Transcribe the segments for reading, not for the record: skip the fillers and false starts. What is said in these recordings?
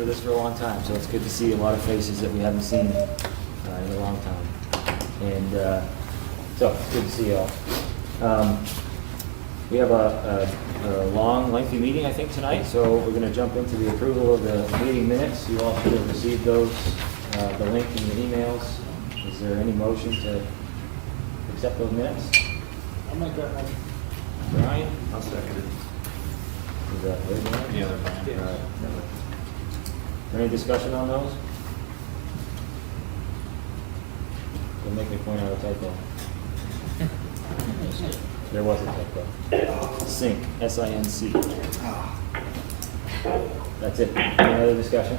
for this for a long time, so it's good to see a lot of faces that we haven't seen in a long time. And so, it's good to see you all. We have a long, lengthy meeting, I think, tonight, so we're going to jump into the approval of the meeting minutes. You all should have received those, the link in your emails. Is there any motion to accept those minutes? I'll make that motion. Brian? I'll second it. Is that right, Brian? The other Brian. All right. Any discussion on those? Don't make me point out a typo. There was a typo. Sync, S-I-N-C. That's it. Any other discussion?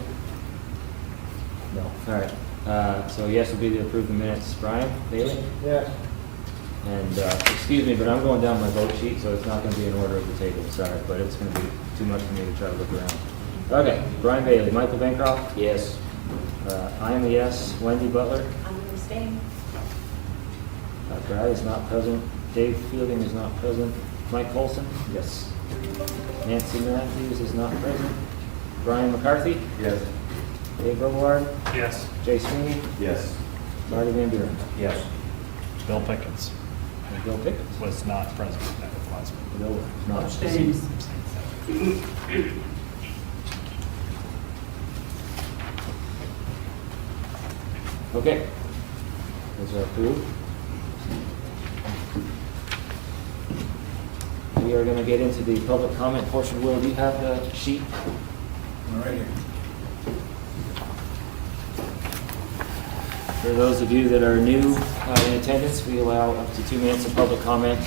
No. All right. So yes will be to approve the minutes. Brian, Bailey? Yes. And excuse me, but I'm going down my vote sheet, so it's not going to be in order of the table. Sorry, but it's going to be too much for me to try to look around. Okay. Brian Bailey, Michael Bancroft? Yes. I am a yes. Wendy Butler? I'm abstaining. Brad is not present. Dave Fielding is not present. Mike Colson? Yes. Nancy Matthews is not present. Brian McCarthy? Yes. Dave Robillard? Yes. Jay Sweeney? Yes. Marty Van Buren? Yes. Bill Pickens And Bill Pickens? was not present at the last meeting. Bill is not. Abstain. Okay. Those are approved. We are going to get into the public comment portion. Will, do you have the sheet? All right. For those of you that are new in attendance, we allow up to 2 minutes of public comment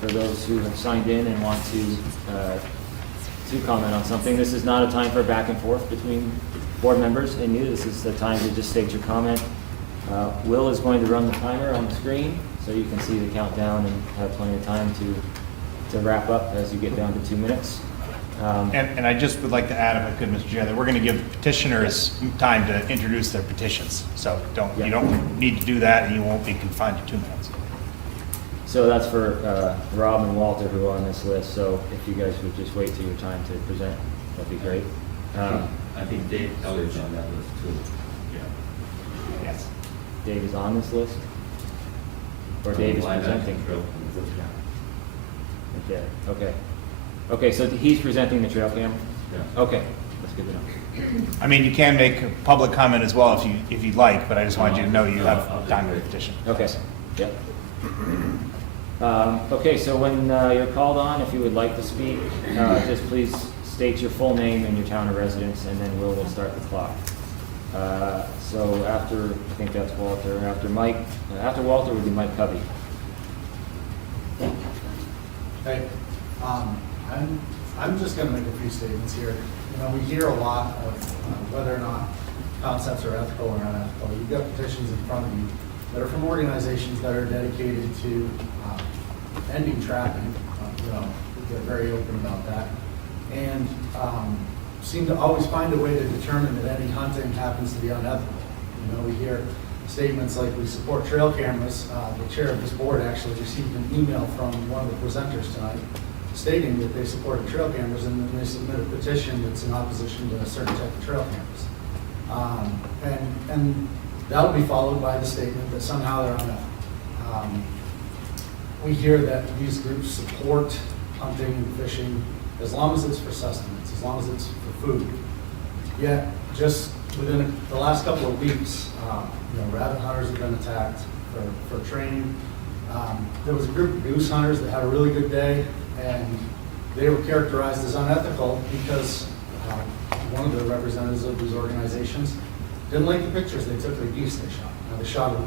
for those who have signed in and want to comment on something. This is not a time for back and forth between board members and you. This is the time to just state your comment. Will is going to run the timer on the screen so you can see the countdown and have plenty of time to wrap up as you get down to 2 minutes. And I just would like to add, if I could, Mr. Chair, that we're going to give petitioners time to introduce their petitions. So you don't need to do that, and you won't be confined to 2 minutes. So that's for Rob and Walter who are on this list. So if you guys would just wait till your time to present, that'd be great. I think Dave Eller's on that list too. Yes. Dave is on this list? Or Dave is presenting? Okay. Okay, so he's presenting the trail cam? Yeah. Okay, that's good to know. I mean, you can make a public comment as well if you'd like, but I just wanted you to know you have time to petition. Okay, yep. Okay, so when you're called on, if you would like to speak, just please state your full name and your town of residence, and then we'll start the clock. So after, I think that's Walter, after Walter would be Mike Covey. Hey, I'm just going to make a few statements here. You know, we hear a lot of whether or not concepts are ethical or unethical. You've got petitions in front of you that are from organizations that are dedicated to ending trapping. You know, they're very open about that, and seem to always find a way to determine that any hunting happens to be unethical. You know, we hear statements like we support trail cameras. The chair of this board actually received an email from one of the presenters tonight stating that they supported trail cameras, and then they submit a petition that's in opposition to a certain type of trail cameras. And that'll be followed by the statement that somehow they're unethical. We hear that these groups support hunting and fishing as long as it's for sustenance, as long as it's for food. Yet, just within the last couple of weeks, you know, rabbit hunters have been attacked for training. There was a group of goose hunters that had a really good day, and they were characterized as unethical because one of the representatives of these organizations didn't like the pictures they took of the geese they shot. Now, they shot them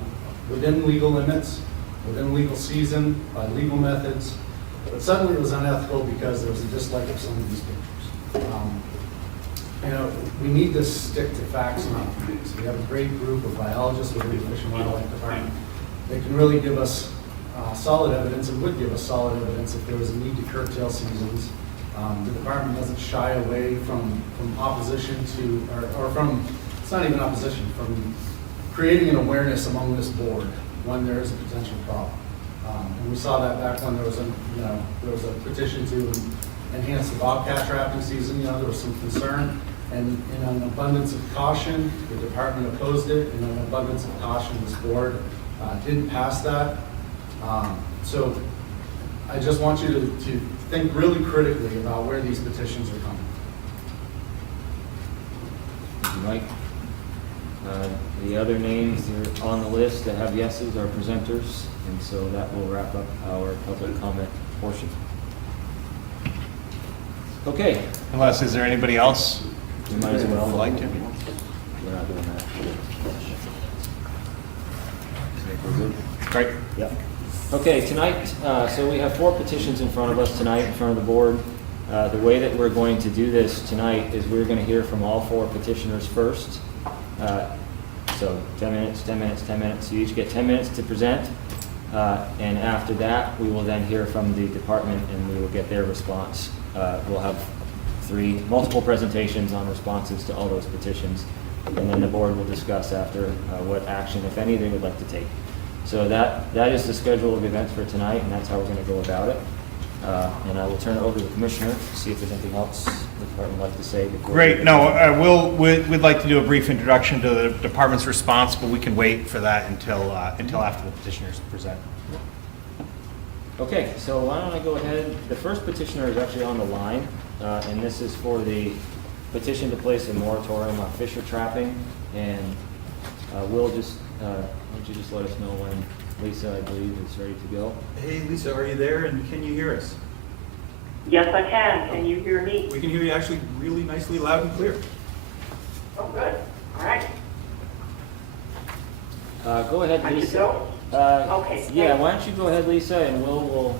within legal limits, within legal season, by legal methods, but suddenly it was unethical because there was a dislike of some of these pictures. You know, we need to stick to facts, not theories. We have a great group of biologists within the Fish and Wildlife Department. They can really give us solid evidence, and would give us solid evidence if there was a need to curtail seasons. The department doesn't shy away from opposition to, or from, it's not even opposition, from creating an awareness among this board when there is a potential problem. And we saw that back when there was a petition to enhance the bobcat trapping season. You know, there was some concern. And in an abundance of caution, the department opposed it. In an abundance of caution, this board didn't pass that. So I just want you to think really critically about where these petitions are coming. Thank you, Mike. The other names that are on the list that have yeses are presenters, and so that will wrap up our public comment portion. Okay, Unless, is there anybody else we might as well. who would like to? We're not doing that. We're good? Great. Yep. Okay, tonight, so we have 4 petitions in front of us tonight, in front of the board. The way that we're going to do this tonight is we're going to hear from all 4 petitioners first. So 10 minutes, 10 minutes, 10 minutes. You each get 10 minutes to present. And after that, we will then hear from the department and we will get their response. We'll have multiple presentations on responses to all those petitions. And then the board will discuss after what action, if any, they would like to take. So that is the schedule of events for tonight, and that's how we're going to go about it. And I will turn it over to the commissioner to see if there's anything else the department would like to say before. Great. No, we'd like to do a brief introduction to the department's response, but we can wait for that until after the petitioners present. Okay, so why don't I go ahead? The first petitioner is actually on the line, and this is for the petition to place a moratorium on fisher trapping. And we'll just, why don't you just let us know when Lisa, I believe, is ready to go. Hey, Lisa, are you there and can you hear us? Yes, I can. Can you hear me? We can hear you actually really nicely loud and clear. Oh, good. All right. Go ahead, I should Lisa. go? Okay. Yeah, why don't you go ahead, Lisa, and we'll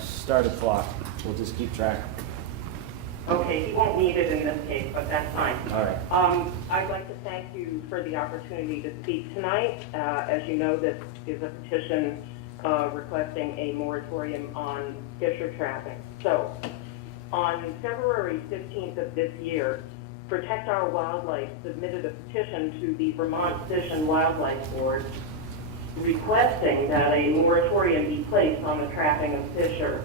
start a clock. We'll just keep track. Okay, he won't need it in this case, but that's fine. All right. I'd like to thank you for the opportunity to speak tonight. As you know, this is a petition requesting a moratorium on fisher trapping. So, on February 15th of this year, Protect Our Wildlife submitted a petition to the Vermont Fish and Wildlife Board requesting that a moratorium be placed on the trapping of fisher.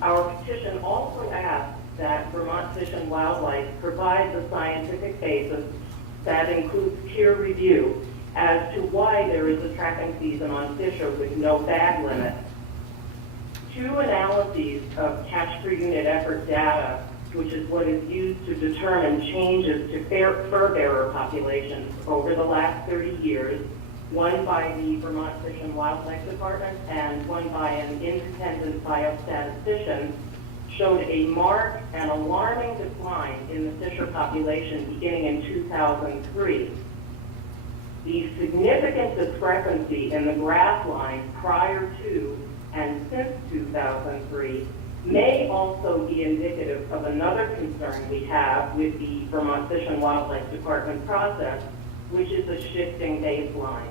Our petition also asks that Vermont Fish and Wildlife provides a scientific basis that includes peer review as to why there is a trapping season on fisher with no bag limit. 2 analyses of catch per unit effort data, which is what is used to determine changes to fur bearer populations over the last 30 years, one by the Vermont Fish and Wildlife Department and one by an independent biostatistician, showed a marked and alarming decline in the fisher population beginning in 2003. The significant discrepancy in the graph line prior to and since 2003 may also be indicative of another concern we have with the Vermont Fish and Wildlife Department process, which is a shifting baseline.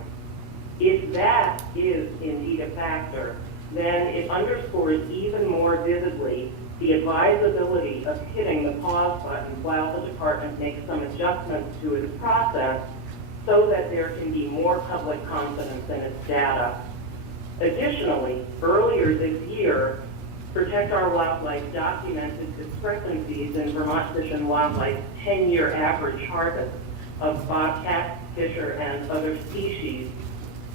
If that is indeed a factor, then it underscores even more vividly the advisability of hitting the pause button while the department makes some adjustments to its process so that there can be more public confidence in its data. Additionally, earlier this year, Protect Our Wildlife documented discrepancies in Vermont Fish and Wildlife's 10-year average harvest of bobcat, fisher, and other species,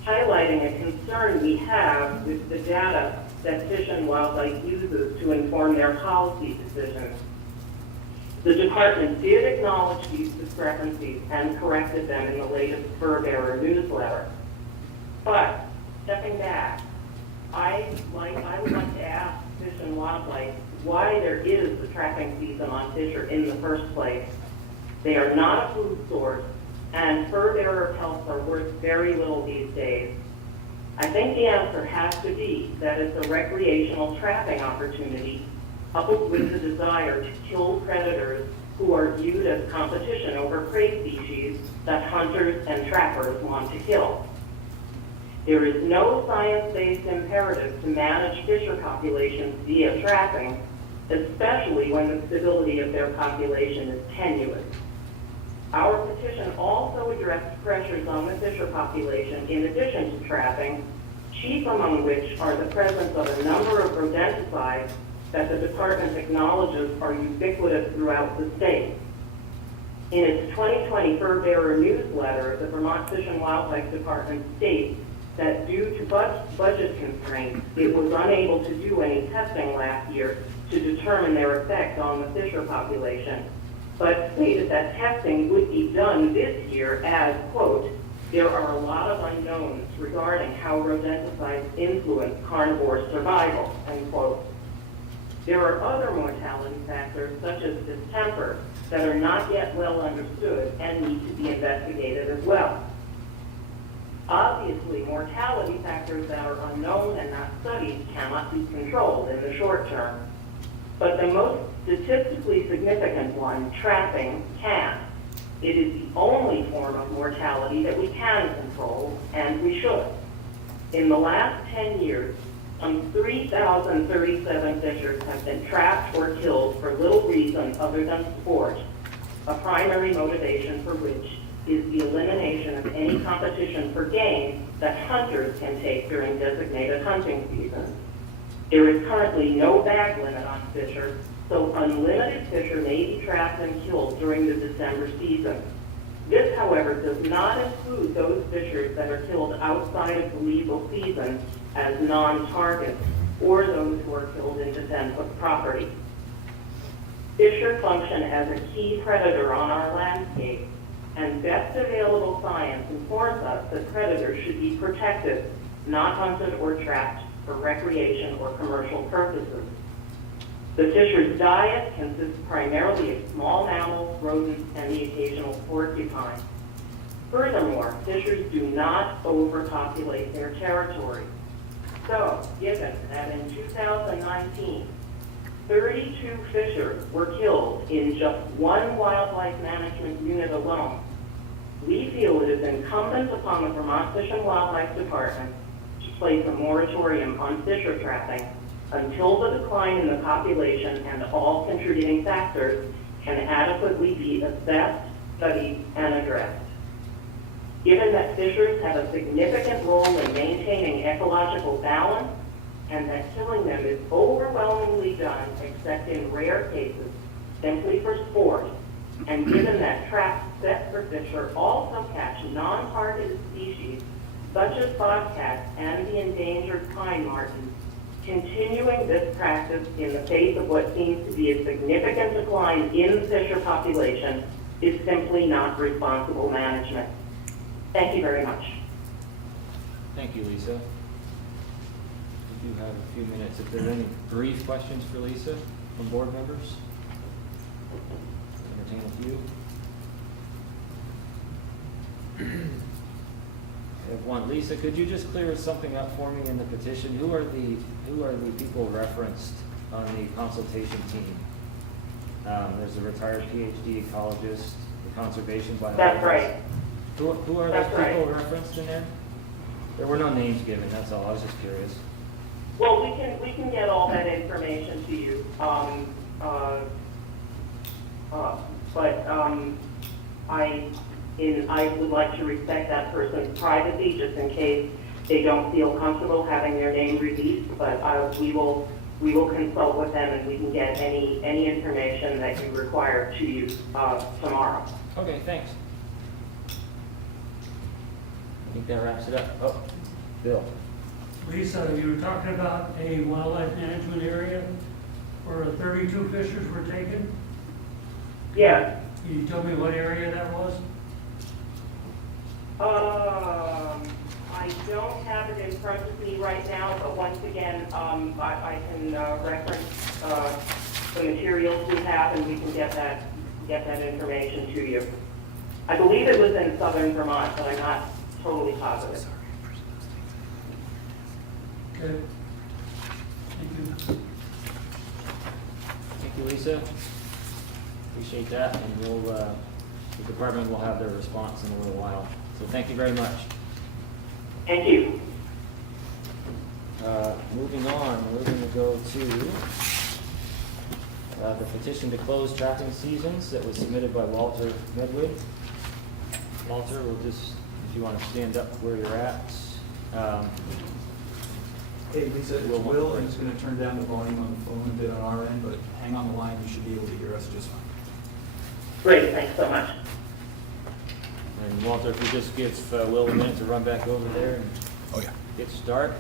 highlighting a concern we have with the data that Fish and Wildlife uses to inform their policy decisions. The department did acknowledge these discrepancies and corrected them in the latest Fur Bearer newsletter. But, stepping back, I would like to ask Fish and Wildlife why there is a trapping season on fisher in the first place. They are not a food source, and fur bearer pelts are worth very little these days. I think the answer has to be that it's a recreational trapping opportunity, coupled with the desire to kill predators who are viewed as competition over prey species that hunters and trappers want to kill. There is no science-based imperative to manage fisher populations via trapping, especially when the stability of their population is tenuous. Our petition also addressed pressures on the fisher population in addition to trapping, chief among which are the presence of a number of rodenticides that the department acknowledges are ubiquitous throughout the state. In its 2020 Fur Bearer newsletter, the Vermont Fish and Wildlife Department states that due to budget constraints, it was unable to do any testing last year to determine their effect on the fisher population, but stated that testing would be done this year as, quote, there are a lot of unknowns regarding how rodenticides influence carnivore survival, end quote. There are other mortality factors, such as distemper, that are not yet well understood and need to be investigated as well. Obviously, mortality factors that are unknown and not studied cannot be controlled in the short term. But the most statistically significant one, trapping, can. It is the only form of mortality that we can control, and we should. In the last 10 years, some 3,037 fishers have been trapped or killed for little reason other than sport, a primary motivation for which is the elimination of any competition for game that hunters can take during designated hunting season. There is currently no bag limit on fisher, so unlimited fisher may be trapped and killed during the December season. This, however, does not include those fishers that are killed outside of the legal season as non-targets, or those who are killed in defense of property. Fisher function as a key predator on our landscape, and best available science informs us that predators should be protected, not hunted or trapped for recreation or commercial purposes. The fisher's diet consists primarily of small mammals, rodents, and the occasional porcupine. Furthermore, fishers do not overpopulate their territory. So, given that in 2019, 32 fishers were killed in just one wildlife management unit alone, we feel it is incumbent upon the Vermont Fish and Wildlife Department to place a moratorium on fisher trapping until the decline in the population and all contributing factors can adequately be assessed, studied, and addressed. Given that fishers have a significant role in maintaining ecological balance and that killing them is overwhelmingly done, except in rare cases, simply for sport, and given that traps set for fisher also catch non-targeted species such as bobcats and the endangered pine marten, continuing this practice in the face of what seems to be a significant decline in the fisher population is simply not responsible management. Thank you very much. Thank you, Lisa. We do have a few minutes. If there are any brief questions for Lisa from board members, entertain a few. I have one. Lisa, could you just clear something up for me in the petition? Who are the people referenced on the consultation team? There's a retired PhD ecologist, the conservation biologist. That's right. Who are those That's people right. referenced in there? There were no names given, that's all, I was just curious. Well, we can get all that information to you. I would like to respect that person's privacy just in case they don't feel comfortable having their name released, but we will consult with them and we can get any information that you require to you tomorrow. Okay, thanks. I think that wraps it up. Oh, Bill. Lisa, you were talking about a wildlife management area where 32 fishers were taken. Yes. Can you tell me what area that was? I don't have it in front of me right now, but once again, I can reference the materials we have and we can get that information to you. I believe it was in southern Vermont, but I'm not totally positive. Okay. Thank you. Thank you, Lisa. Appreciate that, and the department will have their response in a little while. So thank you very much. Thank you. Moving on, we're going to go to the petition to close trapping seasons that was submitted by Walter Medwid. Walter, we'll just, if you want to stand up where you're at. Hey, Lisa, it's Will. I'm just going to turn down the volume on the phone a bit on our end, but hang on the line. You should be able to hear us just fine. Great, thanks so much. And Walter, if you just give Will a minute to run back over there and get start.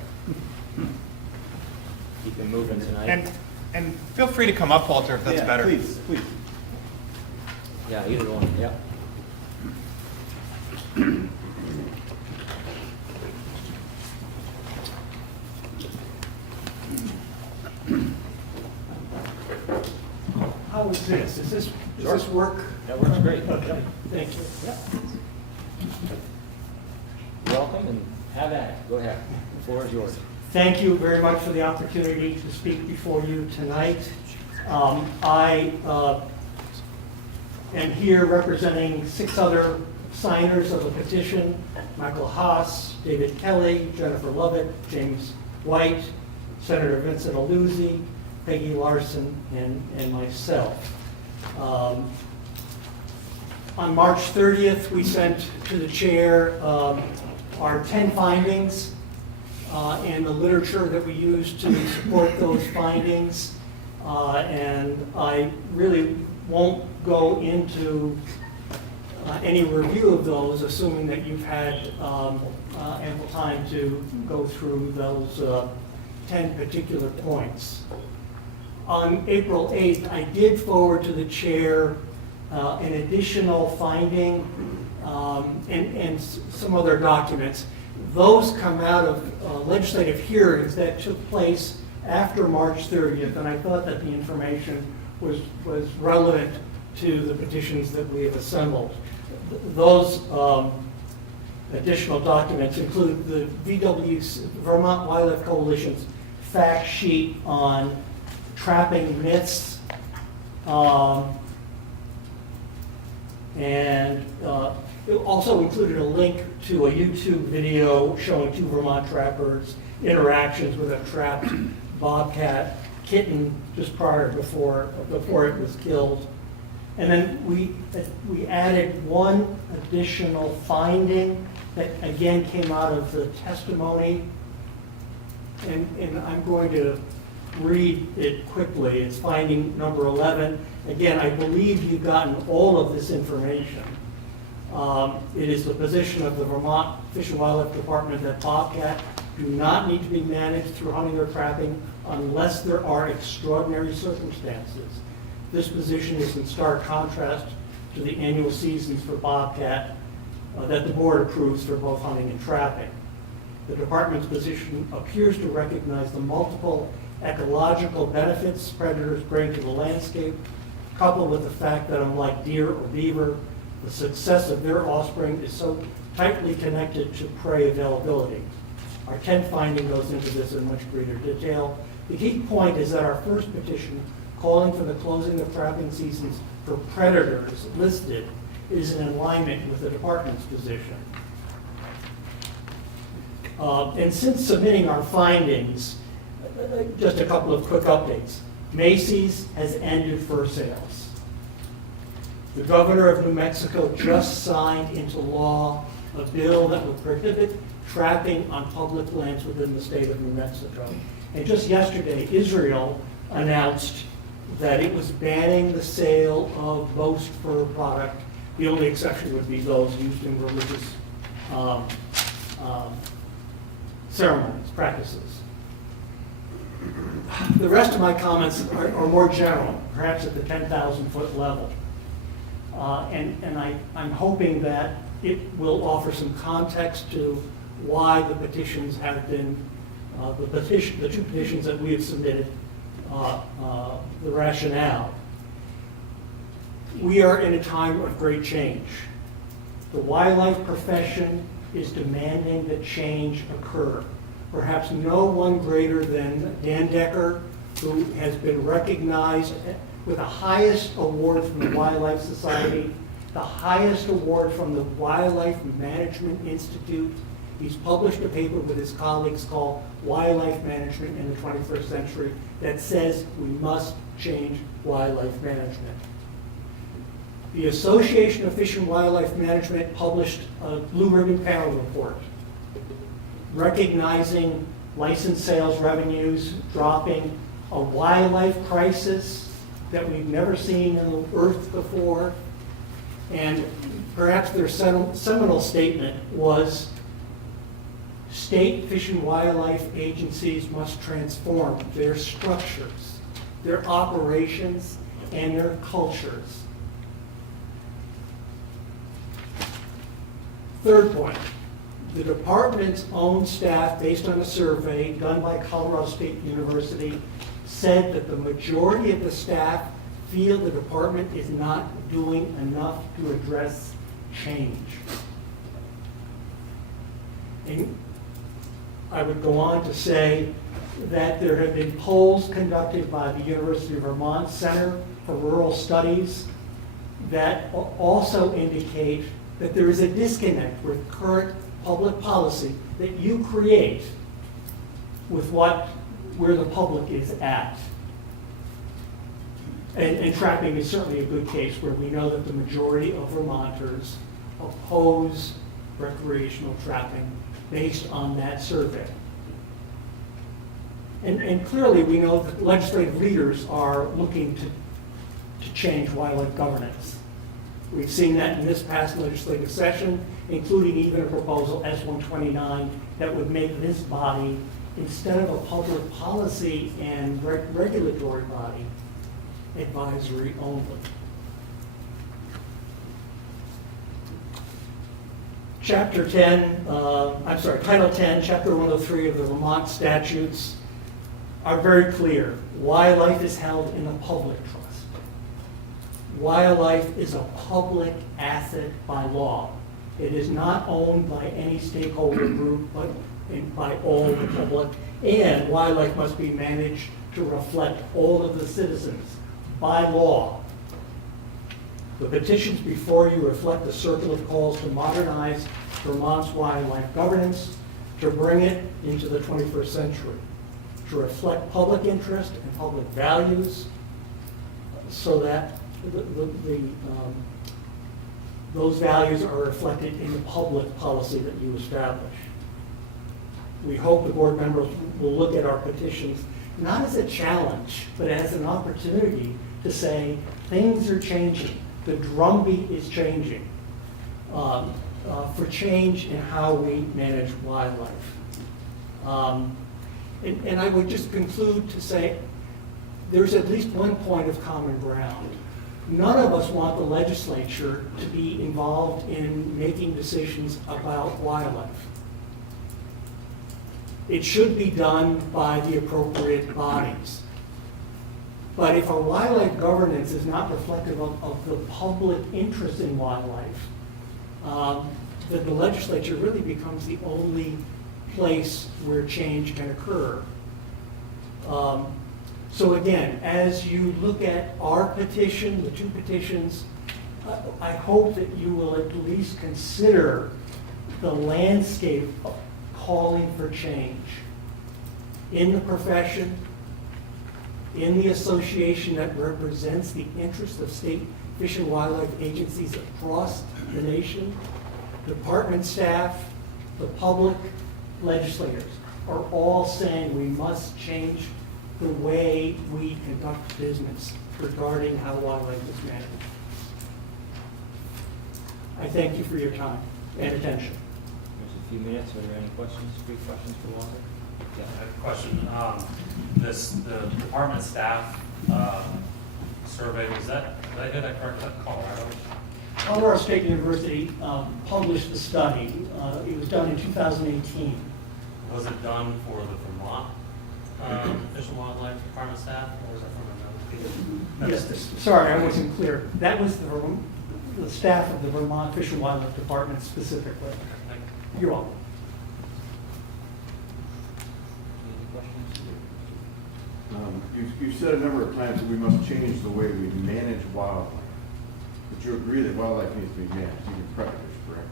Keep him moving tonight. And feel free to come up, Walter, if that's better. Please. Yeah, either one, yeah. How is this? Does Sure. this work? That works great. Okay, thank you. Welcome and have at it. Go ahead. The floor is yours. Thank you very much for the opportunity to speak before you tonight. I am here representing 6 other signers of the petition: Michael Haas, David Kelly, Jennifer Lovett, James White, Senator Vincent Aluzzi, Peggy Larson, and myself. On March 30th, we sent to the chair our 10 findings and the literature that we used to support those findings. And I really won't go into any review of those, assuming that you've had ample time to go through those 10 particular points. On April 8th, I did forward to the chair an additional finding and some other documents. Those come out of legislative hearings that took place after March 30th, and I thought that the information was relevant to the petitions that we have assembled. Those additional documents include the Vermont Wildlife Coalition's fact sheet on trapping myths, and it also included a link to a YouTube video showing 2 Vermont trappers' interactions with a trapped bobcat kitten just before it was killed. And then we added one additional finding that again came out of the testimony, and I'm going to read it quickly. It's finding number 11. Again, I believe you've gotten all of this information. It is the position of the Vermont Fish and Wildlife Department that bobcat do not need to be managed through hunting or trapping unless there are extraordinary circumstances. This position is in stark contrast to the annual seasons for bobcat that the board approves for both hunting and trapping. The department's position appears to recognize the multiple ecological benefits predators bring to the landscape, coupled with the fact that unlike deer or beaver, the success of their offspring is so tightly connected to prey availability. Our 10th finding goes into this in much greater detail. The key point is that our first petition, calling for the closing of trapping seasons for predators listed, is in alignment with the department's position. And since submitting our findings, just a couple of quick updates. Macy's has ended fur sales. The governor of New Mexico just signed into law a bill that would prohibit trapping on public lands within the state of New Mexico. And just yesterday, Israel announced that it was banning the sale of most fur product. The only exception would be those used in religious ceremonies, practices. The rest of my comments are more general, perhaps at the 10,000-foot level. And I'm hoping that it will offer some context to why the petitions have been, the 2 petitions that we have submitted, the rationale. We are in a time of great change. The wildlife profession is demanding that change occur. Perhaps no one greater than Dan Decker, who has been recognized with the highest award from the Wildlife Society, the highest award from the Wildlife Management Institute. He's published a paper with his colleagues called Wildlife Management in the 21st Century that says we must change wildlife management. The Association of Fish and Wildlife Management published a Blue Ribbon Panel report recognizing license sales revenues dropping, a wildlife crisis that we've never seen on the earth before, And perhaps their seminal statement was, state fish and wildlife agencies must transform their structures, their operations, and their cultures. Third point, the department's own staff, based on a survey done by Colorado State University, said that the majority of the staff feel the department is not doing enough to address change. And I would go on to say that there have been polls conducted by the University of Vermont Center for Rural Studies that also indicate that there is a disconnect with current public policy that you create with where the public is at. And trapping is certainly a good case where we know that the majority of Vermonters oppose recreational trapping based on that survey. And clearly we know that legislative leaders are looking to change wildlife governance. We've seen that in this past legislative session, including even a proposal, S-129, that would make this body, instead of a public policy and regulatory body, advisory only. Title 10, Chapter 103 of the Vermont statutes are very clear. Wildlife is held in a public trust. Wildlife is a public asset by law. It is not owned by any stakeholder group, but by all the public. And wildlife must be managed to reflect all of the citizens by law. The petitions before you reflect a circle of calls to modernize Vermont's wildlife governance, to bring it into the 21st century, to reflect public interest and public values, so that those values are reflected in the public policy that you establish. We hope the board members will look at our petitions not as a challenge, but as an opportunity to say things are changing. The drumbeat is changing for change in how we manage wildlife. And I would just conclude to say there's at least one point of common ground. None of us want the legislature to be involved in making decisions about wildlife. It should be done by the appropriate bodies. But if our wildlife governance is not reflective of the public interest in wildlife, then the legislature really becomes the only place where change can occur. So again, as you look at our petition, the two petitions, I hope that you will at least consider the landscape of calling for change in the profession, in the association that represents the interests of state fish and wildlife agencies across the nation, department staff, the public, legislators are all saying we must change the way we conduct business regarding how wildlife is managed. I thank you for your time and attention. There's a few minutes. Are there any questions, brief questions for Walter? Yeah, I have a question. The department staff survey, did I get that correct? Was that Colorado? Colorado State University published the study. It was done in 2018. Was it done for the Vermont Fish and Wildlife Department staff, or was that from another? Yes, sorry, I wasn't clear. That was the staff of the Vermont Fish and Wildlife Department specifically. Thank you. You're welcome. Any questions? You've said a number of times that we must change the way we manage wildlife. But you agree that wildlife needs to be managed, even predators, correct?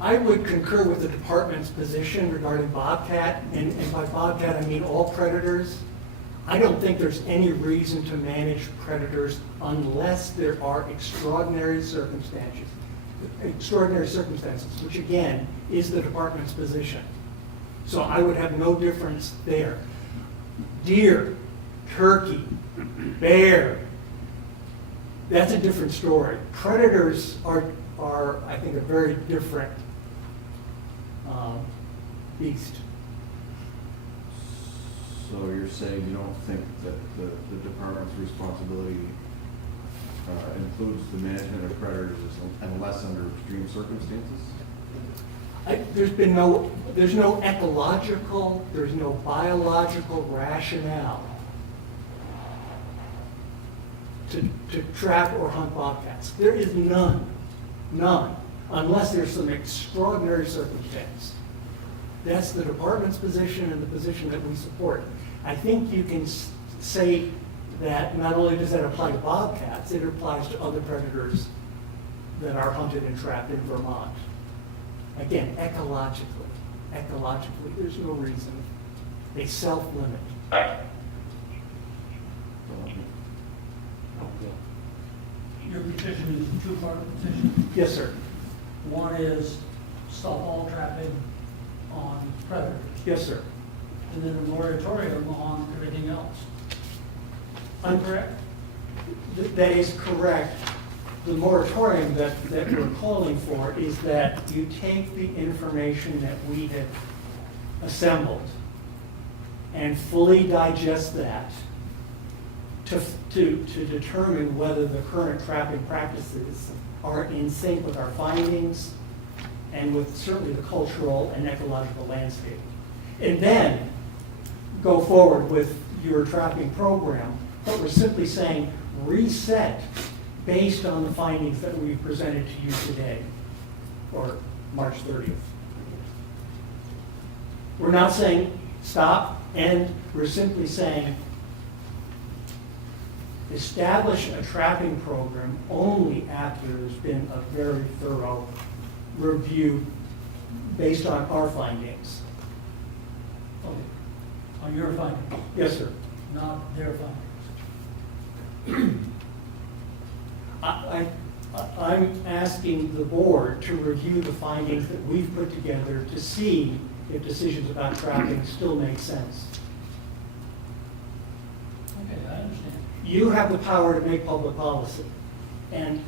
I would concur with the department's position regarding bobcat, and by bobcat I mean all predators. I don't think there's any reason to manage predators unless there are extraordinary circumstances, which again is the department's position. So I would have no difference there. Deer, turkey, bear, That's a different story. Predators are, I think, a very different beast. So you're saying you don't think that the department's responsibility includes the management of predators unless under extreme circumstances? There's no ecological, there's no biological rationale to trap or hunt bobcats. There is none, unless there's some extraordinary circumstance. That's the department's position and the position that we support. I think you can say that not only does that apply to bobcats, it applies to other predators that are hunted and trapped in Vermont. Again, ecologically, there's no reason. They self-limit. Your petition is a two-part petition. Yes, sir. One is stop all trapping on predators, Yes, sir. and then a moratorium on everything else. I'm correct? That is correct. The moratorium that we're calling for is that you take the information that we have assembled and fully digest that to determine whether the current trapping practices are in sync with our findings and with certainly the cultural and ecological landscape. And then go forward with your trapping program. But we're simply saying reset based on the findings that we've presented to you today, or March 30th. We're not saying stop, and we're simply saying establish a trapping program only after there's been a very thorough review based on our findings. On your findings, Yes, sir. not their findings. I'm asking the board to review the findings that we've put together to see if decisions about trapping still make sense. Okay, I understand. You have the power to make public policy, and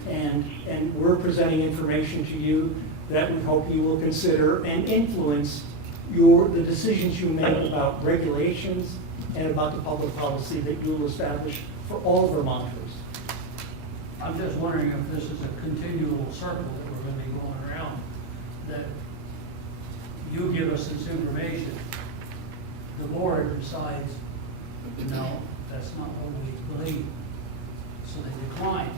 we're presenting information to you that we hope you will consider and influence the decisions you make about regulations and about the public policy that you will establish for all Vermonters. I'm just wondering if this is a continual circle that we're gonna be going around, that you give us this information, the board decides, no, that's not what we believe, so they decline,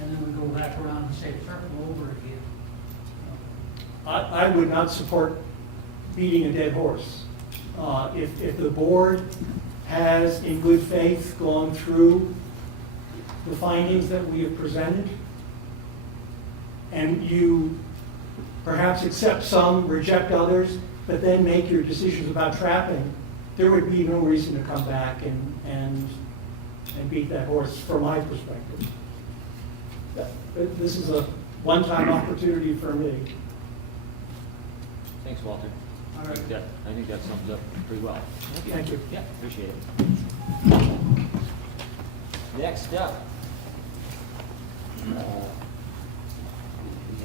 and then we go back around the same circle over again. I would not support beating a dead horse. If the board has, in good faith, gone through the findings that we have presented, and you perhaps accept some, reject others, but then make your decisions about trapping, there would be no reason to come back and beat that horse from my perspective. This is a one-time opportunity for me. Thanks, Walter. All right. I think that sums up pretty well. Thank you. Yeah, appreciate it. Next up, we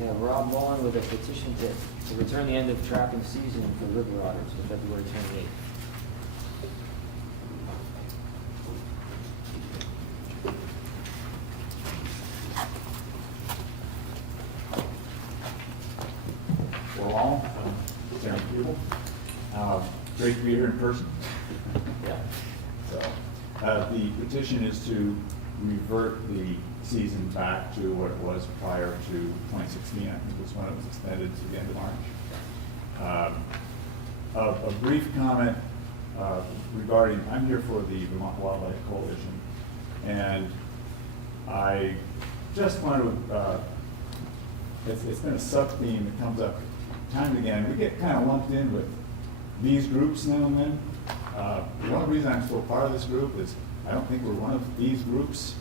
have Rob Mullen with a petition to return the end of trapping season for river otters to February 28th. All, Darren Peeble. Great to be here in person. Yeah. So, the petition is to revert the season back to what it was prior to 2016. I think was when it was extended to the end of March. A brief comment regarding, I'm here for the Vermont Wildlife Coalition, and I just wanted to, it's been a sub-theme that comes up time and again. We get kind of lumped in with these groups now and then. One of the reasons I'm still part of this group is I don't think we're one of these groups.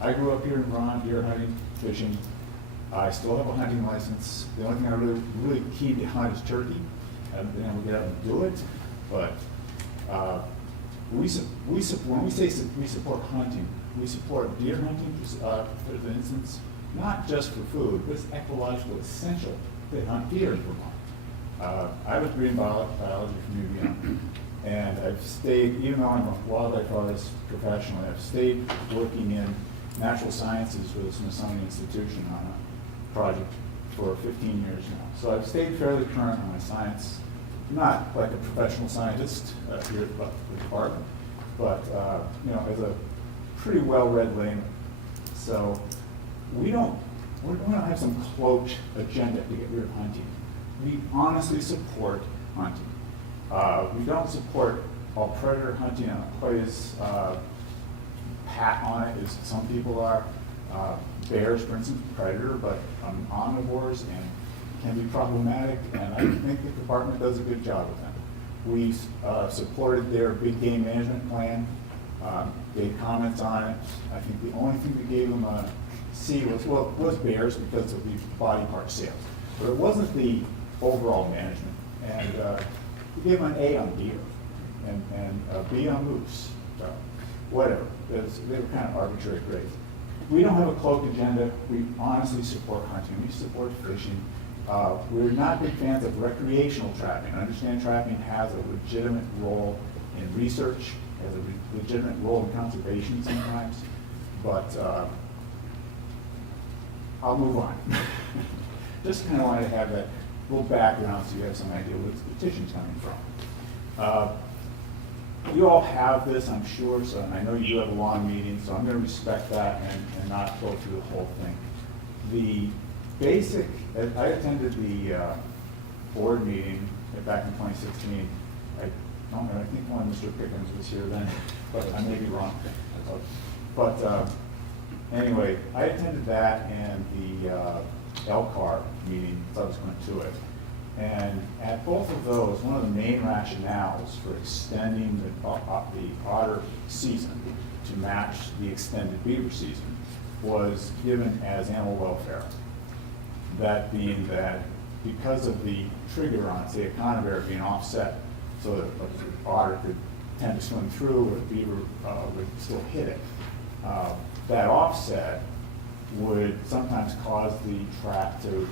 I grew up here in Vermont, deer hunting, fishing. I still have a hunting license. The only thing I really keen to hunt is turkey. I haven't been able to get out and do it, but when we say we support hunting, we support deer hunting, for instance, not just for food, but it's ecological essential to hunt deer in Vermont. I was reading biology from UVM, and I've stayed, even though I'm a wildlife artist professionally, I've stayed working in natural sciences with the Smithsonian Institution on a project for 15 years now. So I've stayed fairly current on my science, not like a professional scientist here at the department, but as a pretty well-read layman. So we don't have some cloaked agenda to get rid of hunting. We honestly support hunting. We don't support all predator hunting quite as pat on it as some people are. Bears, for instance, predator, but omnivores and can be problematic, and I think the department does a good job with them. We supported their big game management plan, gave comments on it. I think the only thing we gave them a C was bears because of the body part sales, but it wasn't the overall management. And we gave them an A on deer and a B on moose. So whatever, they were kind of arbitrary grades. We don't have a cloaked agenda. We honestly support hunting. We support fishing. We're not big fans of recreational trapping. I understand trapping has a legitimate role in research, has a legitimate role in conservation sometimes, but I'll move on. Just kind of wanted to have that little background so you have some idea where this petition's coming from. You all have this, I'm sure, so I know you do have a long meeting, so I'm going to respect that and not go through the whole thing. The basic, I attended the board meeting back in 2016. I don't know, I think one of Mr. Pickens was here then, but I may be wrong. But anyway, I attended that and the LCAR meeting subsequent to it. And at both of those, one of the main rationales for extending the otter season to match the extended beaver season was given as animal welfare. That being that because of the trigger on, say, a conibear being offset so that the otter could tend to swim through or the beaver would still hit it, that offset would sometimes cause the trap to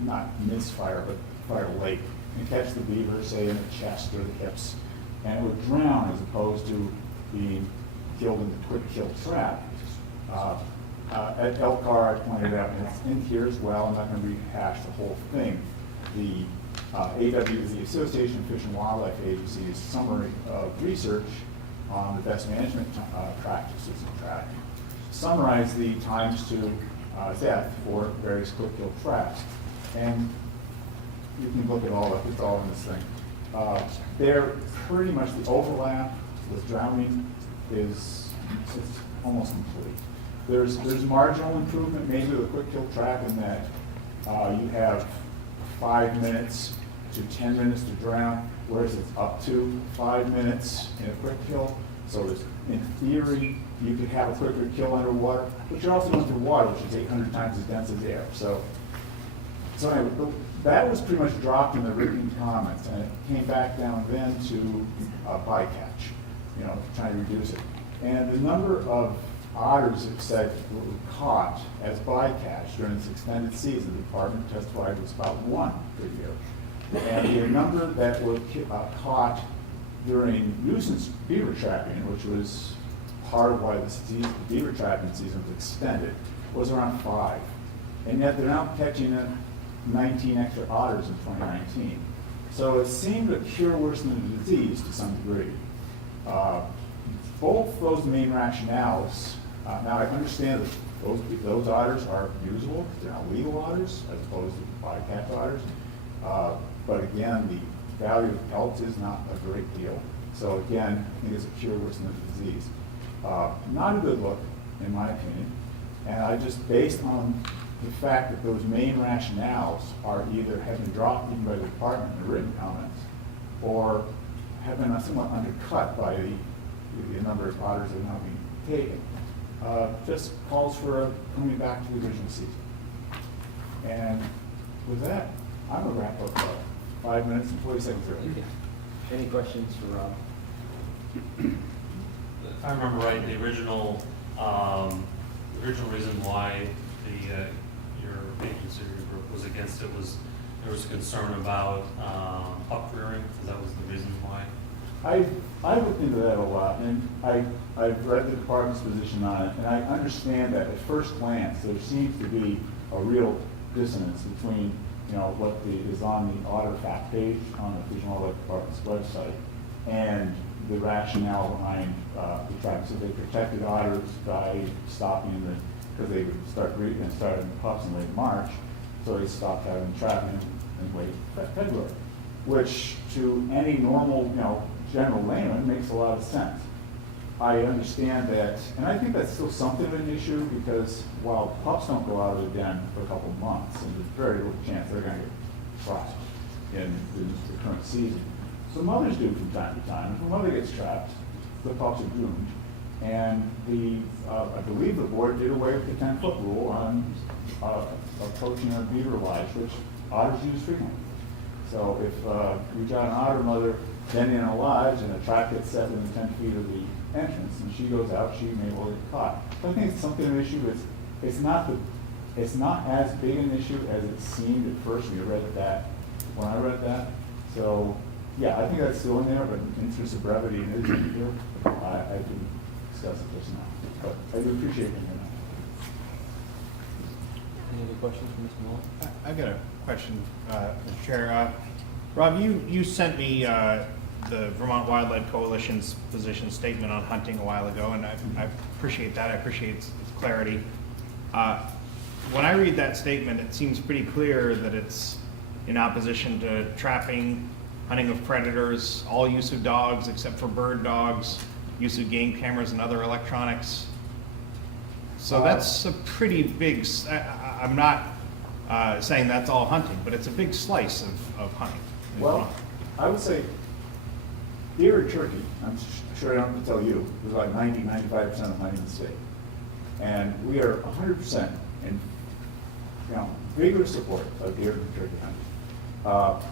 not misfire, but fire late and catch the beaver, say, in the chest or the hips, and it would drown as opposed to being killed in the quick kill trap. At LCAR, I pointed out, and it's in here as well, I'm not going to rehash the whole thing, the AW, the Association of Fish and Wildlife Agency's summary of research on the best management practices in trapping summarize the times to death for various quick kill traps. And you can look at all of it, it's all in this thing. They're pretty much the overlap with drowning is almost complete. There's marginal improvement maybe with a quick kill trap in that you have 5 minutes to 10 minutes to drown, whereas it's up to 5 minutes in a quick kill. So there's, in theory, you could have a quicker kill underwater, but you're also underwater, which is 800 times as dense as air. So anyway, that was pretty much dropped in the written comments, and it came back down then to bycatch, trying to reduce it. And the number of otters that said were caught as bycatch during this extended season, the department testified was about 1 per year. And the number that were caught during nuisance beaver trapping, which was part of why the beaver trapping season was extended, was around 5. And yet they're now catching 19 extra otters in 2019. So it seemed to cure worse than the disease to some degree. Both those main rationales, now I understand that those otters are usable, they're not legal otters as opposed to bycatch otters. But again, the value of pelts is not a great deal. So again, I think it's a cure worse than the disease. Not a good look, in my opinion. And I just, based on the fact that those main rationales are either have been dropped even by the department in the written comments, or have been somewhat undercut by the number of otters that are now being taken, just calls for coming back to the original season. And with that, I'm going to wrap up 5 minutes and 40 seconds early. Any questions for Rob? If I remember right, the original The original reason why your agency or your group was against it was there was concern about pup rearing, because that was the reason why. I looked into that a lot, and I've read the department's position on it, and I understand that at first glance, there seems to be a real dissonance between, you know, what is on the audit fact page on the Fish and Wildlife Department's website, and the rationale behind the trapping. So they protected otters by stopping the, because they would start breeding and started pups in late March, so they stopped having trapping in late February, which to any normal, you know, general layman makes a lot of sense. I understand that, and I think that's still something of an issue, because while pups don't go out of the den for a couple of months, and there's very little chance they're going to get trapped in the current season. So mothers do from time to time. If a mother gets trapped, the pups are doomed. And I believe the board did away with the 10-foot rule on approaching a beaver lodge, which otters use frequently. So if we got an otter mother then in a lodge and a trap gets set within 10 feet of the entrance and she goes out, she may well get caught. So I think it's something of an issue. It's not as big an issue as it seemed at first when I read that. So yeah, I think that's still in there, but in interest of brevity, it is in here. I can discuss it just now, but I do appreciate it. Any other questions for Mr. Mullin? I've got a question, Mr. Chair. Rob, you sent me the Vermont Wildlife Coalition's position statement on hunting a while ago, and I appreciate that. I appreciate its clarity. When I read that statement, it seems pretty clear that it's in opposition to trapping, hunting of predators, all use of dogs except for bird dogs, use of game cameras and other electronics. So that's a pretty big, I'm not saying that's all hunting, but it's a big slice of hunting. Well, I would say deer and turkey, I'm sure I don't have to tell you, is like 90–95% of hunting in the state. And we are 100% in vigorous support of deer and turkey hunting.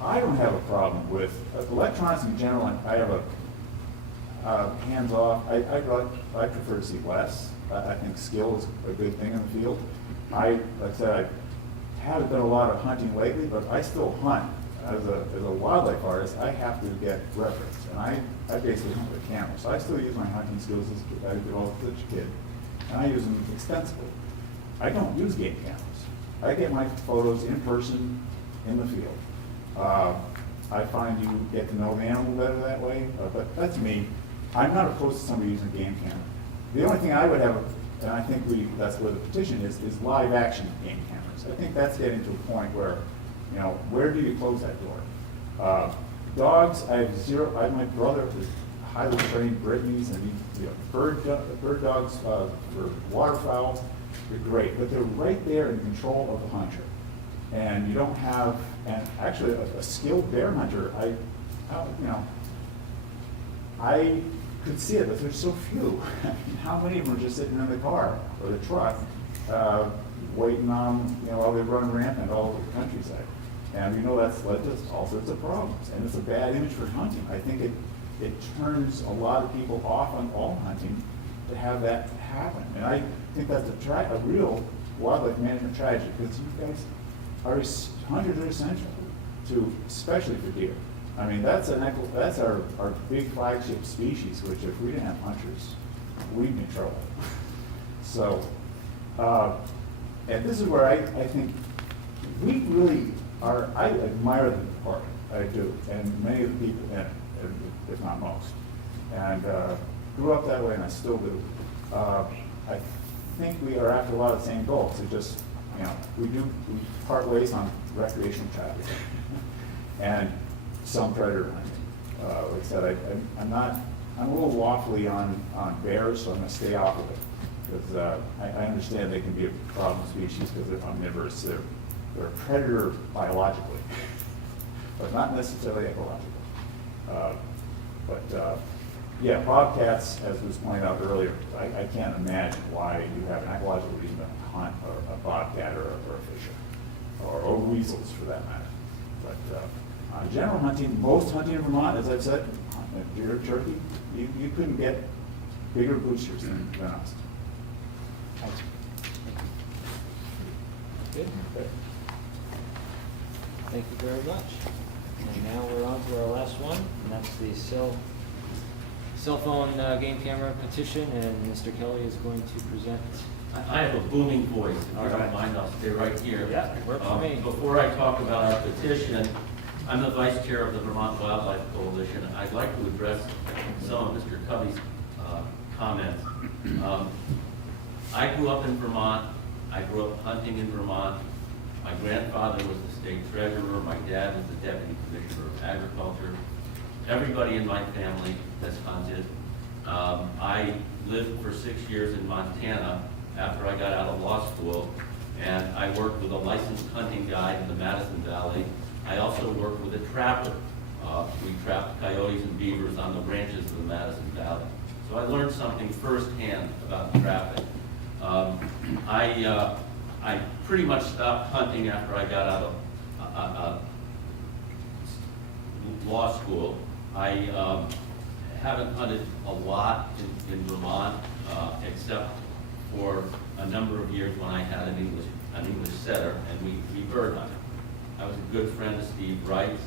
I don't have a problem with electronics in general. I have a hands-off. I prefer to see less. I think skill is a good thing in the field. Like I said, I haven't done a lot of hunting lately, but I still hunt. As a wildlife artist, I have to get reference, and I basically hunt with a camera. So I still use my hunting skills as I developed as a kid, and I use them extensively. I don't use game cameras. I get my photos in person in the field. I find you get to know the animal better that way, but that's me. I'm not opposed to somebody using a game camera. The only thing I would have, and I think that's where the petition is live action game cameras. I think that's getting to a point where, where do you close that door? Dogs, I have zero. My brother is highly trained Brittany's, and bird dogs for waterfowl, they're great, but they're right there in control of the hunter. And you don't have, and actually a skilled bear hunter, I could see it, but there's so few. How many of them are just sitting in the car or the truck, waiting on, while they run rampant all over the countryside? And we know that's led to all sorts of problems, and it's a bad image for hunting. I think it turns a lot of people off on all hunting to have that happen. And I think that's a real wildlife management tragedy, because you guys hunters are essential to, especially for deer. I mean, that's our big flagship species, which if we didn't have hunters, we'd be in trouble. So, and this is where I think we really are, I admire the department, I do, and many of the people in it, if not most. And grew up that way, and I still do. I think we are after a lot of the same goals. It just, we part ways on recreational traffic and some predator hunting. Like I said, I'm a little waffly on bears, so I'm going to stay off of it. Because I understand they can be a problem species because they're omnivorous. They're a predator biologically, but not necessarily ecologically. Yeah, bobcats, as was pointed out earlier, I can't imagine why you have an ecological reason to hunt a bobcat or a fisher, or weasels for that matter. But general hunting, most hunting in Vermont, as I've said, deer, turkey, you couldn't get bigger boosters than us. Good. Thank you very much. And now we're on to our last one, and that's the cell phone game camera petition, and Mr. Kelly is going to present. I have a booming voice. If you All right. don't mind, I'll stay right here. Yeah, it works for me. Before I talk about our petition, I'm the vice chair of the Vermont Wildlife Coalition. I'd like to address some of Mr. Covey's comments. I grew up in Vermont. I grew up hunting in Vermont. My grandfather was the state treasurer. My dad was the deputy commissioner of agriculture. Everybody in my family has hunted. I lived for 6 years in Montana after I got out of law school, and I worked with a licensed hunting guide in the Madison Valley. I also worked with a trapper. We trapped coyotes and beavers on the branches of the Madison Valley. So I learned something firsthand about trapping. I pretty much stopped hunting after I got out of law school. I haven't hunted a lot in Vermont, except for a number of years when I had an English setter, and we bird hunted. I was a good friend of Steve Wright,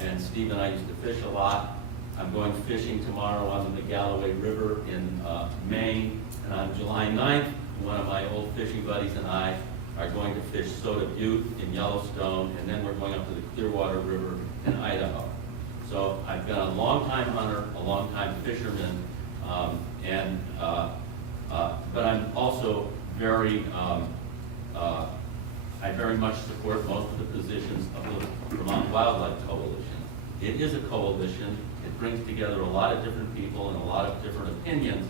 and Steve and I used to fish a lot. I'm going fishing tomorrow on the Galloway River in Maine, and on July 9th, one of my old fishing buddies and I are going to fish Soda Butte in Yellowstone, and then we're going up to the Clearwater River in Idaho. So I've been a long-time hunter, a long-time fisherman, but I'm also I very much support most of the positions of the Vermont Wildlife Coalition. It is a coalition. It brings together a lot of different people and a lot of different opinions.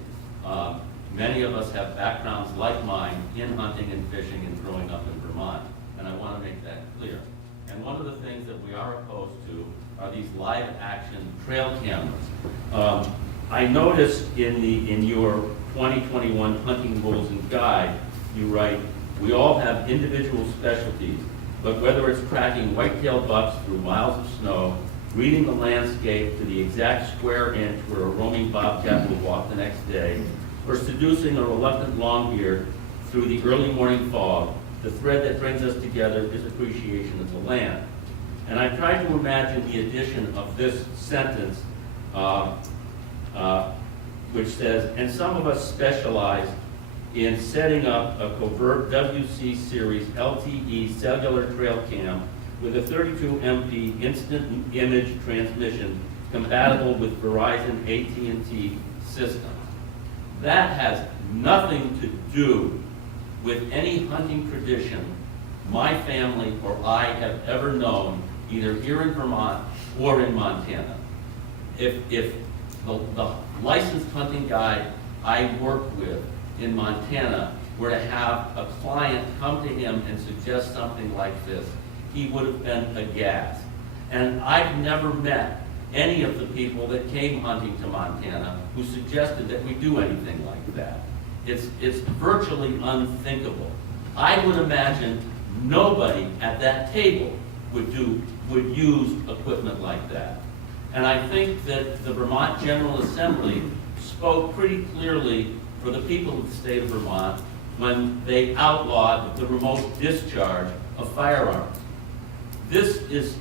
Many of us have backgrounds like mine in hunting and fishing and growing up in Vermont, and I want to make that clear. And one of the things that we are opposed to are these live action trail cameras. I noticed in your 2021 hunting rules and guide, you write, we all have individual specialties, but whether it's tracking white-tailed bucks through miles of snow, reading the landscape to the exact square inch where a roaming bobcat will walk the next day, or seducing a reluctant longbeard through the early morning fog, the thread that brings us together is appreciation of the land. And I tried to imagine the addition of this sentence, which says, and some of us specialize in setting up a covert WC series LTE cellular trail cam with a 32 MP instant image transmission compatible with Verizon AT&T systems. That has nothing to do with any hunting tradition my family or I have ever known, either here in Vermont or in Montana. If the licensed hunting guide I work with in Montana were to have a client come to him and suggest something like this, he would have been aghast. And I've never met any of the people that came hunting to Montana who suggested that we do anything like that. It's virtually unthinkable. I would imagine nobody at that table would use equipment like that. And I think that the Vermont General Assembly spoke pretty clearly for the people of the state of Vermont when they outlawed the remote discharge of firearms. This is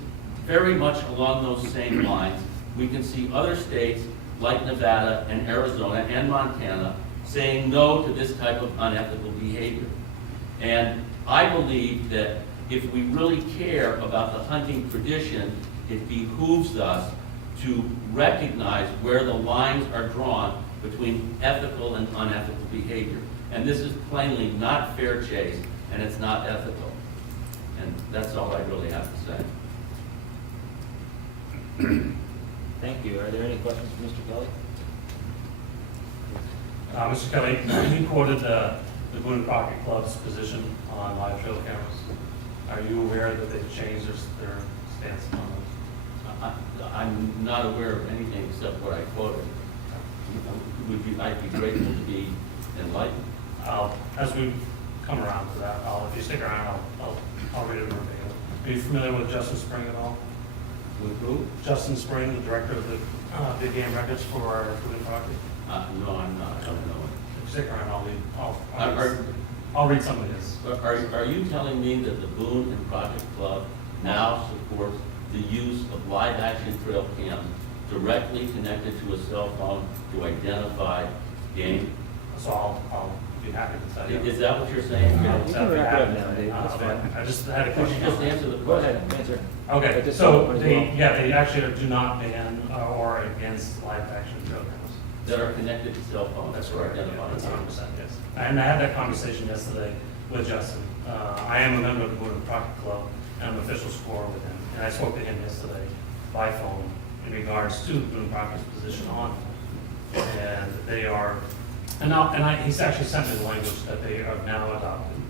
very much along those same lines. We can see other states like Nevada and Arizona and Montana saying no to this type of unethical behavior. And I believe that if we really care about the hunting tradition, it behooves us to recognize where the lines are drawn between ethical and unethical behavior. And this is plainly not fair chase, and it's not ethical. And that's all I really have to say. Thank you. Are there any questions for Mr. Kelly? Mr. Kelly, you quoted the Boone and Crockett Club's position on live trail cameras. Are you aware that they've changed their stance on those? I'm not aware of anything except what I quoted. I'd be grateful to be enlightened. As we come around to that, if you stick around, I'll read it verbatim. Are you familiar with Justin Spring at all? With who? Justin Spring, the director of the Big Game Records for Boone and Crockett. No, I'm not. I don't know. stick around, Are- I'll read some of his. Are you telling me that the Boone and Crockett Club now supports the use of live-action trail cams directly connected to a cell phone to identify game? So I'll be happy to tell you. Is that what you're saying? You can wrap it up now, Dave, that's fine. I just had a Could you question. just answer the Go question? ahead, answer. Okay, At this so point as they, well. yeah, they actually do not ban or against live action trail cameras. That are connected to cell phones? That's or correct, yeah, identified? that's 100%, yes. And I had that conversation yesterday with Justin. I am a member of the Boone and Crockett Club, and I'm an official scorer with him. And I spoke to him yesterday by phone in regards to the Boone and Crockett's position on it. And they are, he's actually sent me the language that they have now adopted.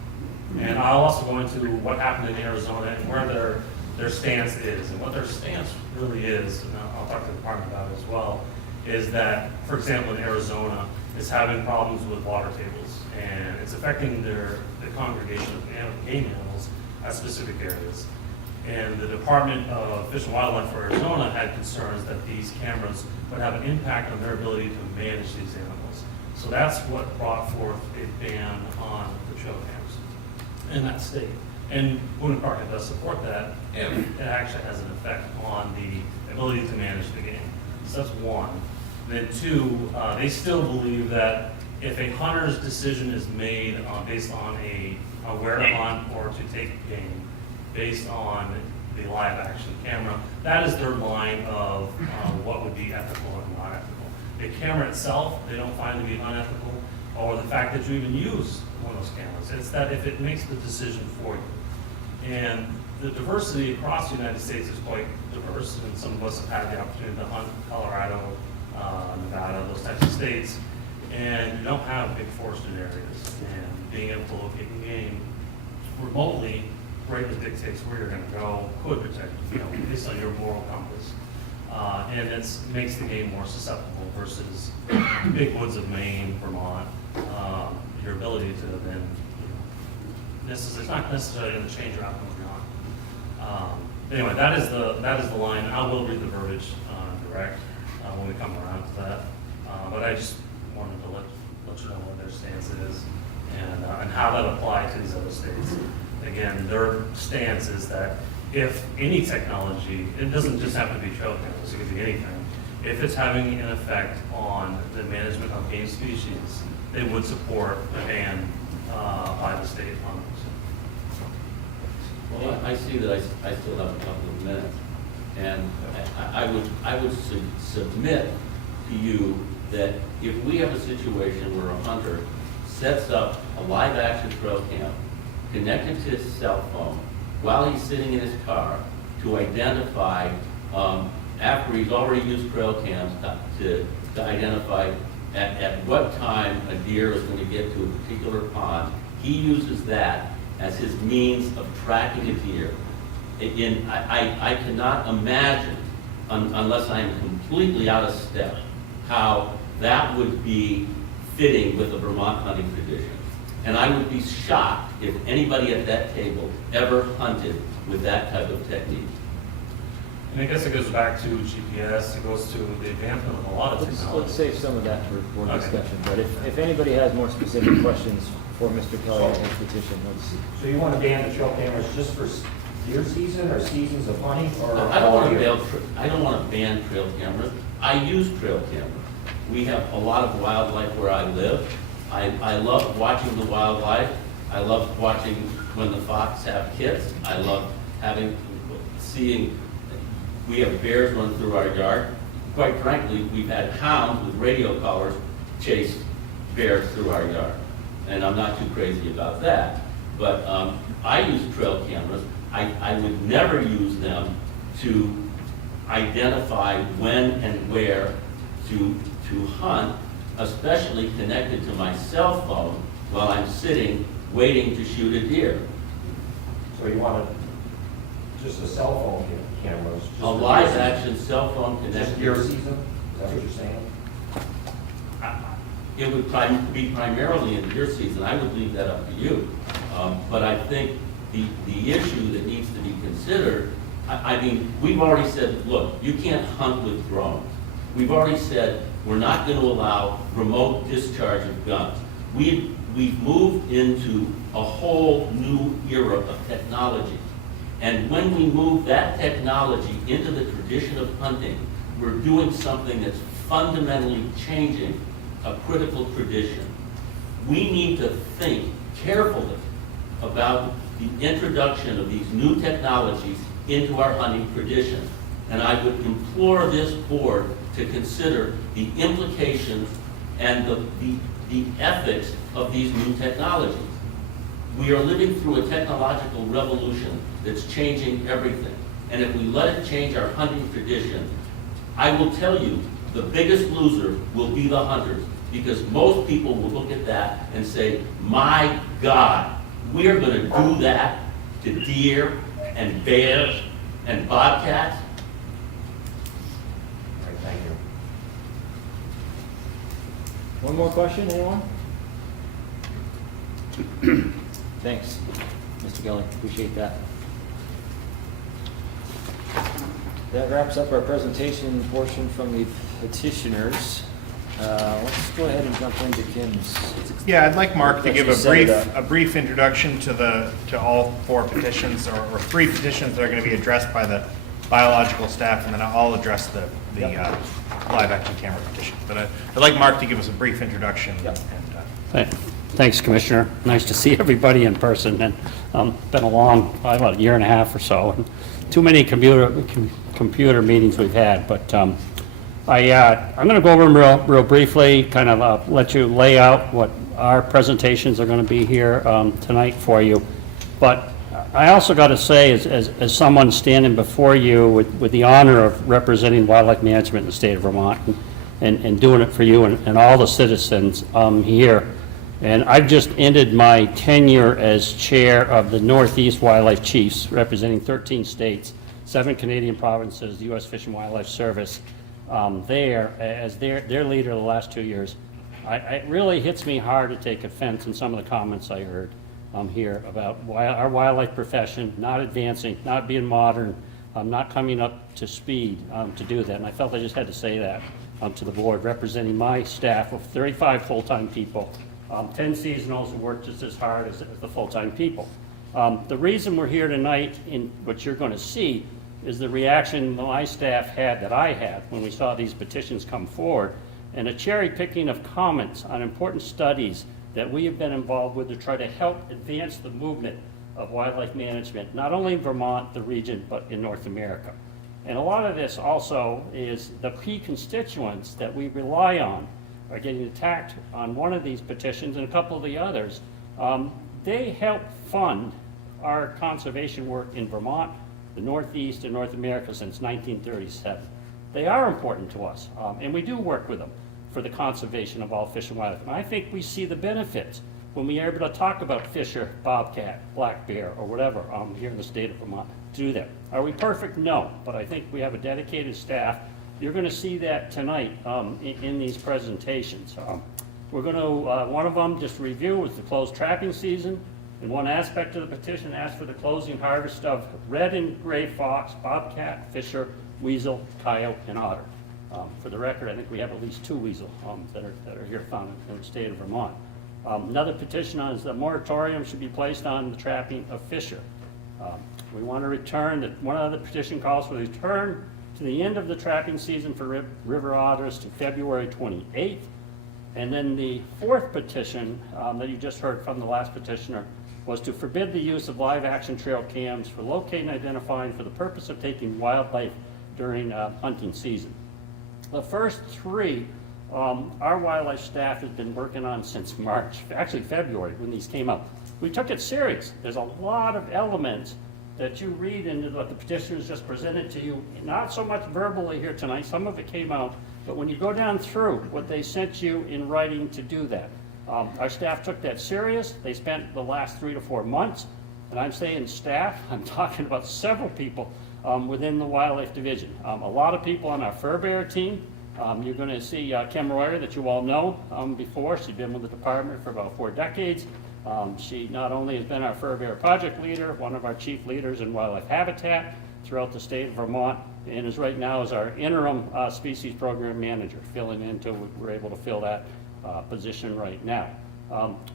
And I'll also go into what happened in Arizona and where their stance is. And what their stance really is, and I'll talk to the department about it as well, is that, for example, in Arizona, is having problems with water tables. And it's affecting the congregation of game animals at specific areas. And the Department of Fish and Wildlife for Arizona had concerns that these cameras would have an impact on their ability to manage these animals. So that's what brought forth a ban on the trail cameras in that state. And Boone and Crockett does support that, and it actually has an effect on the ability to manage the game. So that's one. Then two, they still believe that if a hunter's decision is made based on where to hunt or to take game, based on the live action camera, that is their line of what would be ethical and not ethical. The camera itself, they don't find to be unethical, or the fact that you even use one of those cameras. It's that if it makes the decision for you. And the diversity across the United States is quite diverse, and some of us have had the opportunity to hunt Colorado, Nevada, those types of states, and you don't have big forested areas. And being able to locate the game remotely greatly dictates where you're going to go, could protect you, based on your moral compass. And it makes the game more susceptible versus big woods of Maine, Vermont. Your ability to then, it's not necessarily going to change your outcome or not. Anyway, that is the line. I will read the verbiage direct when we come around to that. But I just wanted to let you know what their stance is and how that applies to these other states. Again, their stance is that if any technology, it doesn't just have to be trail cameras, it could be anything. If it's having an effect on the management of game species, they would support a ban by the state on those. Well, I see that I still have a couple of minutes, and I would submit to you that if we have a situation where a hunter sets up a live action trail cam connected to his cell phone while he's sitting in his car to identify, after he's already used trail cams to identify at what time a deer is going to get to a particular pond, he uses that as his means of tracking a deer. Again, I cannot imagine, unless I am completely out of step, how that would be fitting with the Vermont hunting tradition. And I would be shocked if anybody at that table ever hunted with that type of technique. And I guess it goes back to GPS, it goes to the advancement of a lot of Let's technology. save some of that for Okay. discussion, but if anybody has more specific questions for Mr. Kelly on his petition, let's. So you want to ban the trail cameras just for deer season or seasons of hunting or? I don't want to ban trail cameras. I use trail cameras. We have a lot of wildlife where I live. I love watching the wildlife. I love watching when the fox have kits. I love seeing, we have bears run through our yard. Quite frankly, we've had hounds with radio collars chase bears through our yard. And I'm not too crazy about that. But I use trail cameras. I would never use them to identify when and where to hunt, especially connected to my cell phone while I'm sitting waiting to shoot a deer. So you want just a cell phone cameras? just A for live deer action cell phone season? Just connected. deer season? Is that what you're saying? It would be primarily in deer season. I would leave that up to you. But I think the issue that needs to be considered, I mean, we've already said, look, you can't hunt with drones. We've already said we're not going to allow remote discharge of guns. We've moved into a whole new era of technology. And when we move that technology into the tradition of hunting, we're doing something that's fundamentally changing a critical tradition. We need to think carefully about the introduction of these new technologies into our hunting tradition. And I would implore this board to consider the implications and the ethics of these new technologies. We are living through a technological revolution that's changing everything. And if we let it change our hunting tradition, I will tell you, the biggest loser will be the hunters, because most people will look at that and say, my God, we are going to do that to deer and bears and bobcats? All right, thank you. One more question, anyone? Thanks, Mr. Gelling, appreciate that. That wraps up our presentation portion from the petitioners. Let's go ahead and jump into Kim's. Yeah, I'd like Mark to Let's give just set it up. a brief introduction to all four petitions, or three petitions that are going to be addressed by the biological staff, and then I'll address the live action camera petition. But I'd like Mark to give us a brief introduction. Yep. And, Thanks, Commissioner. Nice to see everybody in person. And been a long, about a year and a half or so. And too many computer meetings we've had. But I'm going to go over them real briefly, kind of let you lay out what our presentations are going to be here tonight for you. But I also got to say, as someone standing before you with the honor of representing wildlife management in the state of Vermont and doing it for you and all the citizens here. And I've just ended my tenure as chair of the Northeast Wildlife Chiefs, representing 13 states, 7 Canadian provinces, the U.S. Fish and Wildlife Service, there as their leader the last 2 years. It really hits me hard to take offense in some of the comments I heard here about our wildlife profession not advancing, not being modern, not coming up to speed to do that. And I felt I just had to say that to the board, representing my staff of 35 full-time people, 10 seasonals who work just as hard as the full-time people. The reason we're here tonight, in what you're going to see, is the reaction my staff had, that I had, when we saw these petitions come forward, and a cherry picking of comments on important studies that we have been involved with to try to help advance the movement of wildlife management, not only in Vermont, the region, but in North America. And a lot of this also is the key constituents that we rely on are getting attacked on one of these petitions and a couple of the others. They help fund our conservation work in Vermont, the Northeast, and North America since 1937. They are important to us, and we do work with them for the conservation of all fish and wildlife. And I think we see the benefits when we are able to talk about fisher, bobcat, black bear, or whatever here in the state of Vermont to do that. Are we perfect? No, but I think we have a dedicated staff. You're going to see that tonight in these presentations. We're going to, one of them, just review, is the closed trapping season. And one aspect of the petition asks for the closing harvest of red and gray fox, bobcat, fisher, weasel, coyote, and otter. For the record, I think we have at least 2 weasel that are here found in the state of Vermont. Another petition is the moratorium should be placed on the trapping of fisher. We want to return, one of the petition calls for the return to the end of the trapping season for river otters to February 28th. And then the 4th petition that you just heard from the last petitioner was to forbid the use of live action trail cams for locating and identifying for the purpose of taking wildlife during hunting season. The first 3, our wildlife staff has been working on since March, actually February, when these came up. We took it serious. There's a lot of elements that you read into what the petitioners just presented to you, not so much verbally here tonight, some of it came out, but when you go down through what they sent you in writing to do that. Our staff took that serious. They spent the last 3 to 4 months, and I'm saying staff, I'm talking about several people within the wildlife division. A lot of people on our fur bearer team. You're going to see Kim Royer, that you all know before. She's been with the department for about 4 decades. She not only has been our fur bearer project leader, one of our chief leaders in wildlife habitat throughout the state of Vermont, and is right now as our interim species program manager, filling in until we're able to fill that position right now.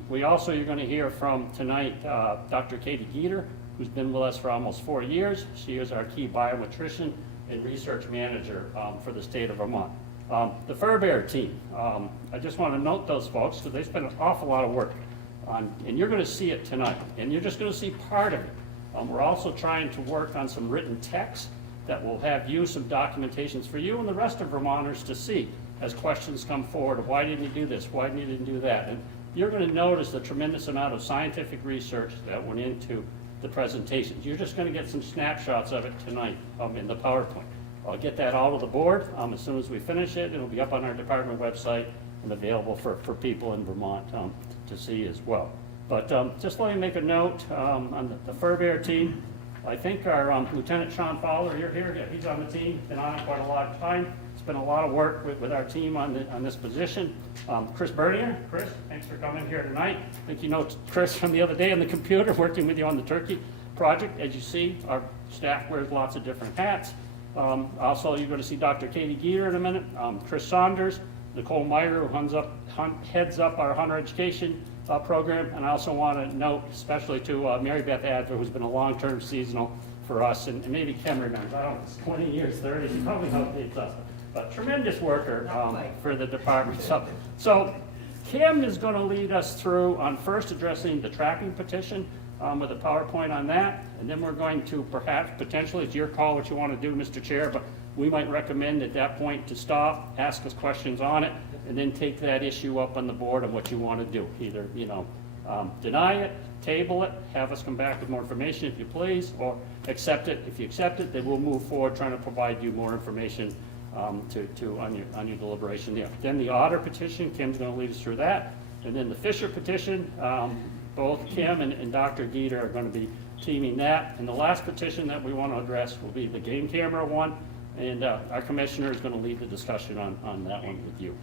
We also, you're going to hear from tonight Dr. Katie Geeter, who's been with us for almost 4 years. She is our key biometrician and research manager for the state of Vermont. The Fur Bear team, I just want to note those folks because they spend an awful lot of work on, and you're going to see it tonight, and you're just going to see part of it. We're also trying to work on some written text that will have you some documentations for you and the rest of Vermonters to see as questions come forward of why didn't you do this, why didn't you do that. And you're going to notice the tremendous amount of scientific research that went into the presentations. You're just going to get some snapshots of it tonight in the PowerPoint. I'll get that all to the board as soon as we finish it. It'll be up on our department website and available for people in Vermont to see as well. But just let me make a note on the Fur Bear team. I think our Lieutenant Sean Fowler, you're here, yeah, he's on the team, been on it quite a lot of time. Spent a lot of work with our team on this position. Chris Bernier, Chris, thanks for coming here tonight. I think you know Chris from the other day on the computer, working with you on the turkey project. As you see, our staff wears lots of different hats. Also, you're going to see Dr. Katie Geeter in a minute, Chris Saunders, Nicole Meyer, who heads up our hunter education program. And I also want to note, especially to Mary Beth Adler, who's been a long-term seasonal for us, and maybe Kim remembers, I don't know, it's 20 years, 30, she probably outdates us, but tremendous worker for the department. So Kim is going to lead us through on first addressing the tracking petition with a PowerPoint on that, and then we're going to perhaps, potentially, it's your call what you want to do, Mr. Chair, but we might recommend at that point to stop, ask us questions on it, and then take that issue up on the board of what you want to do. Either, deny it, table it, have us come back with more information if you please, or accept it. If you accept it, then we'll move forward trying to provide you more information on your deliberation there. Then the Otter petition, Kim's going to lead us through that. And then the Fisher petition, both Kim and Dr. Geeter are going to be teaming that. And the last petition that we want to address will be the game camera one. And our commissioner is going to lead the discussion on that one with you.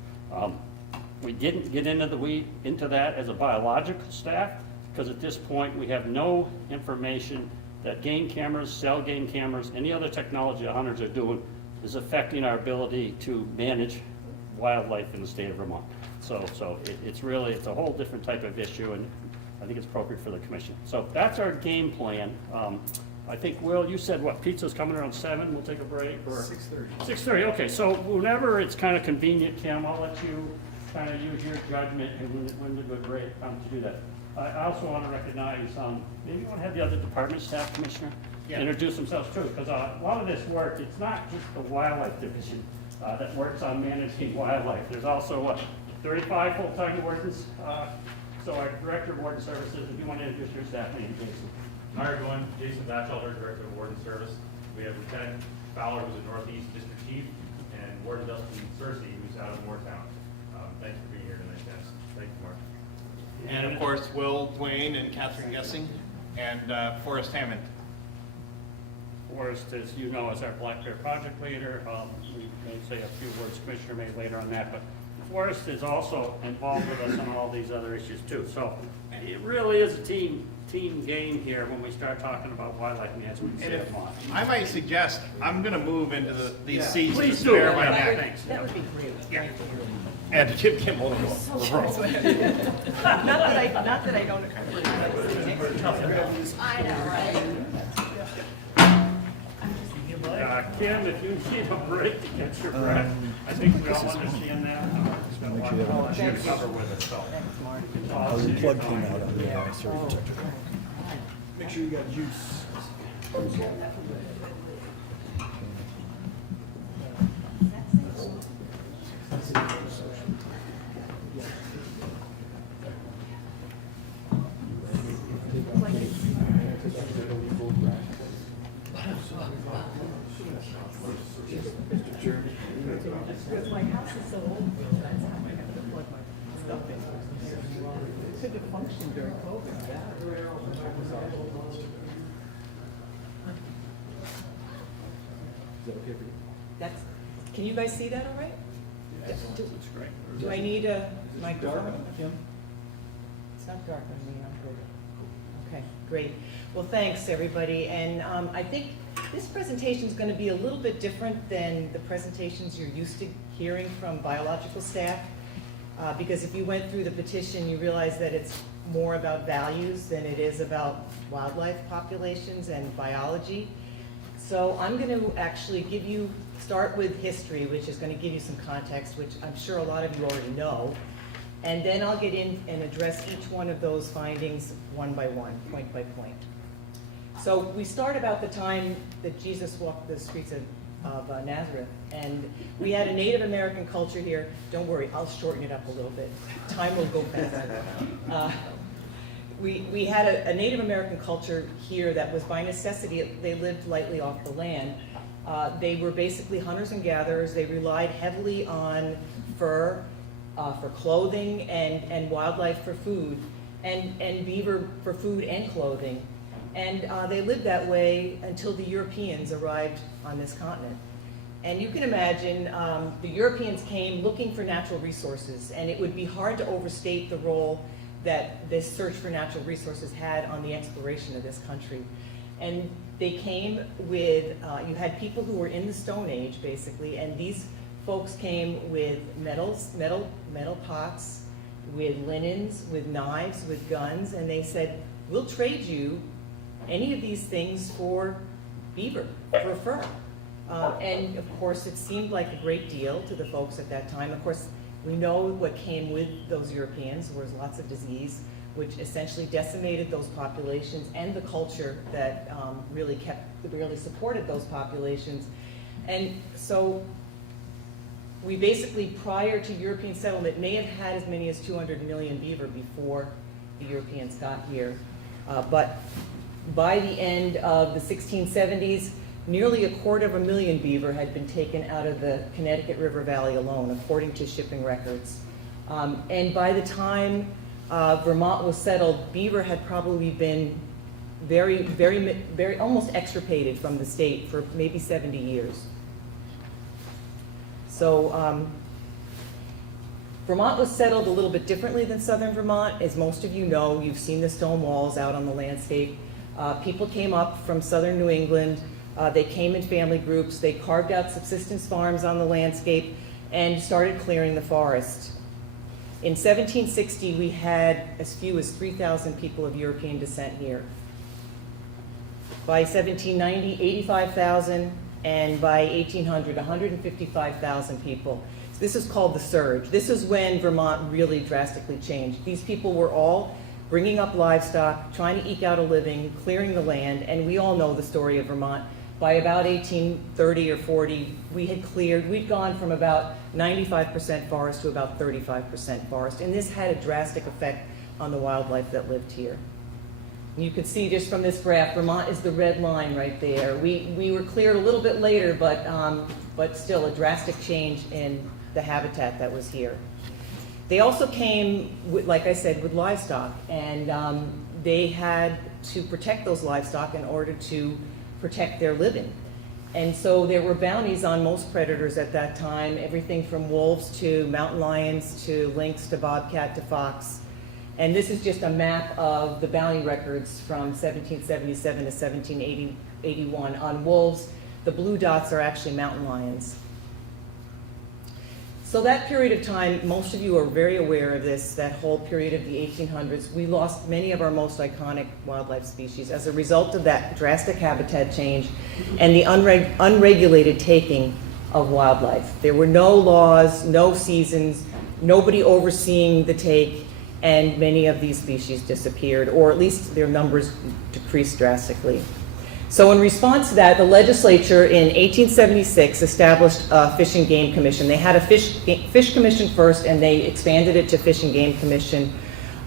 We didn't get into that as a biological staff because at this point we have no information that game cameras, cell game cameras, any other technology the hunters are doing is affecting our ability to manage wildlife in the state of Vermont. So it's a whole different type of issue, and I think it's appropriate for the commission. So that's our game plan. I think, Will, you said what, pizza's coming around 7, we'll take a break, or? 6:30. 6:30, okay, so whenever it's kind of convenient, Kim, I'll let you kind of use your judgment and when's a good break to do that. I also want to recognize, maybe you want to have the other department staff, Commissioner, introduce themselves too, because a lot of this work, it's not just the wildlife division that works on managing wildlife. There's also 35 full-time wardens. So our Director of Warden Services, if you want to introduce your staff name, Jason. Hi everyone, Jason Batchelder, Director of Warden Service. We have Lieutenant Fowler, who's the Northeast District Chief, and Warden Dustin Searcy, who's out of Moortown. Thanks for being here tonight, guys. Thank you, Mark. And of course, Will Dwayne and Catherine Gessing and Forrest Hammond. Forrest, as you know, is our Black Bear Project Leader. We may say a few words, Commissioner may later on that, but Forrest is also involved with us on all these other issues too. So it really is a team game here when we start talking about wildlife management. And if I might suggest, I'm going to move into these seats. Please to do. spare my neck. Thanks. That would be great. Yeah. And to give Kim a little Not that I don't agree. I know, right? Kim, if you need a break to get your breath, I think we all understand that. It's been a lot to cover with it, so. Thanks, Mark. Plug came out on the surge detector. Make sure you got juice. Because my house is so old, that's how I have to plug my stuff in. It could have functioned during COVID, yeah. Is that okay for you? That's, can you guys see that all right? That's great. Do I need a Is it microphone? dark, Kim? It's not dark on me, I'm good. Okay, great. Well, thanks, everybody. And I think this presentation is going to be a little bit different than the presentations you're used to hearing from biological staff. Because if you went through the petition, you realize that it's more about values than it is about wildlife populations and biology. So I'm going to actually start with history, which is going to give you some context, which I'm sure a lot of you already know. And then I'll get in and address each one of those findings one by one, point by point. So we start about the time that Jesus walked the streets of Nazareth. And we had a Native American culture here. Don't worry, I'll shorten it up a little bit. Time will go fast. We had a Native American culture here that was by necessity. They lived lightly off the land. They were basically hunters and gatherers. They relied heavily on fur for clothing and wildlife for food, and beaver for food and clothing. And they lived that way until the Europeans arrived on this continent. And you can imagine the Europeans came looking for natural resources, and it would be hard to overstate the role that this search for natural resources had on the exploration of this country. And they came with, you had people who were in the Stone Age, basically, and these folks came with metal pots, with linens, with knives, with guns, and they said, we'll trade you any of these things for beaver, for fur. And of course, it seemed like a great deal to the folks at that time. Of course, we know what came with those Europeans was lots of disease, which essentially decimated those populations and the culture that really supported those populations. And so we basically, prior to European settlement, may have had as many as 200 million beaver before the Europeans got here. But by the end of the 1670s, nearly 250,000 beaver had been taken out of the Connecticut River Valley alone, according to shipping records. And by the time Vermont was settled, beaver had probably been very almost extirpated from the state for maybe 70 years. So Vermont was settled a little bit differently than southern Vermont. As most of you know, you've seen the stone walls out on the landscape. People came up from southern New England. They came in family groups. They carved out subsistence farms on the landscape and started clearing the forest. In 1760, we had as few as 3,000 people of European descent here. By 1790, 85,000, and by 1800, 155,000 people. So this is called the surge. This is when Vermont really drastically changed. These people were all bringing up livestock, trying to eke out a living, clearing the land, and we all know the story of Vermont. By about 1830 or 40, we'd gone from about 95% forest to about 35% forest, and this had a drastic effect on the wildlife that lived here. And you can see just from this graph, Vermont is the red line right there. We were cleared a little bit later, but still a drastic change in the habitat that was here. They also came, like I said, with livestock, and they had to protect those livestock in order to protect their living. And so there were bounties on most predators at that time, everything from wolves to mountain lions to lynx to bobcat to fox. And this is just a map of the bounty records from 1777 to 1781. On wolves, the blue dots are actually mountain lions. So that period of time, most of you are very aware of this, that whole period of the 1800s. We lost many of our most iconic wildlife species as a result of that drastic habitat change and the unregulated taking of wildlife. There were no laws, no seasons, nobody overseeing the take, and many of these species disappeared, or at least their numbers decreased drastically. So in response to that, the legislature in 1876 established a Fish and Game Commission. They had a Fish Commission first, and they expanded it to Fish and Game Commission.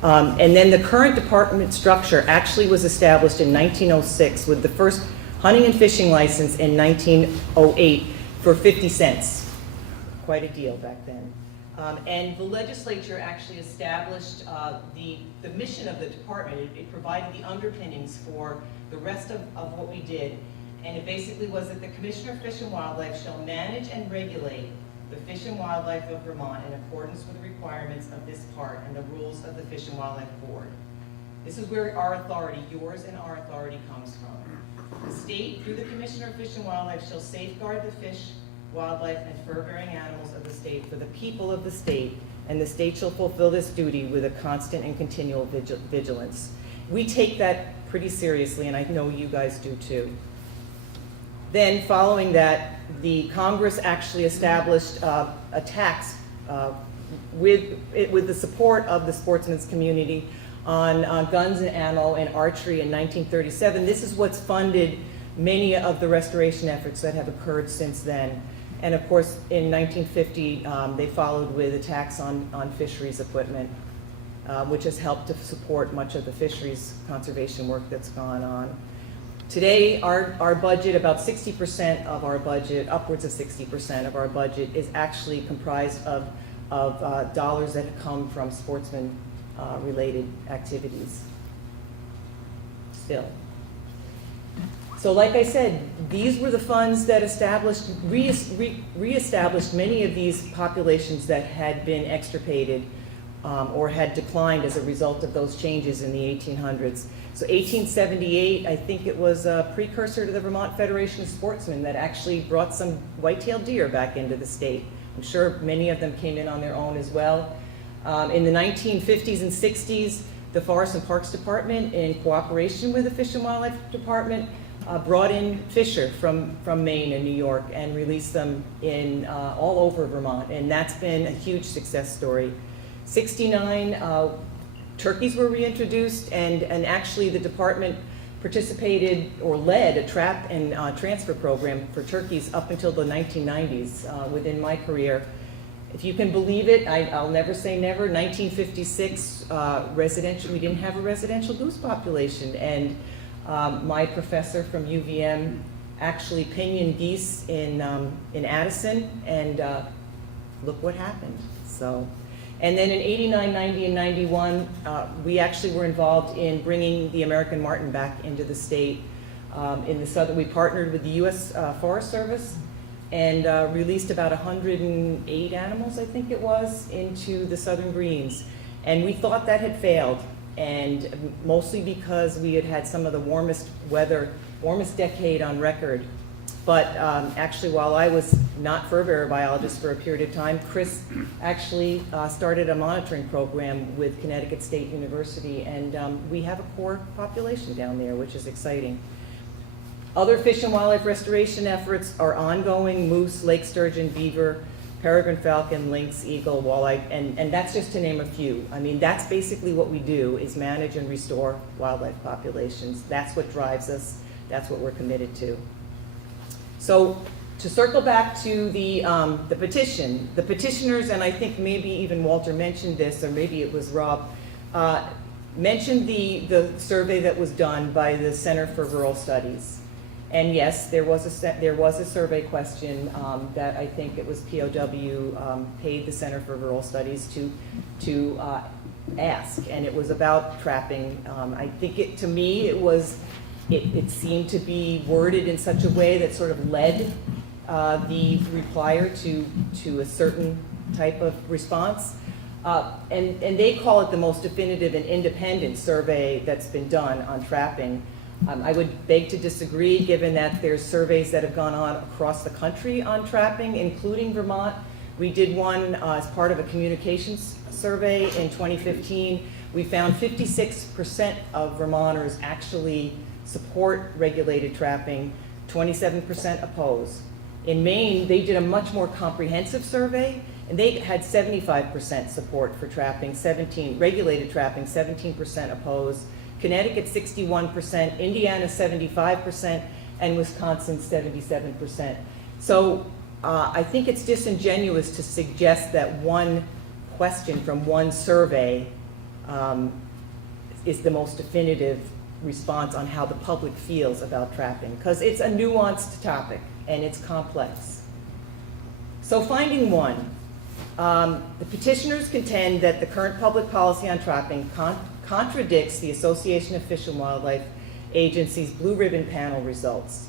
And then the current department structure actually was established in 1906 with the first hunting and fishing license in 1908 for 50 cents. Quite a deal back then. And the legislature actually established the mission of the department. It provided the underpinnings for the rest of what we did. And it basically was that the Commissioner of Fish and Wildlife shall manage and regulate the fish and wildlife of Vermont in accordance with the requirements of this part and the rules of the Fish and Wildlife Board. This is where our authority, yours and our authority, comes from. The state, through the Commissioner of Fish and Wildlife, shall safeguard the fish, wildlife, and fur-bearing animals of the state for the people of the state, and the state shall fulfill this duty with a constant and continual vigilance. We take that pretty seriously, and I know you guys do too. Then, following that, the Congress actually established a tax with the support of the sportsman's community on guns and ammo and archery in 1937. This is what's funded many of the restoration efforts that have occurred since then. And of course, in 1950, they followed with a tax on fisheries equipment, which has helped to support much of the fisheries conservation work that's gone on. Today, our budget, about 60% of our budget, upwards of 60% of our budget, is actually comprised of dollars that have come from sportsman-related activities. Still. So like I said, these were the funds that reestablished many of these populations that had been extirpated or had declined as a result of those changes in the 1800s. So 1878, I think it was a precursor to the Vermont Federation of Sportsmen that actually brought some white-tailed deer back into the state. I'm sure many of them came in on their own as well. In the 1950s and 60s, the Forest and Parks Department, in cooperation with the Fish and Wildlife Department, brought in fisher from Maine and New York and released them in all over Vermont, and that's been a huge success story. 69, turkeys were reintroduced, and actually the department participated or led a trap and transfer program for turkeys up until the 1990s within my career. If you can believe it, I'll never say never, 1956, we didn't have a residential goose population, and my professor from UVM actually pinioned geese in Addison, and look what happened. So, and then in 89, 90, and 91, we actually were involved in bringing the American marten back into the state. In the southern, we partnered with the U.S. Forest Service and released about 108 animals, I think it was, into the southern greens. And we thought that had failed, and mostly because we had had some of the warmest weather, warmest decade on record. But actually, while I was not fur bearer biologist for a period of time, Chris actually started a monitoring program with Connecticut State University, and we have a core population down there, which is exciting. Other fish and wildlife restoration efforts are ongoing: moose, lake sturgeon, beaver, peregrine falcon, lynx, eagle, walleye, and that's just to name a few. I mean, that's basically what we do, is manage and restore wildlife populations. That's what drives us. That's what we're committed to. So to circle back to the petition, the petitioners, and I think maybe even Walter mentioned this, or maybe it was Rob, mentioned the survey that was done by the Center for Rural Studies. And yes, there was a survey question that I think it was POW paid the Center for Rural Studies to ask, and it was about trapping. I think to me it seemed to be worded in such a way that sort of led the replier to a certain type of response. And they call it the most definitive and independent survey that's been done on trapping. I would beg to disagree, given that there's surveys that have gone on across the country on trapping, including Vermont. We did one as part of a communications survey in 2015. We found 56% of Vermonters actually support regulated trapping, 27% oppose. In Maine, they did a much more comprehensive survey, and they had 75% support for trapping, regulated trapping, 17% oppose. Connecticut 61%, Indiana 75%, and Wisconsin 77%. So I think it's disingenuous to suggest that one question from one survey is the most definitive response on how the public feels about trapping, because it's a nuanced topic and it's complex. So finding one, the petitioners contend that the current public policy on trapping contradicts the Association of Fish and Wildlife Agency's Blue Ribbon Panel results.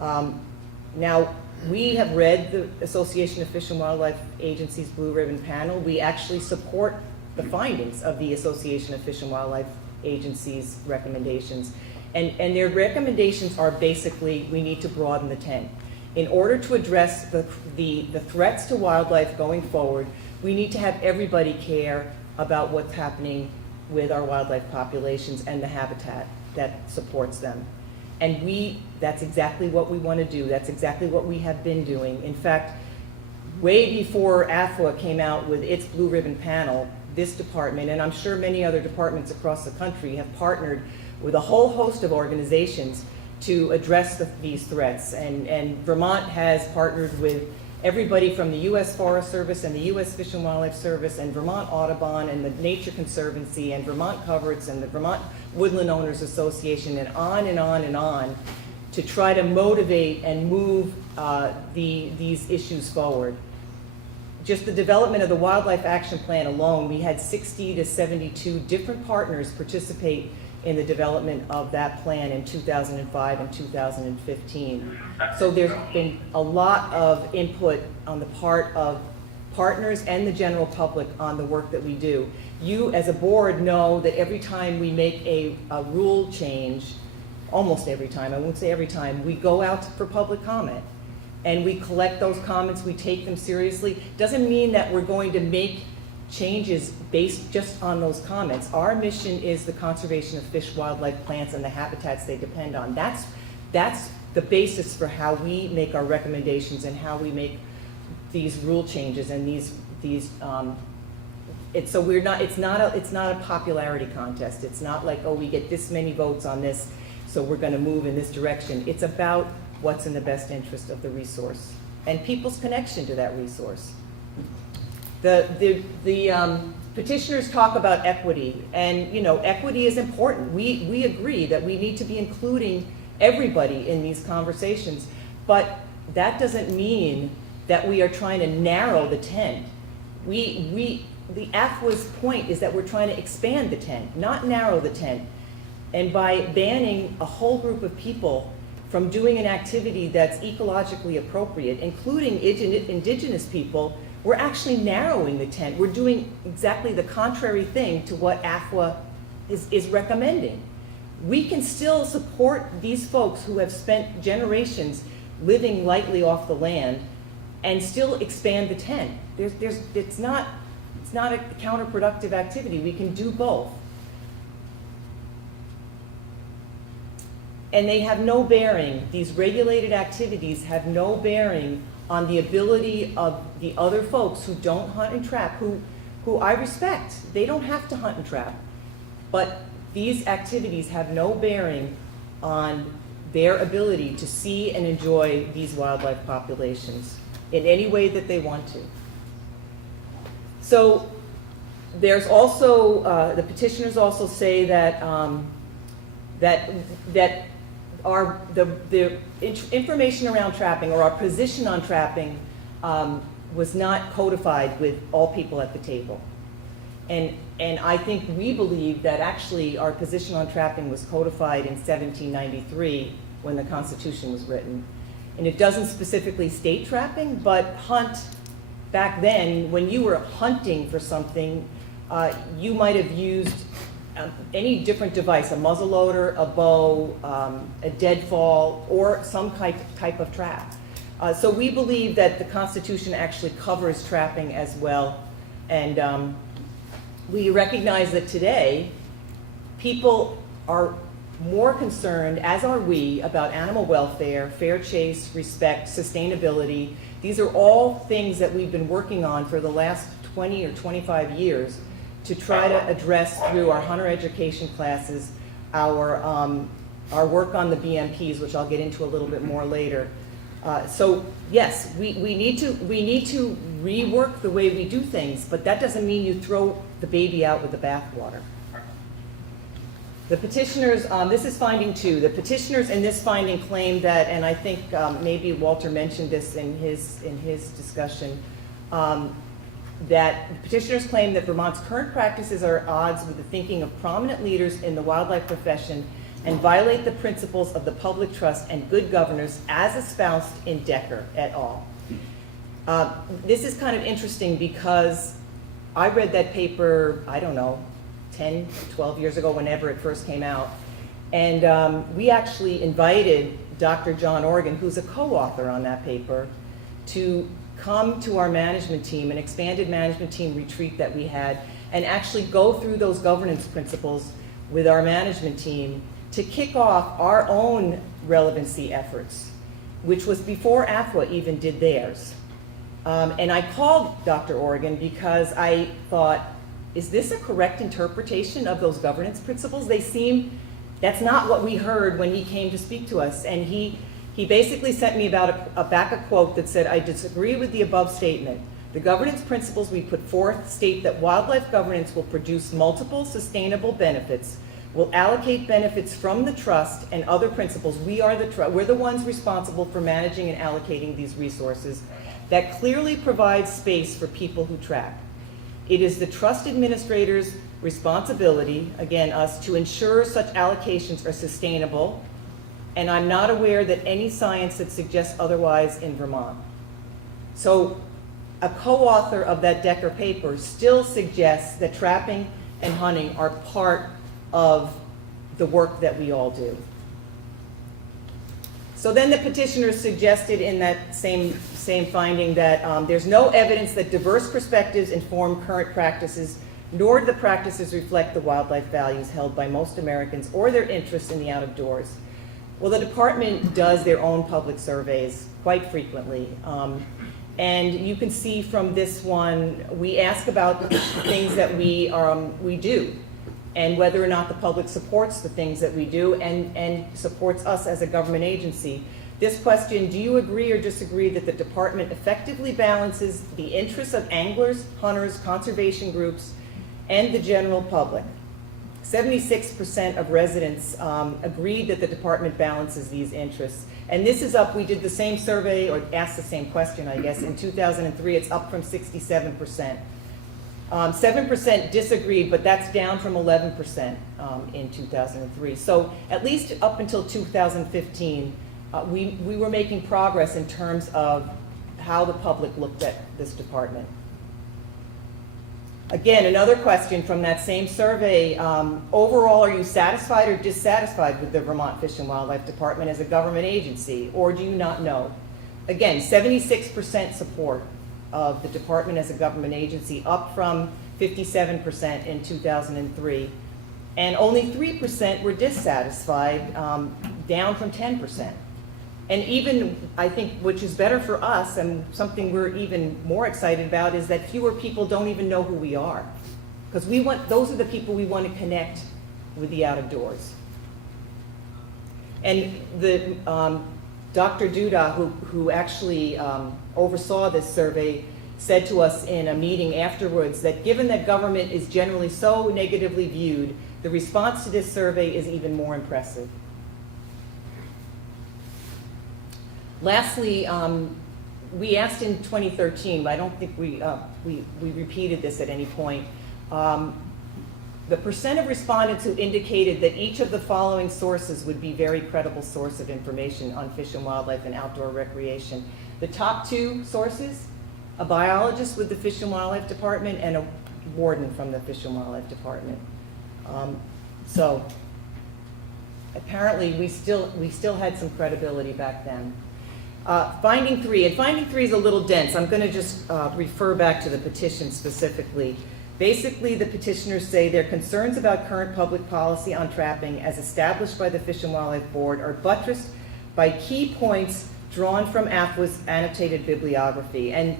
Now, we have read the Association of Fish and Wildlife Agency's Blue Ribbon Panel. We actually support the findings of the Association of Fish and Wildlife Agency's recommendations. And their recommendations are basically, we need to broaden the tent. in order to address the threats to wildlife going forward, we need to have everybody care about what's happening with our wildlife populations and the habitat that supports them. And that's exactly what we want to do. That's exactly what we have been doing. In fact, way before AFWA came out with its Blue Ribbon Panel, this department, and I'm sure many other departments across the country, have partnered with a whole host of organizations to address these threats. And Vermont has partnered with everybody from the U.S. Forest Service and the U.S. Fish and Wildlife Service and Vermont Audubon and the Nature Conservancy and Vermont Coverts and the Vermont Woodland Owners Association and on and on and on to try to motivate and move these issues forward. Just the development of the Wildlife Action Plan alone, we had 60 to 72 different partners participate in the development of that plan in 2005 and 2015. So there's been a lot of input on the part of partners and the general public on the work that we do. You, as a board, know that every time we make a rule change, almost every time, I won't say every time, we go out for public comment. And we collect those comments, we take them seriously. Doesn't mean that we're going to make changes based just on those comments. Our mission is the conservation of fish, wildlife, plants, and the habitats they depend on. That's the basis for how we make our recommendations and how we make these rule changes and it's not a popularity contest. It's not like, oh, we get this many votes on this, so we're going to move in this direction. It's about what's in the best interest of the resource and people's connection to that resource. The petitioners talk about equity, and equity is important. We agree that we need to be including everybody in these conversations, but that doesn't mean that we are trying to narrow the tent. The AFWA's point is that we're trying to expand the tent, not narrow the tent. And by banning a whole group of people from doing an activity that's ecologically appropriate, including indigenous people, we're actually narrowing the tent. We're doing exactly the contrary thing to what AFWA is recommending. We can still support these folks who have spent generations living lightly off the land and still expand the tent. It's not a counterproductive activity. We can do both. And they have no bearing, these regulated activities have no bearing on the ability of the other folks who don't hunt and trap, who I respect. They don't have to hunt and trap. But these activities have no bearing on their ability to see and enjoy these wildlife populations in any way that they want to. So there's also, the petitioners also say that the information around trapping, or our position on trapping, was not codified with all people at the table. And I think we believe that actually our position on trapping was codified in 1793 when the Constitution was written. And it doesn't specifically state trapping, but hunt, back then, when you were hunting for something, you might have used any different device, a muzzleloader, a bow, a deadfall, or some type of trap. So we believe that the Constitution actually covers trapping as well. And we recognize that today, people are more concerned, as are we, about animal welfare, fair chase, respect, sustainability. These are all things that we've been working on for the last 20 or 25 years to try to address through our hunter education classes, our work on the BMPs, which I'll get into a little bit more later. So yes, we need to rework the way we do things, but that doesn't mean you throw the baby out with the bathwater. The petitioners, this is finding 2. The petitioners in this finding claim that, and I think maybe Walter mentioned this in his discussion, that petitioners claim that Vermont's current practices are at odds with the thinking of prominent leaders in the wildlife profession and violate the principles of the public trust and good governance as espoused in Decker et al. This is kind of interesting because I read that paper, I don't know, 10, 12 years ago, whenever it first came out. And we actually invited Dr. John Organ, who's a co-author on that paper, to come to our management team, an expanded management team retreat that we had, and actually go through those governance principles with our management team to kick off our own relevancy efforts, which was before AFWA even did theirs. And I called Dr. Organ because I thought, is this a correct interpretation of those governance principles? They seem, that's not what we heard when he came to speak to us. And he basically sent me back a quote that said, I disagree with the above statement. The governance principles we put forth state that wildlife governance will produce multiple sustainable benefits, will allocate benefits from the trust and other principles. We're the ones responsible for managing and allocating these resources that clearly provide space for people who track. It is the trust administrator's responsibility, again us, to ensure such allocations are sustainable, and I'm not aware that any science that suggests otherwise in Vermont. So a co-author of that Decker paper still suggests that trapping and hunting are part of the work that we all do. So then the petitioner suggested in that same finding that there's no evidence that diverse perspectives inform current practices, nor do the practices reflect the wildlife values held by most Americans or their interests in the out of doors. Well, the department does their own public surveys quite frequently. And you can see from this one, we ask about the things that we do, and whether or not the public supports the things that we do and supports us as a government agency. This question, do you agree or disagree that the department effectively balances the interests of anglers, hunters, conservation groups, and the general public? 76% of residents agreed that the department balances these interests. And this is up, we did the same survey, or asked the same question, I guess, in 2003. It's up from 67%. 7% disagreed, but that's down from 11% in 2003. So at least up until 2015, we were making progress in terms of how the public looked at this department. Again, another question from that same survey, overall, are you satisfied or dissatisfied with the Vermont Fish and Wildlife Department as a government agency, or do you not know? Again, 76% support of the department as a government agency, up from 57% in 2003. And only 3% were dissatisfied, down from 10%. And even, I think, which is better for us and something we're even more excited about, is that fewer people don't even know who we are. Because those are the people we want to connect with the out of doors. And the Dr. Duda, who actually oversaw this survey, said to us in a meeting afterwards that given that government is generally so negatively viewed, the response to this survey is even more impressive. Lastly, we asked in 2013, but I don't think we repeated this at any point, the percent of respondents who indicated that each of the following sources would be very credible source of information on fish and wildlife and outdoor recreation. The top two sources, a biologist with the Fish and Wildlife Department and a warden from the Fish and Wildlife Department. So apparently we still had some credibility back then. Finding three, and finding three is a little dense. I'm going to just refer back to the petition specifically. Basically, the petitioners say their concerns about current public policy on trapping as established by the Fish and Wildlife Board are buttressed by key points drawn from AFWA's annotated bibliography. And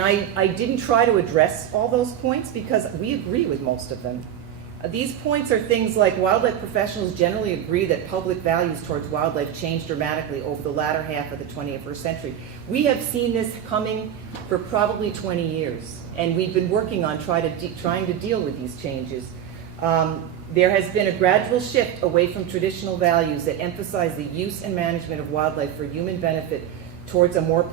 I didn't try to address all those points because we agree with most of them. These points are things like wildlife professionals generally agree that public values towards wildlife changed dramatically over the latter half of the 21st century. We have seen this coming for probably 20 years, and we've been working on trying to deal with these changes. There has been a gradual shift away from traditional values that emphasize the use and management of wildlife for human benefit towards a more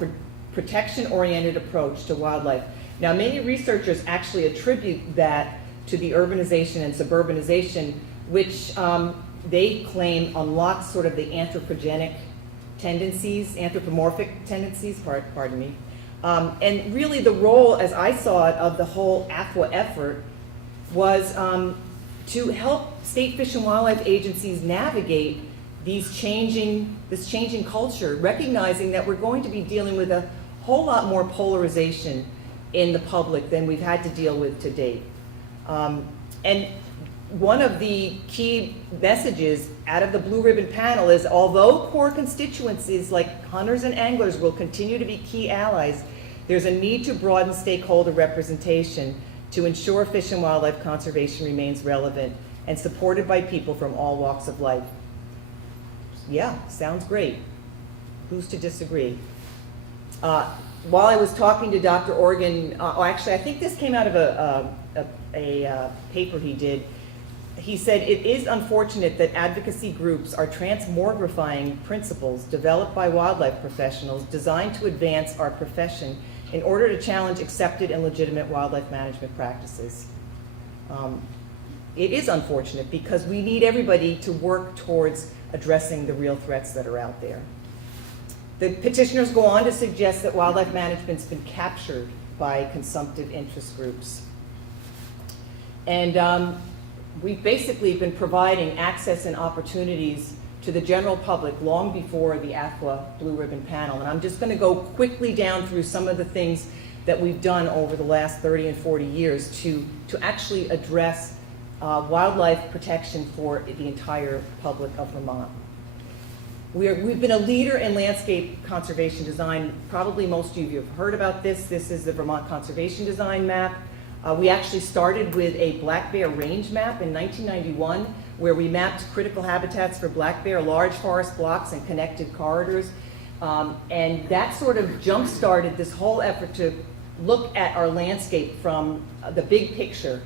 protection-oriented approach to wildlife. Now, many researchers actually attribute that to the urbanization and suburbanization, which they claim unlocks sort of the anthropomorphic tendencies, pardon me. And really the role, as I saw it, of the whole AFWA effort was to help state fish and wildlife agencies navigate these changing this changing culture, recognizing that we're going to be dealing with a whole lot more polarization in the public than we've had to deal with to date. And one of the key messages out of the Blue Ribbon panel is, although core constituencies like hunters and anglers will continue to be key allies, there's a need to broaden stakeholder representation to ensure fish and wildlife conservation remains relevant and supported by people from all walks of life. Yeah, sounds great. Who's to disagree? While I was talking to Dr. Organ, actually I think this came out of a paper he did. He said, it is unfortunate that advocacy groups are transmogrifying principles developed by wildlife professionals designed to advance our profession in order to challenge accepted and legitimate wildlife management practices. It is unfortunate because we need everybody to work towards addressing the real threats that are out there. The petitioners go on to suggest that wildlife management's been captured by consumptive interest groups. And we've basically been providing access and opportunities to the general public long before the AFWA Blue Ribbon panel. And I'm just going to go quickly down through some of the things that we've done over the last 30 and 40 years to actually address wildlife protection for the entire public of Vermont. We've been a leader in landscape conservation design. Probably most of you have heard about this. This is the Vermont Conservation Design Map. We actually started with a black bear range map in 1991, where we mapped critical habitats for black bear, large forest blocks, and connected corridors. And that sort of jump-started this whole effort to look at our landscape from the big picture,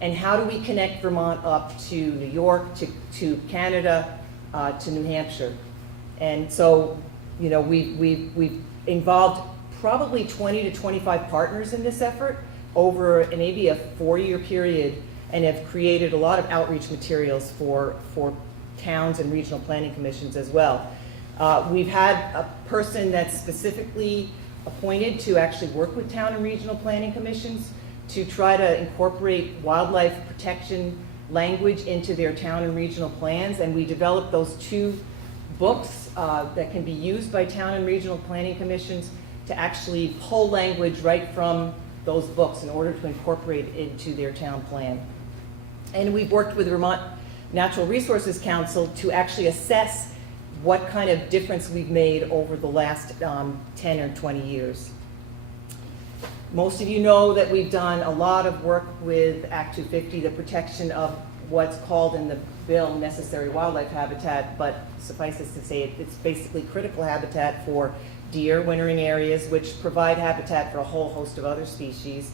and how do we connect Vermont up to New York, to Canada, to New Hampshire. And so, you know, we've involved probably 20 to 25 partners in this effort over maybe a 4-year period, and have created a lot of outreach materials for towns and regional planning commissions as well. We've had a person that's specifically appointed to actually work with town and regional planning commissions to try to incorporate wildlife protection language into their town and regional plans, and we developed those 2 books that can be used by town and regional planning commissions to actually pull language right from those books in order to incorporate it into their town plan. And we've worked with Vermont Natural Resources Council to actually assess what kind of difference we've made over the last 10 or 20 years. Most of you know that we've done a lot of work with Act 250, the protection of what's called in the bill necessary wildlife habitat, but suffices to say it's basically critical habitat for deer wintering areas, which provide habitat for a whole host of other species.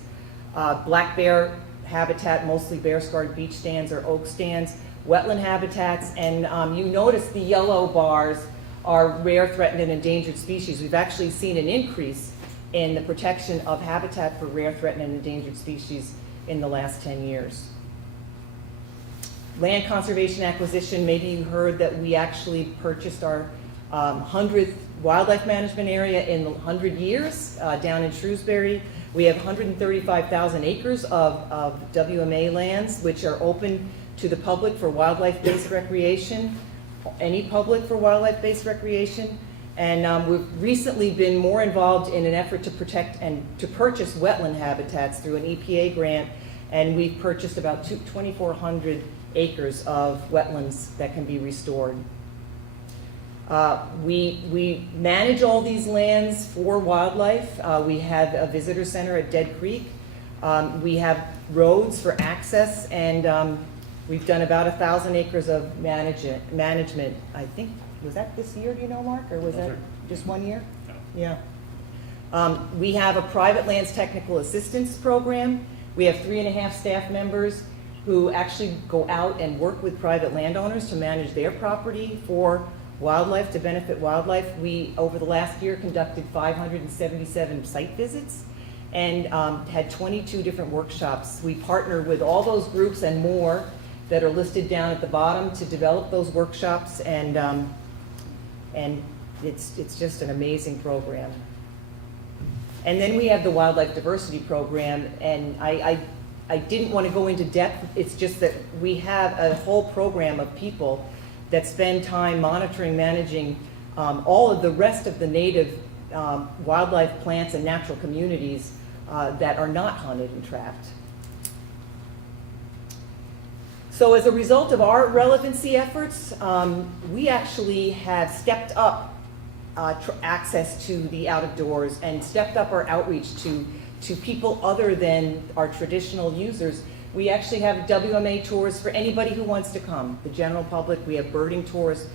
Black bear habitat, mostly bear-scarred beach stands or oak stands, wetland habitats, and you notice the yellow bars are rare, threatened, and endangered species. We've actually seen an increase in the protection of habitat for rare, threatened, and endangered species in the last 10 years. Land conservation acquisition, maybe you heard that we actually purchased our 100th wildlife management area in 100 years down in Shrewsbury. We have 135,000 acres of WMA lands, which are open to the public for wildlife-based recreation, any public for wildlife-based recreation. And we've recently been more involved in an effort to protect and to purchase wetland habitats through an EPA grant, and we've purchased about 2,400 acres of wetlands that can be restored. We manage all these lands for wildlife. We have a visitor center at Dead Creek. We have roads for access, and we've done about 1,000 acres of management. I think, was that this year, do you know, Mark, or was that just 1 year? No. Yeah. We have a private lands technical assistance program. We have 3.5 staff members who actually go out and work with private landowners to manage their property for wildlife, to benefit wildlife. We, over the last year, conducted 577 site visits and had 22 different workshops. We partner with all those groups and more that are listed down at the bottom to develop those workshops, and it's just an amazing program. And then we have the Wildlife Diversity Program, and I didn't want to go into depth. It's just that we have a whole program of people that spend time monitoring, managing all of the rest of the native wildlife, plants, and natural communities that are not hunted and trapped. So as a result of our relevancy efforts, we actually have stepped up access to the out of doors and stepped up our outreach to people other than our traditional users. We actually have WMA tours for anybody who wants to come, the general public. We have birding tours.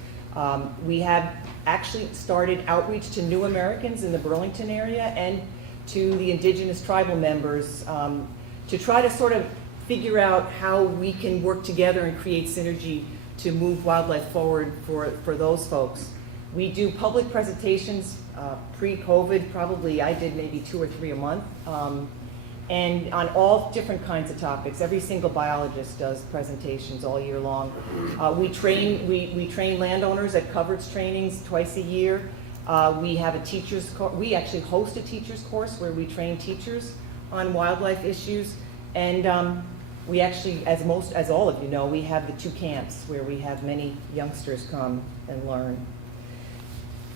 We have actually started outreach to new Americans in the Burlington area and to the indigenous tribal members to try to sort of figure out how we can work together and create synergy to move wildlife forward for those folks. We do public presentations pre-COVID, probably I did maybe 2 or 3 a month, and on all different kinds of topics. Every single biologist does presentations all year long. We train landowners at coverage trainings twice a year. We have we actually host a teacher's course where we train teachers on wildlife issues. And we actually, as all of you know, we have the 2 camps where we have many youngsters come and learn.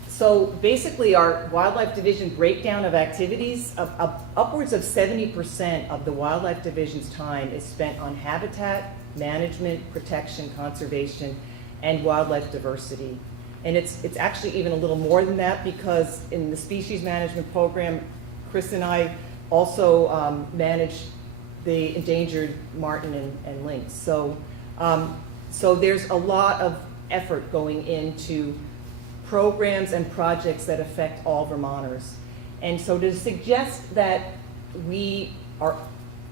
So basically our wildlife division breakdown of activities, upwards of 70% of the wildlife division's time is spent on habitat management, protection, conservation, and wildlife diversity. And it's actually even a little more than that, because in the species management program, Chris and I also manage the endangered marten and lynx. So there's a lot of effort going into programs and projects that affect all Vermonters. And so to suggest that we are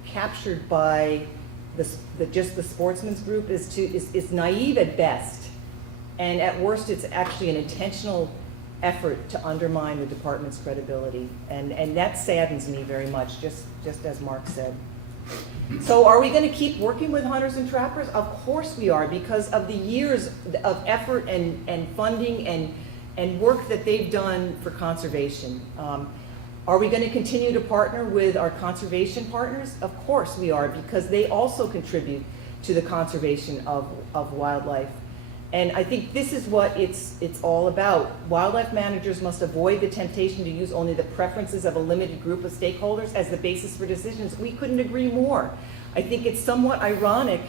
captured by just the sportsman's group is naive at best. And at worst, it's actually an intentional effort to undermine the department's credibility. And that saddens me very much, just as Mark said. So are we going to keep working with hunters and trappers? Of course we are, because of the years of effort and funding and work that they've done for conservation. Are we going to continue to partner with our conservation partners? Of course we are, because they also contribute to the conservation of wildlife. And I think this is what it's all about. Wildlife managers must avoid the temptation to use only the preferences of a limited group of stakeholders as the basis for decisions. We couldn't agree more. I think it's somewhat ironic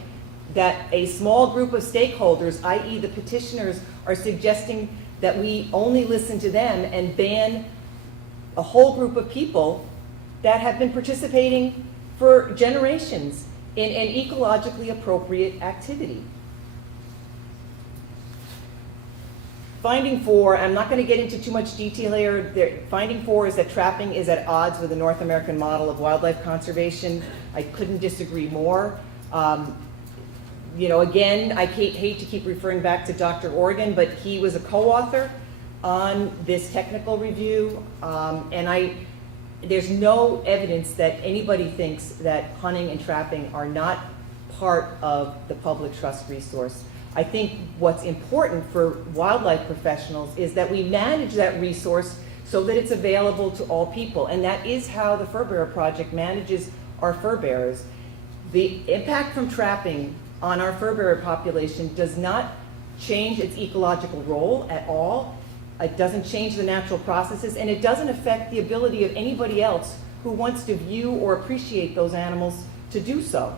that a small group of stakeholders, i.e. the petitioners, are suggesting that we only listen to them and ban a whole group of people that have been participating for generations in an ecologically appropriate activity. Finding 4, I'm not going to get into too much detail here. Finding 4 is that trapping is at odds with the North American model of wildlife conservation. I couldn't disagree more. Again, I hate to keep referring back to Dr. Organ, but he was a co-author on this technical review, and there's no evidence that anybody thinks that hunting and trapping are not part of the public trust resource. I think what's important for wildlife professionals is that we manage that resource so that it's available to all people, and that is how the Fur Bearer Project manages our fur bearers. The impact from trapping on our fur bearer population does not change its ecological role at all. It doesn't change the natural processes, and it doesn't affect the ability of anybody else who wants to view or appreciate those animals to do so.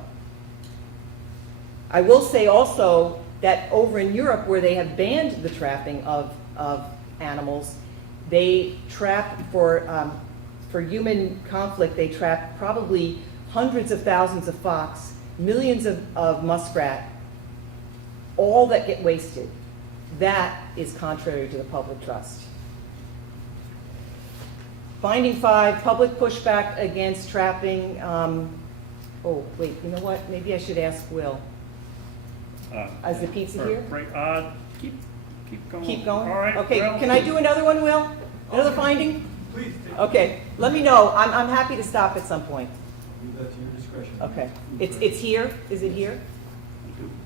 I will say also that over in Europe, where they have banned the trapping of animals, they trap for human conflict. They trap probably hundreds of thousands of fox, millions of muskrat, all that get wasted. That is contrary to the public trust. Finding 5, public pushback against trapping. Oh, wait, you know what? Maybe I should ask Will. Is the pizza here? Keep going. Keep going? All right. Okay, Will. can I do another one, Will? Another finding? Please. Okay, let me know. I'm happy to stop at some point. Leave that to your discretion. Okay, it's here? Is it here?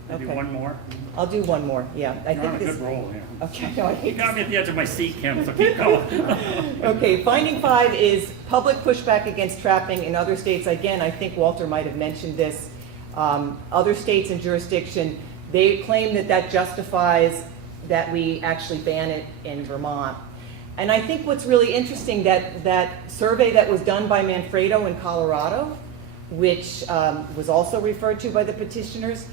Maybe Okay. one more. I'll do one more, yeah. I You're on think a this. good roll here. Okay, no, I You hate got this. me at the edge of my seat, Kim, so keep going. Okay, finding 5 is public pushback against trapping in other states. Again, I think Walter might have mentioned this. Other states and jurisdiction, they claim that justifies that we actually ban it in Vermont. And I think what's really interesting, that survey that was done by Manfredo in Colorado, which was also referred to by the petitioners,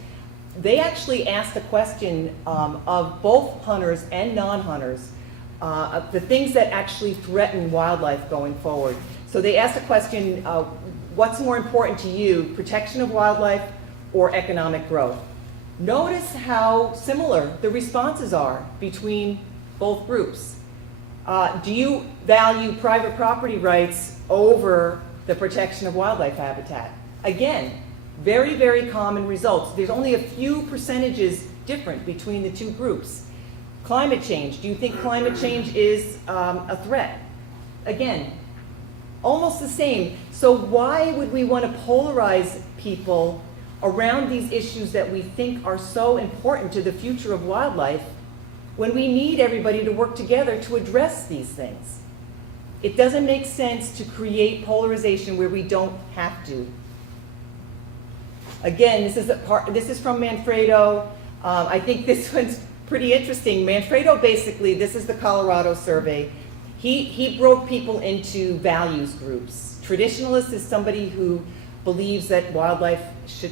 they actually asked a question of both hunters and non-hunters, the things that actually threaten wildlife going forward. So they asked a question, what's more important to you, protection of wildlife or economic growth? Notice how similar the responses are between both groups. Do you value private property rights over the protection of wildlife habitat? Again, very, very common results. There's only a few percentages different between the two groups. Climate change. Do you think climate change is a threat? Again, almost the same. So why would we want to polarize people around these issues that we think are so important to the future of wildlife when we need everybody to work together to address these things? It doesn't make sense to create polarization where we don't have to. Again, this is from Manfredo. I think this one's pretty interesting. Manfredo basically, this is the Colorado survey. He broke people into values groups. Traditionalist is somebody who believes that wildlife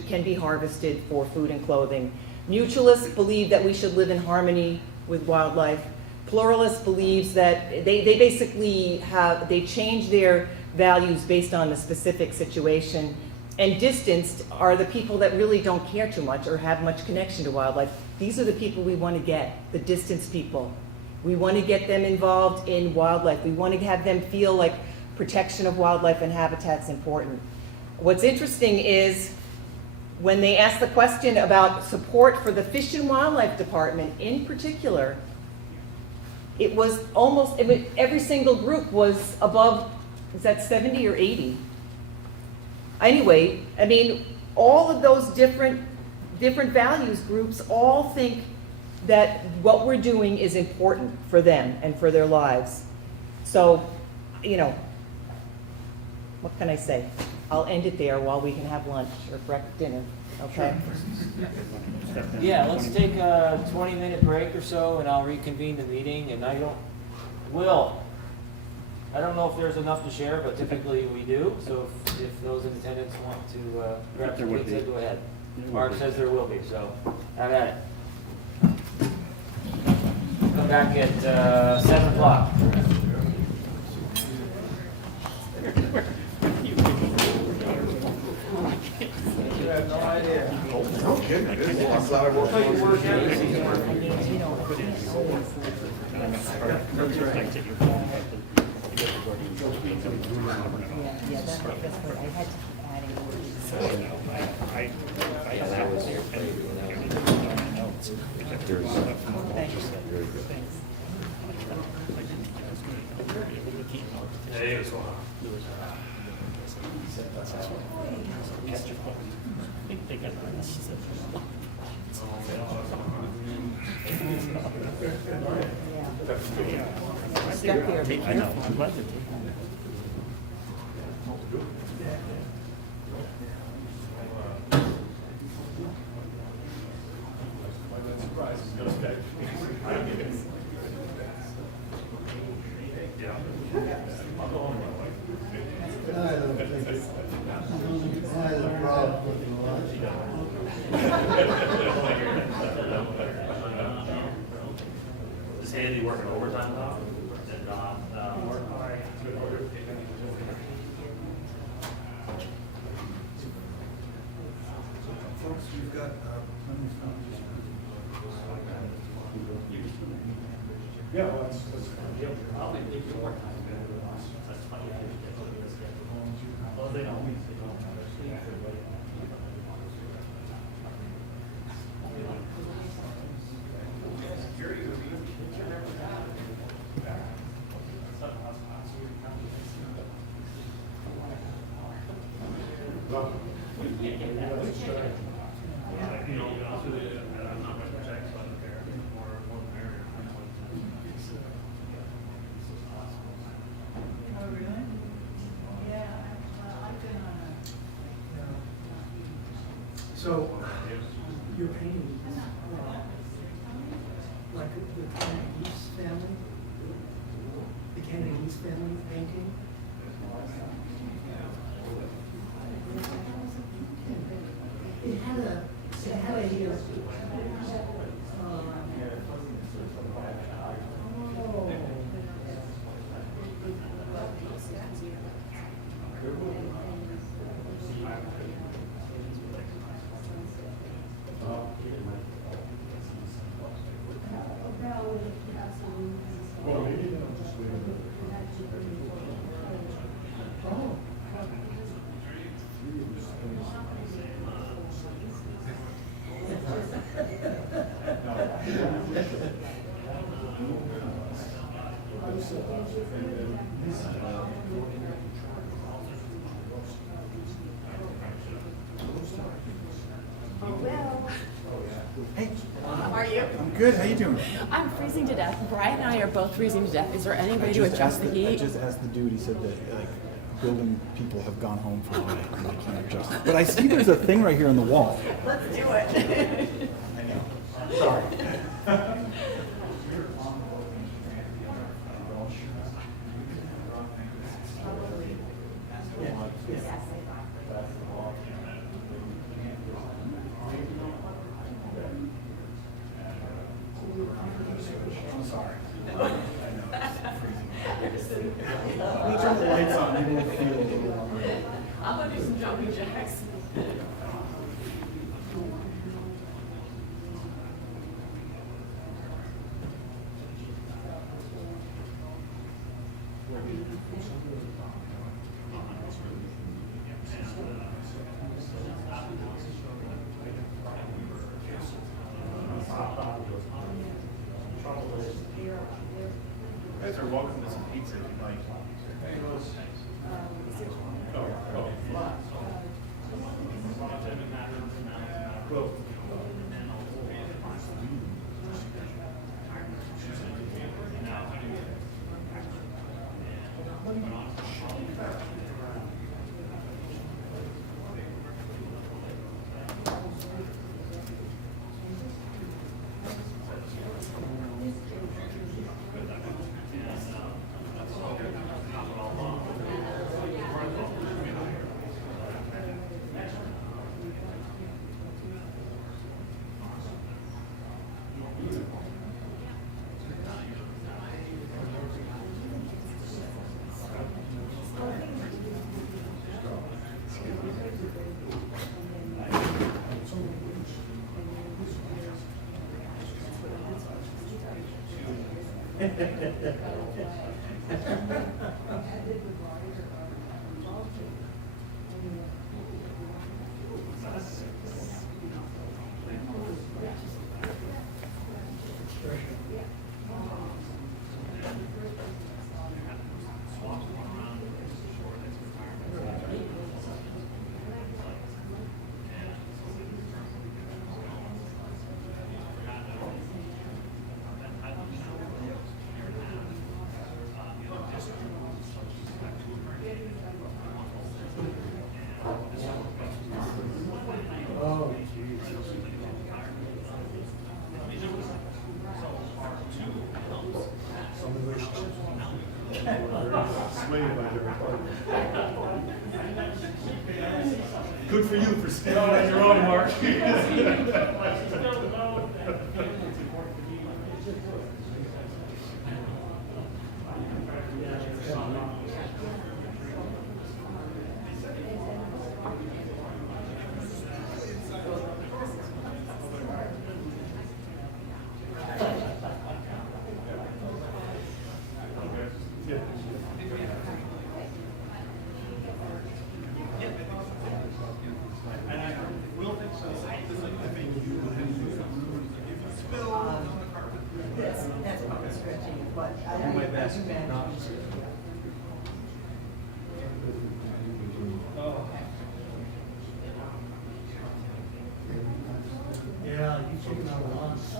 can be harvested for food and clothing. Mutualists believe that we should live in harmony with wildlife. Pluralist believes that they basically they change their values based on the specific situation. And distanced are the people that really don't care too much or have much connection to wildlife. These are the people we want to get, the distanced people. We want to get them involved in wildlife. We want to have them feel like protection of wildlife and habitat is important. What's interesting is when they asked the question about support for the Fish and Wildlife Department in particular, it was almost, every single group was above, is that 70 or 80? Anyway, I mean, all of those different values groups all think that what we're doing is important for them and for their lives. So, you know, what can I say? I'll end it there while we can have lunch or breakfast, dinner, okay? Yeah, let's take a 20-minute break or so, and I'll reconvene the meeting, and I don't know if there's enough to share, but typically we do, so if those in attendance want to grab some pizza, go ahead. Mark says there will be, so have at it. Come back at 7 o'clock. You have no idea. No kidding. It is a flower work. Yeah, that's what I had to keep adding. Hey, what's going on? Stuck here. I know, I'm glad you did. Is Andy working overtime now? And not, Folks, you've got, Yeah, well, that's, I'll make you more time. That's fine. Well, they don't. You know, I'm not going to protect, so I don't care. More than area. Oh, really? Yeah, I've been on So you're painting like like the Kennedy family? The Kennedy family painting? It had a, Well, maybe then I'll just leave it. Hey, How are you? I'm good. How you doing? I'm freezing to death. Brian and I are both freezing to death. Is there any way to adjust the I heat? just asked the dude. He said that like building people have gone home for a night and they can't adjust it. But I see there's a thing right here on the wall. Let's do it. I know. Sorry. I'm sorry. I know. It's freezing. When you turn the lights on, you will feel a little warmer. I'm gonna do some jumping jacks. You guys are welcome to some pizza if you'd like. Good for you for standing on your own, Mark. That's probably stretching, but I do my best not to. Yeah, you took it out once.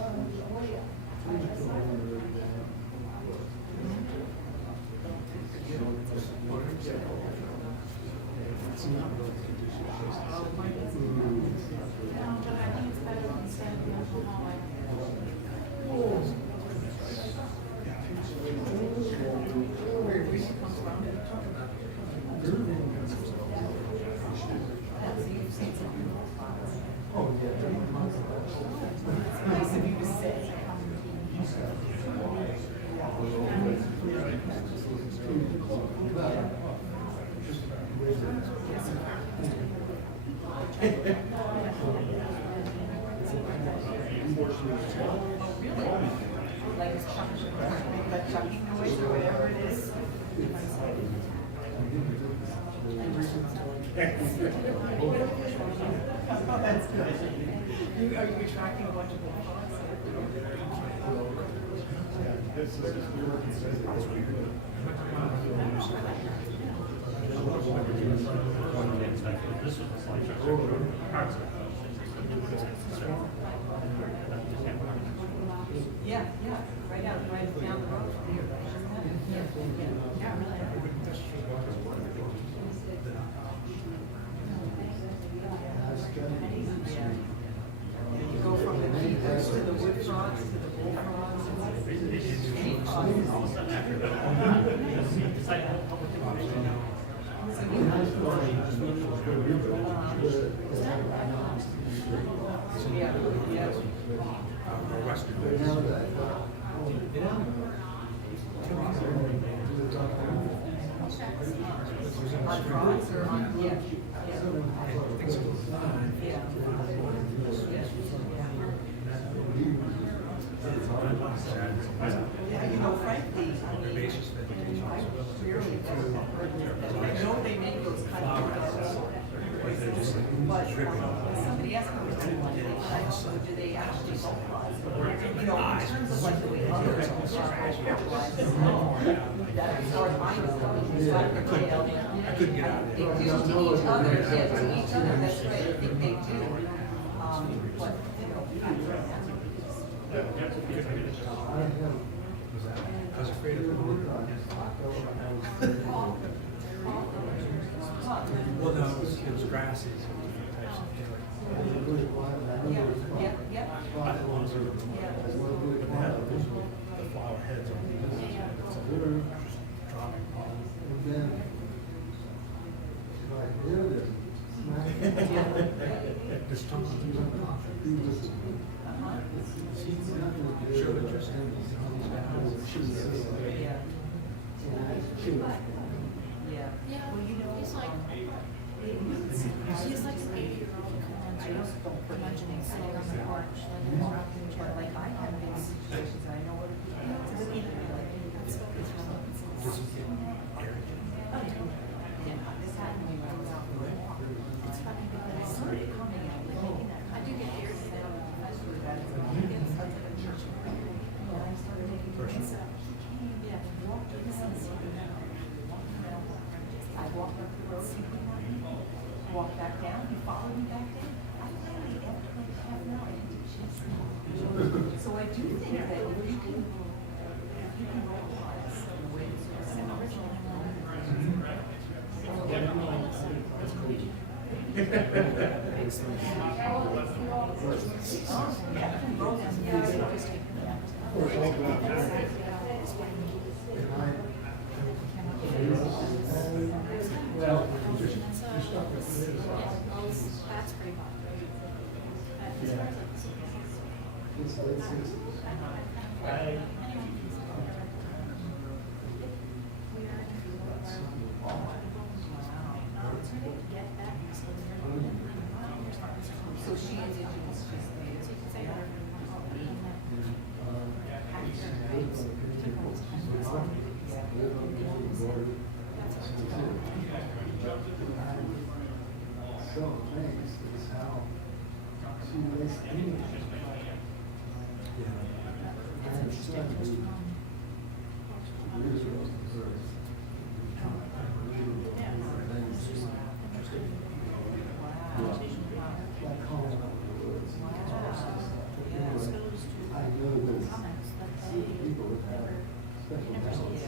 Like it's chucking noise or whatever it is. Oh, that's good. Are you attracting a bunch of bullfrogs? This was the slide Yeah, right down the road from here. Yeah, You go from the keepers to the wood frogs to the bullfrogs. On frogs or on, yeah. Yeah, you know, frankly, I mean, I rarely I know they make those kind of noises, but somebody asked me, do they actually vocalize? You know, in terms of like the way they do it, that's as far as I know, it's like their tail. I couldn't get out of They there. do to each other, yeah, to each other, that's right, I think they do. But, you know, I was afraid of it. Well, no, it was grasses. yeah. The ones that have the flower heads on them. Dropping pollen. This time. Show interest in Yeah, well, you know, he's like an 80-year-old imagining sitting on the porch, like in a rocking chair, like I have been in situations, I know what it is. This happened when I was out for a walk. It's funny because somebody coming out, like making that, I do get irritated on the professor about it, it starts at a church. And I started taking pictures of, he came, yeah, walked in the sunset. I walked up the road, he came on me, walked back down, he followed me back down. I finally, after like half an hour, I didn't chase him. So I do think that if you can vocalize in a way that's sort of semi-original. That's pretty popular. So she indigenous, she's native. So you can say that. So thanks is how she was English. I understand. I know there's people that have special talents.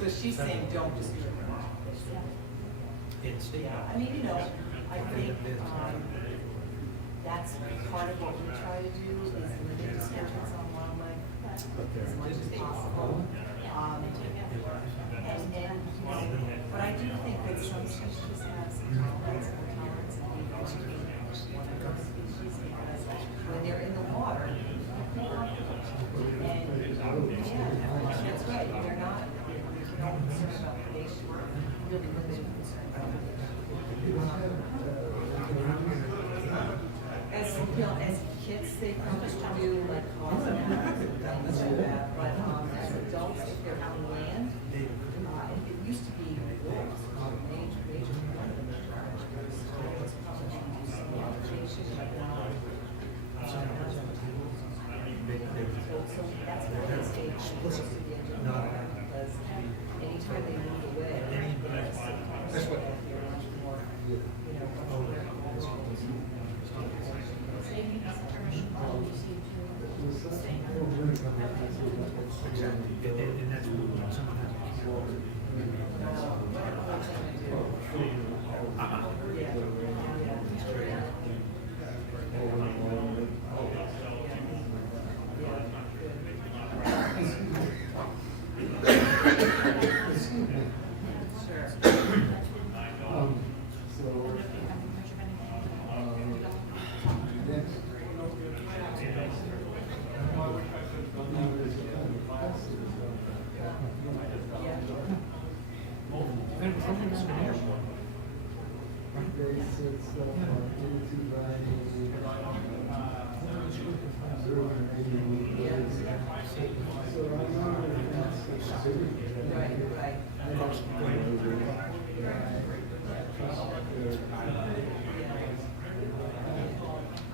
So she's saying don't just do it. Yeah, I mean, you know, I think, that's part of what we try to do is limit restrictions on wildlife as much as possible. And, but I do think that some species have some You know, as kids, they probably do like cause and effect and things like that, but, as adults, if they're on land, it used to be wolves, major, major predators. It's probably some adaptation, but now. So that's why they stay close to the edge of the water, because anytime they move away, that's what. Much more, you know.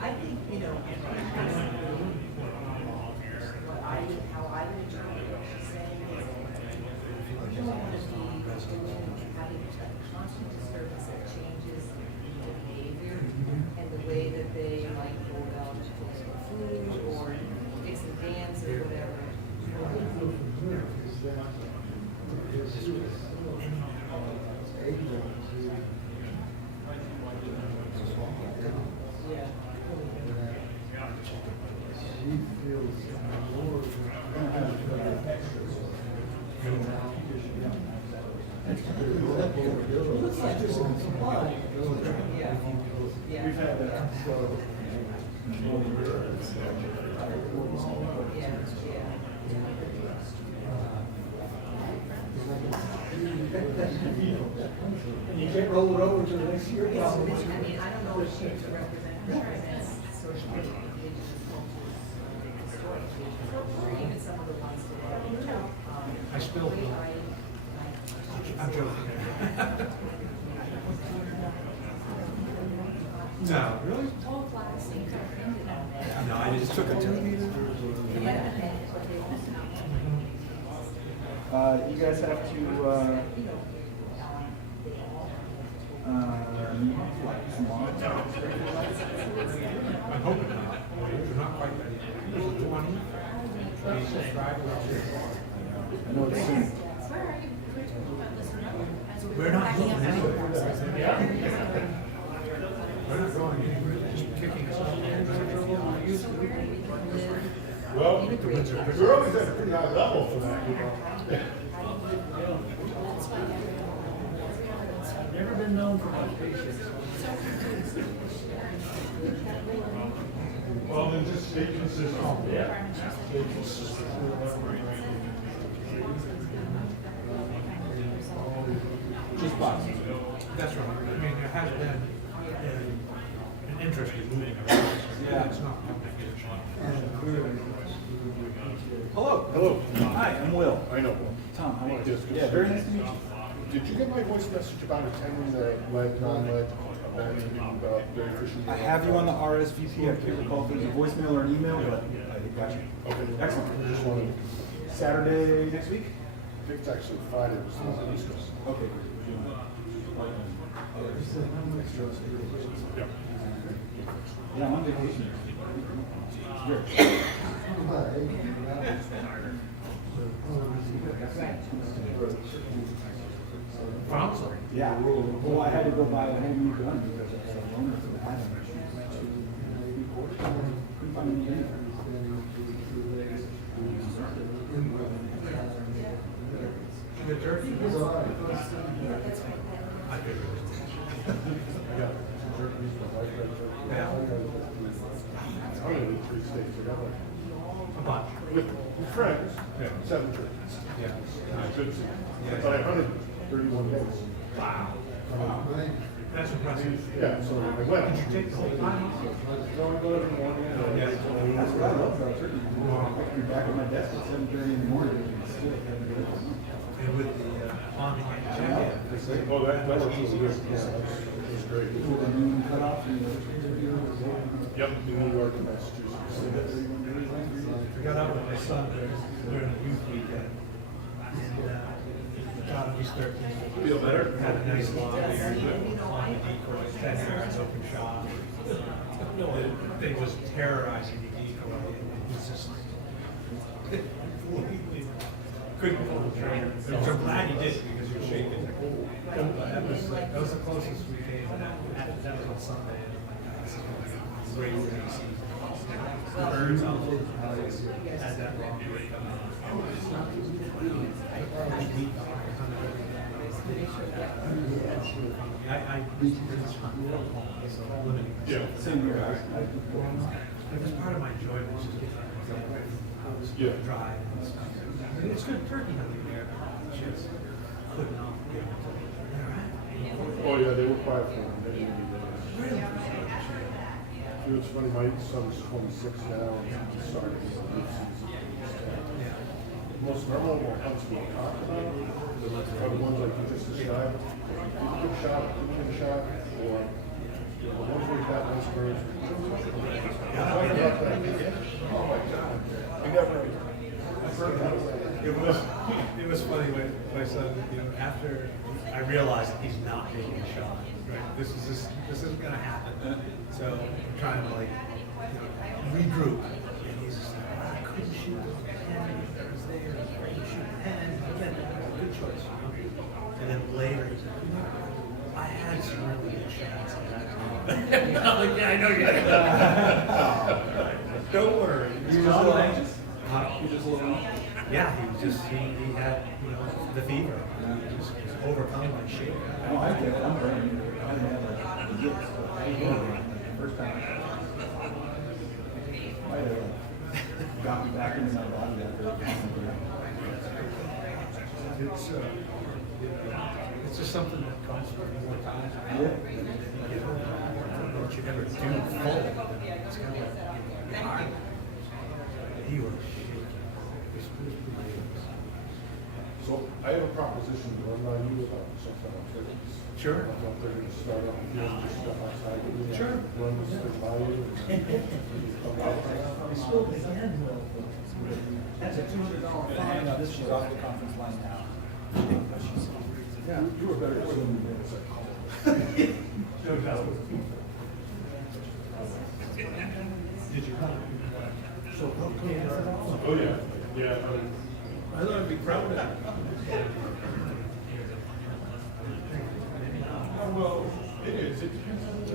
I think, you know, how I would interpret what she's saying is, you don't want to be having a constant disturbance that changes the behavior and the way that they might go about cooking food or fixing dams or whatever. Looks like there's some supply. Yeah. Yeah. We've had that, so. And you can't roll it over to the next year. I mean, I don't know if she represents social indigenous cultures, historic cultures, or even some of the ones that have. I spilled milk. I'm joking. No, really? No, I just took a 2 meter. You guys have to, I'm hoping not. We're not quite ready. 20. I know it's soon. We're not going anywhere. We're not going anywhere. Just kicking us off. Well, we're always at a pretty high level for that. Never been known for my patience. Well, then just stay consistent. Yeah. Stay consistent. Just boxing. That's right. I mean, there has been an interest in moving around. Yeah. It's not Hello. Hello. Hi, I'm Will. I know, Will. Tom, how are you? Yes, Yeah, very nice to meet you. Did you get my voice message about attending the lead, non-lead event about Berry fishing? I have you on the RSVP. I can't recall if it was a voicemail or an email, but I got you. Okay. Excellent. Just wanted, Saturday next week? I think it's actually Friday, it was the Easter. Okay. Yeah. Yeah, I'm on vacation. Wow. Yeah. Well, I had to go buy a whole new gun because I had a loaner for the item. Couldn't find any anywhere. The turkey? I could. Yeah. I'm in 3 states together. A bunch. With friends, Yeah. 7 trips. Yeah. Good to see. But I hunted 31 days. Wow. Wow. That's impressive. Yeah, so I went. Did you take the whole time off? No, I go every morning. Yeah. That's what I love about turkey. You know, I pick you back at my desk at 7:30 in the morning. And still haven't been able to- And with the online check-in. Oh, that was easy. Yeah, that's great. With the noon cutoff and the interview. Yep, New York and Massachusetts. I got out with my son during the youth weekend. And got him, he's 13. Feel better? Had a nice long beard, on the decoy, 10 yards, open shot. The thing was terrorizing the decoy. It was just couldn't pull the trigger. So I'm glad he did because he was shaking. That was the closest we came. That was on Sunday. Great race. Birds on both houses had that wrong way coming I Yeah. Same here. It was part of my enjoyment. Just getting Yeah. drive and stuff. I mean, it's good turkey hunting there. Just couldn't not get Oh, yeah, they were quiet for many, many days. It was funny, my son's 26 now, and he started his youth season. Most memorable hunts we talk about are the ones like you just described. Good shot, good shot, or the ones where you got nice birds. Oh my God. You never. It was funny when my son, after I realized he's not taking a shot, right? This isn't gonna happen. So I'm trying to regroup, and he's just like, I couldn't shoot the pen, I was there, I couldn't shoot the pen, again, good choice. And then later, he's like, I had some really good shots at that time. I'm like, yeah, I know you did. Don't worry. You just a little anxious? You just a little. Yeah, he had, the fever. He was overcome by shit. Oh, I get it. I'm burning. I didn't have like the yips, but first time. Might have got me back into my body after. It's just something that comes from more time. Yeah. What you ever do full. It's kind of like, hard. He was shaking. So I have a proposition to run by you about sometime on Thursdays. Sure. I'm not ready to start up here and just step outside. with you. Sure. Run this thing by you. That's a $200 fine. Now, this is off the conference line now. Yeah, you were better at swimming than it's like. Did you come? So, Oh, yeah, yeah. I thought I'd be proud of that. Well, it is, it depends on the.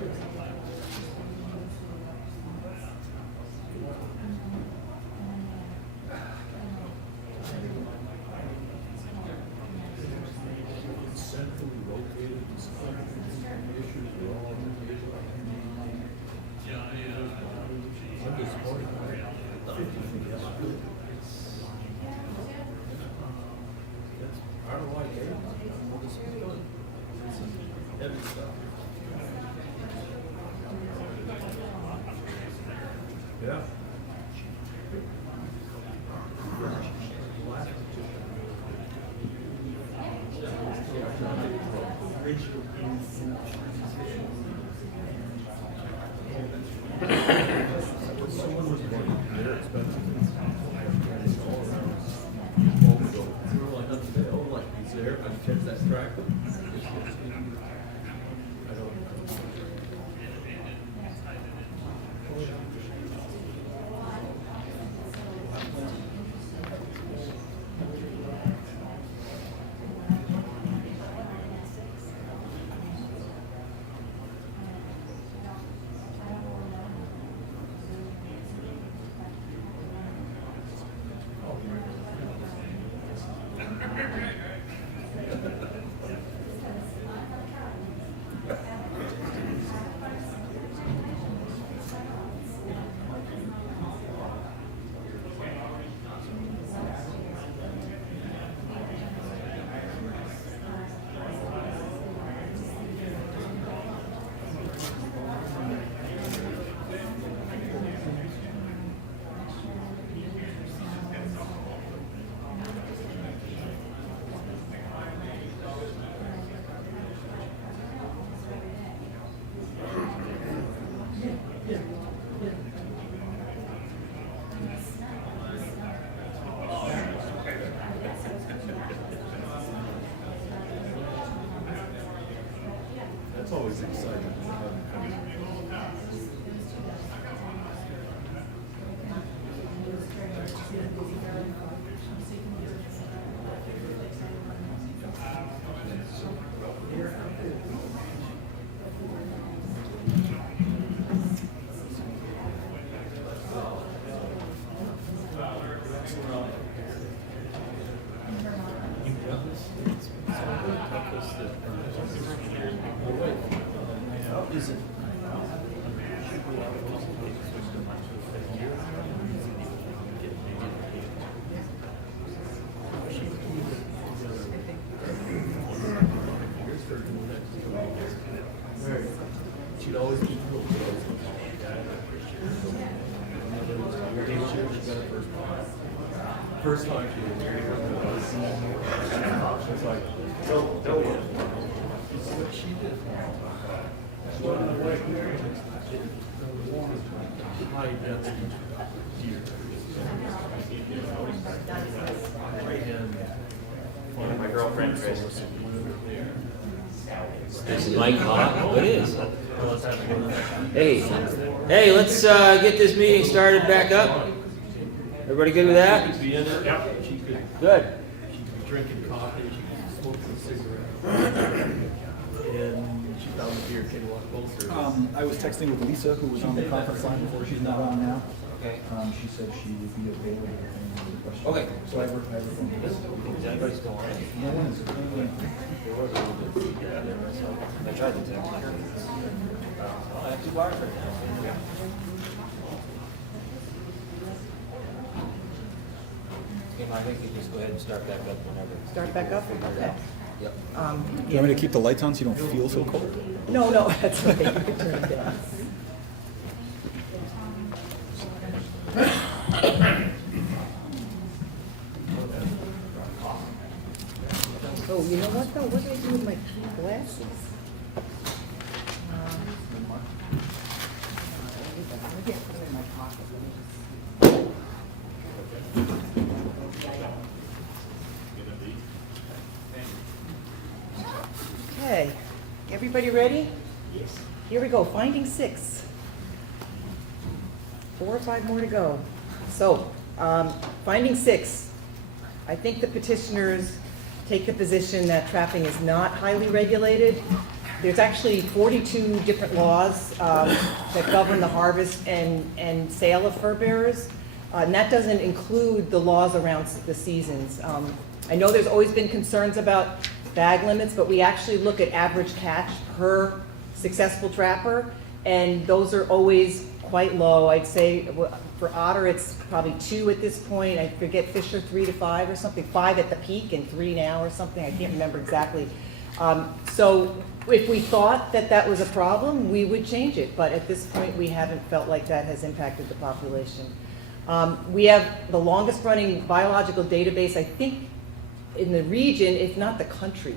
Centrally located, issues are all. I'm disappointed. 50 feet, that's good. That's part of why this is done. This is heavy stuff. Yeah. Someone was working, they're expensive. There, I catch that track. I don't. That's always exciting. She'd always eat first time she was here, she was like, don't worry. It's what she did. She wanted to like high density deer. And my girlfriend Chris. Is the mic hot? Oh, it is. Hey, hey, let's get this meeting started back up. Everybody good with that? Yep. She could Good. be drinking coffee, she could smoke a cigarette. And she found the beer came a lot closer. I was texting with Lisa, who was on the conference line before. She's not on now. Okay. She said she would be available if any questions. Okay. So I worked on this. Is anybody still on it? No one is. There was a little bit there myself. I tried to text her. I have 2 wires right now. Okay, I think you just go ahead and start back up whenever. Start back up? Okay. Yep. Do you want me to keep the lights on so you don't feel so cold? No, no, that's okay, you can turn it down. Oh, you know what though, what did I do with my glasses? Okay, everybody ready? Yes. Here we go, finding 6. 4 or 5 more to go. So, finding 6. I think the petitioners take the position that trapping is not highly regulated. There's actually 42 different laws that govern the harvest and sale of fur bearers. And that doesn't include the laws around the seasons. I know there's always been concerns about bag limits, but we actually look at average catch per successful trapper, and those are always quite low. I'd say for otter, it's probably 2 at this point. I forget Fisher 3 to 5 or something, 5 at the peak and 3 now or something. I can't remember exactly. So if we thought that that was a problem, we would change it. But at this point, we haven't felt like that has impacted the population. We have the longest running biological database, I think, in the region, if not the country.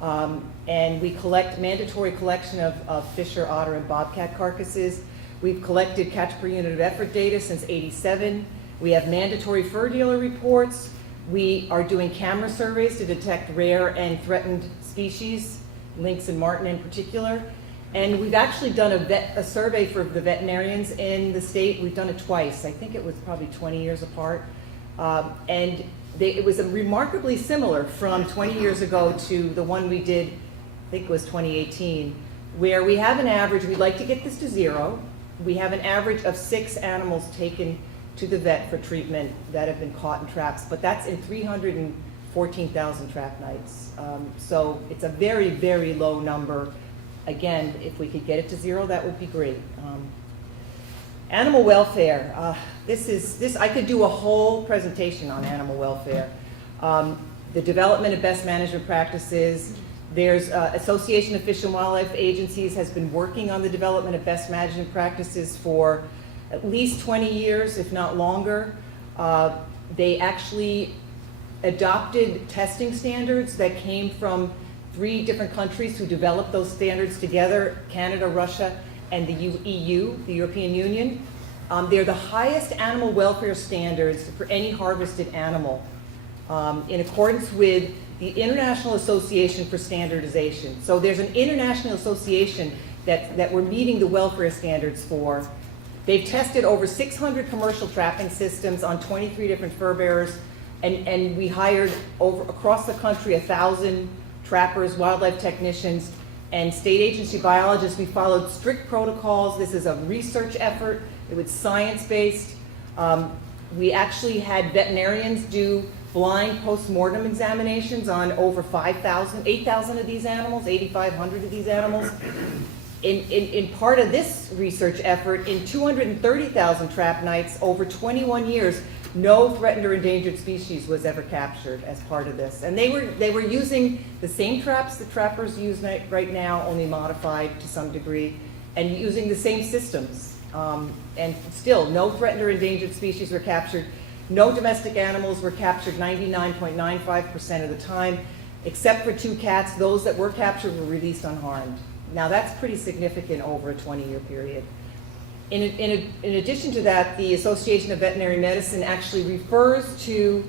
And we collect mandatory collection of Fisher, otter, and bobcat carcasses. We've collected catch per unit of effort data since '87. We have mandatory fur dealer reports. We are doing camera surveys to detect rare and threatened species, lynx and marten in particular. And we've actually done a survey for the veterinarians in the state. We've done it twice. I think it was probably 20 years apart. And it was remarkably similar from 20 years ago to the one we did, I think it was 2018, where we have an average, we'd like to get this to 0. We have an average of 6 animals taken to the vet for treatment that have been caught in traps, but that's in 314,000 trap nights. So it's a very, very low number. Again, if we could get it to 0, that would be great. Animal welfare. I could do a whole presentation on animal welfare. The development of best management practices. There's Association of Fish and Wildlife Agencies has been working on the development of best management practices for at least 20 years, if not longer. They actually adopted testing standards that came from 3 different countries who developed those standards together, Canada, Russia, and the EU, the European Union. They're the highest animal welfare standards for any harvested animal. In accordance with the International Association for Standardization. So there's an international association that we're meeting the welfare standards for. They've tested over 600 commercial trapping systems on 23 different fur bearers, and we hired across the country 1,000 trappers, wildlife technicians, and state agency biologists. We followed strict protocols. This is a research effort. It was science-based. We actually had veterinarians do blind post-mortem examinations on over 8,000 of these animals, 8,500 of these animals. In part of this research effort, in 230,000 trap nights over 21 years, no threatened or endangered species was ever captured as part of this. And they were using the same traps that trappers use right now, only modified to some degree, and using the same systems. And still, no threatened or endangered species were captured. No domestic animals were captured 99.95% of the time, except for 2 cats. Those that were captured were released unharmed. Now that's pretty significant over a 20-year period. In addition to that, the Association of Veterinary Medicine actually refers to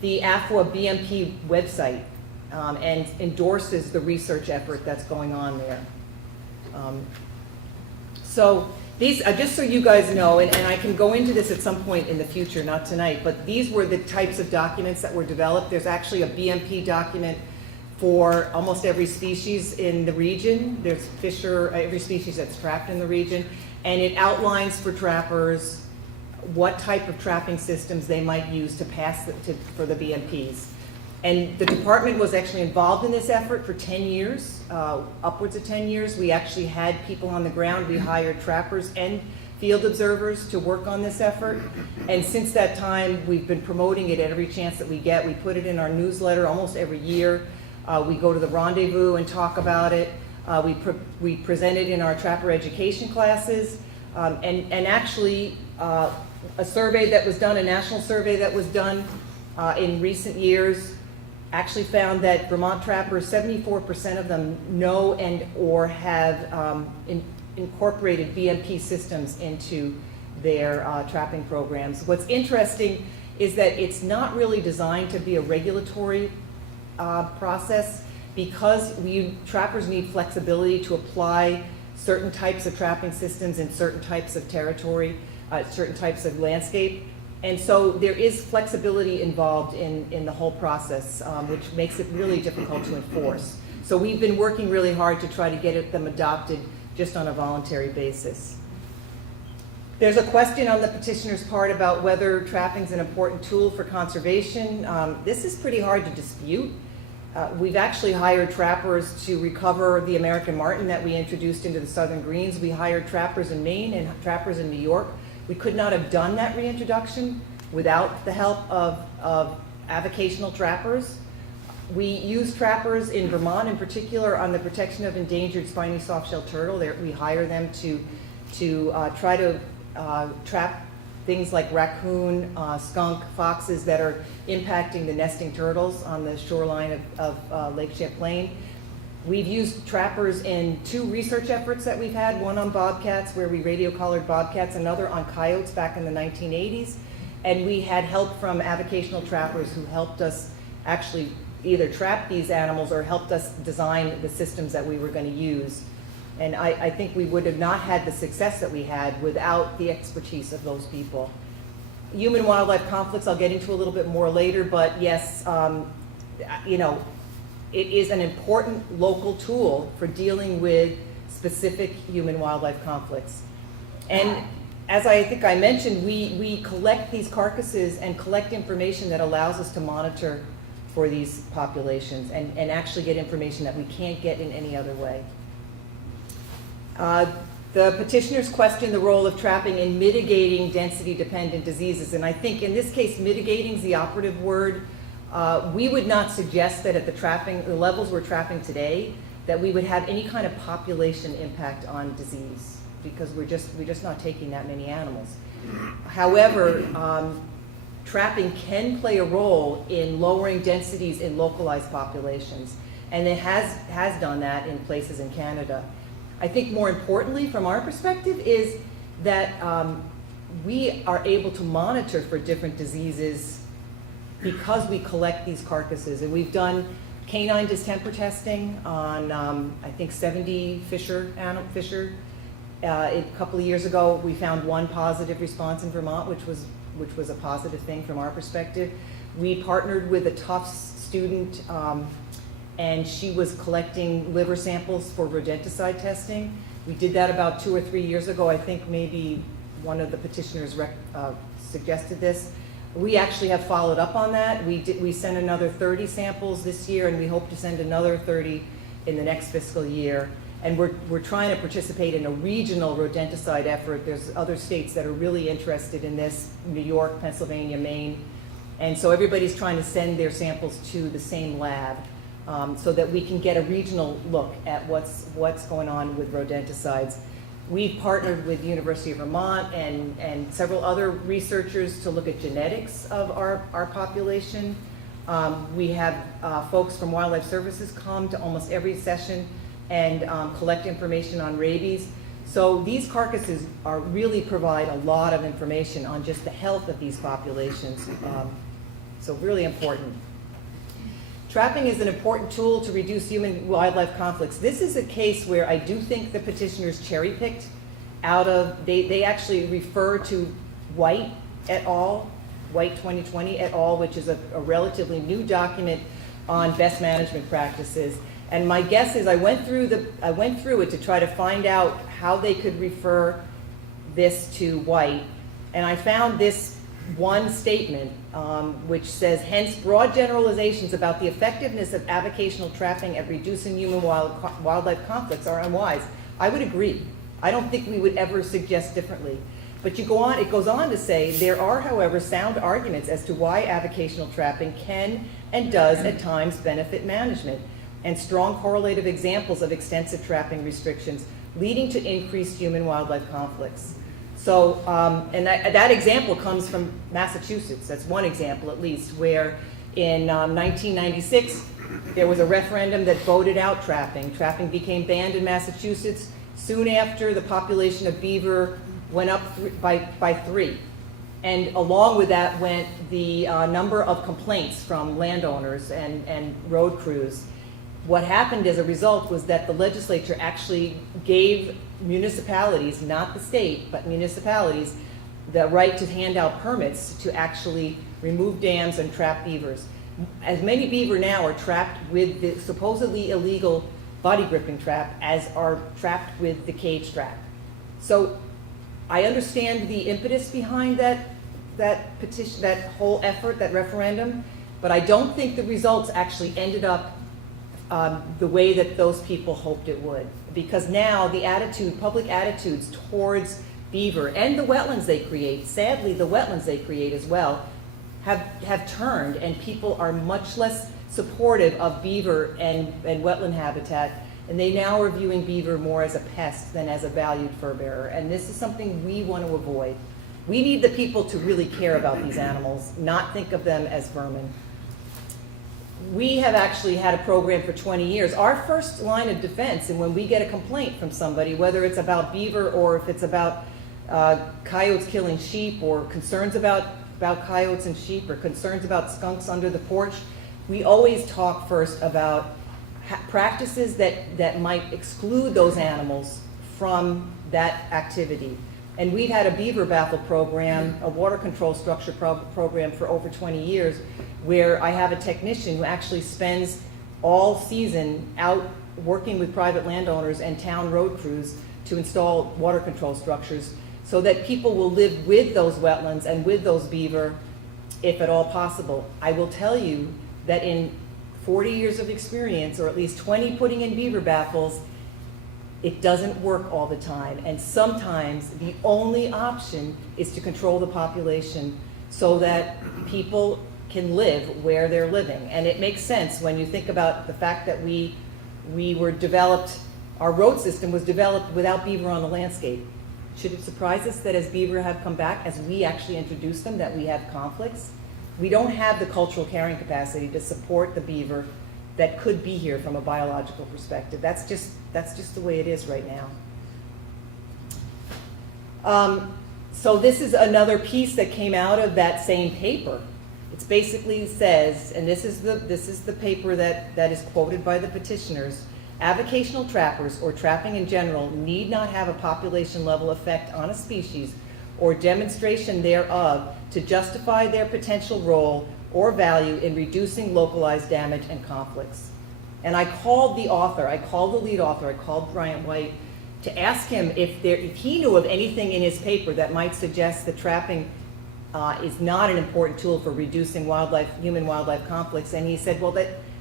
the AFWA BMP website and endorses the research effort that's going on there. So these, just so you guys know, and I can go into this at some point in the future, not tonight, but these were the types of documents that were developed. There's actually a BMP document for almost every species in the region. There's every species that's trapped in the region, and it outlines for trappers what type of trapping systems they might use to pass for the BMPs. And the department was actually involved in this effort for 10 years, upwards of 10 years. We actually had people on the ground. We hired trappers and field observers to work on this effort. And since that time, we've been promoting it at every chance that we get. We put it in our newsletter almost every year. We go to the rendezvous and talk about it. We present it in our trapper education classes. And actually, a survey that was done, a national survey that was done in recent years, actually found that Vermont trappers, 74% of them know and or have incorporated BMP systems into their trapping programs. What's interesting is that it's not really designed to be a regulatory process, because trappers need flexibility to apply certain types of trapping systems in certain types of territory, certain types of landscape. And so there is flexibility involved in the whole process, which makes it really difficult to enforce. So we've been working really hard to try to get them adopted just on a voluntary basis. There's a question on the petitioner's part about whether trapping is an important tool for conservation. This is pretty hard to dispute. We've actually hired trappers to recover the American marten that we introduced into the southern greens. We hired trappers in Maine and trappers in New York. We could not have done that reintroduction without the help of avocational trappers. We use trappers in Vermont in particular on the protection of endangered spiny softshell turtle. We hire them to try to trap things like raccoon, skunk, foxes that are impacting the nesting turtles on the shoreline of Lake Champlain. We've used trappers in 2 research efforts that we've had, one on bobcats where we radio-collared bobcats, another on coyotes back in the 1980s. And we had help from avocational trappers who helped us actually either trap these animals or helped us design the systems that we were going to use. And I think we would have not had the success that we had without the expertise of those people. Human-wildlife conflicts I'll get into a little bit more later, but yes, you know, it is an important local tool for dealing with specific human-wildlife conflicts. And as I think I mentioned, we collect these carcasses and collect information that allows us to monitor for these populations and actually get information that we can't get in any other way. The petitioners question the role of trapping in mitigating density-dependent diseases, and I think in this case, mitigating is the operative word. We would not suggest that at the levels we're trapping today, that we would have any kind of population impact on disease, because we're just not taking that many animals. However, trapping can play a role in lowering densities in localized populations, and it has done that in places in Canada. I think more importantly from our perspective is that we are able to monitor for different diseases because we collect these carcasses. And we've done canine distemper testing on, I think, 70 fisher. A couple of years ago, we found one positive response in Vermont, which was a positive thing from our perspective. We partnered with a Tufts student, and she was collecting liver samples for rodenticide testing. We did that about 2 or 3 years ago. I think maybe one of the petitioners suggested this. We actually have followed up on that. We sent another 30 samples this year, and we hope to send another 30 in the next fiscal year. And we're trying to participate in a regional rodenticide effort. There's other states that are really interested in this, New York, Pennsylvania, Maine. And so everybody's trying to send their samples to the same lab so that we can get a regional look at what's going on with rodenticides. We've partnered with the University of Vermont and several other researchers to look at genetics of our population. We have folks from Wildlife Services come to almost every session and collect information on rabies. So these carcasses really provide a lot of information on just the health of these populations. So really important. Trapping is an important tool to reduce human-wildlife conflicts. This is a case where I do think the petitioners cherry-picked out of, they actually refer to White et al., White 2020 et al., which is a relatively new document on best management practices. And my guess is I went through it to try to find out how they could refer this to White, and I found this one statement which says, hence broad generalizations about the effectiveness of avocational trapping at reducing human wildlife conflicts are unwise. I would agree. I don't think we would ever suggest differently. But it goes on to say, there are, however, sound arguments as to why avocational trapping can and does at times benefit management, and strong correlative examples of extensive trapping restrictions leading to increased human-wildlife conflicts. So, and that example comes from Massachusetts. That's one example, at least, where in 1996, there was a referendum that voted out trapping. Trapping became banned in Massachusetts. Soon after, the population of beaver went up by 3. And along with that went the number of complaints from landowners and road crews. What happened as a result was that the legislature actually gave municipalities, not the state, but municipalities, the right to hand out permits to actually remove dams and trap beavers. As many beaver now are trapped with the supposedly illegal body gripping trap as are trapped with the cage trap. So I understand the impetus behind that petition, that whole effort, that referendum, but I don't think the results actually ended up the way that those people hoped it would. Because now the public attitudes towards beaver and the wetlands they create, sadly the wetlands they create as well, have turned, and people are much less supportive of beaver and wetland habitat, and they now are viewing beaver more as a pest than as a valued fur bearer. And this is something we want to avoid. We need the people to really care about these animals, not think of them as vermin. We have actually had a program for 20 years. Our first line of defense, and when we get a complaint from somebody, whether it's about beaver or if it's about coyotes killing sheep, or concerns about coyotes and sheep, or concerns about skunks under the porch, we always talk first about practices that might exclude those animals from that activity. And we've had a beaver baffle program, a water control structure program for over 20 years, where I have a technician who actually spends all season out working with private landowners and town road crews to install water control structures so that people will live with those wetlands and with those beaver, if at all possible. I will tell you that in 40 years of experience, or at least 20 putting in beaver baffles, it doesn't work all the time. And sometimes the only option is to control the population so that people can live where they're living. And it makes sense when you think about the fact that we were developed, our road system was developed without beaver on the landscape. Should it surprise us that as beaver have come back, as we actually introduce them, that we have conflicts? We don't have the cultural carrying capacity to support the beaver that could be here from a biological perspective. That's just the way it is right now. So this is another piece that came out of that same paper. It basically says, and this is the paper that is quoted by the petitioners, avocational trappers or trapping in general need not have a population level effect on a species or demonstration thereof to justify their potential role or value in reducing localized damage and conflicts. And I called the author, I called the lead author, I called Bryant White to ask him if he knew of anything in his paper that might suggest that trapping is not an important tool for reducing human-wildlife conflicts. And he said, well,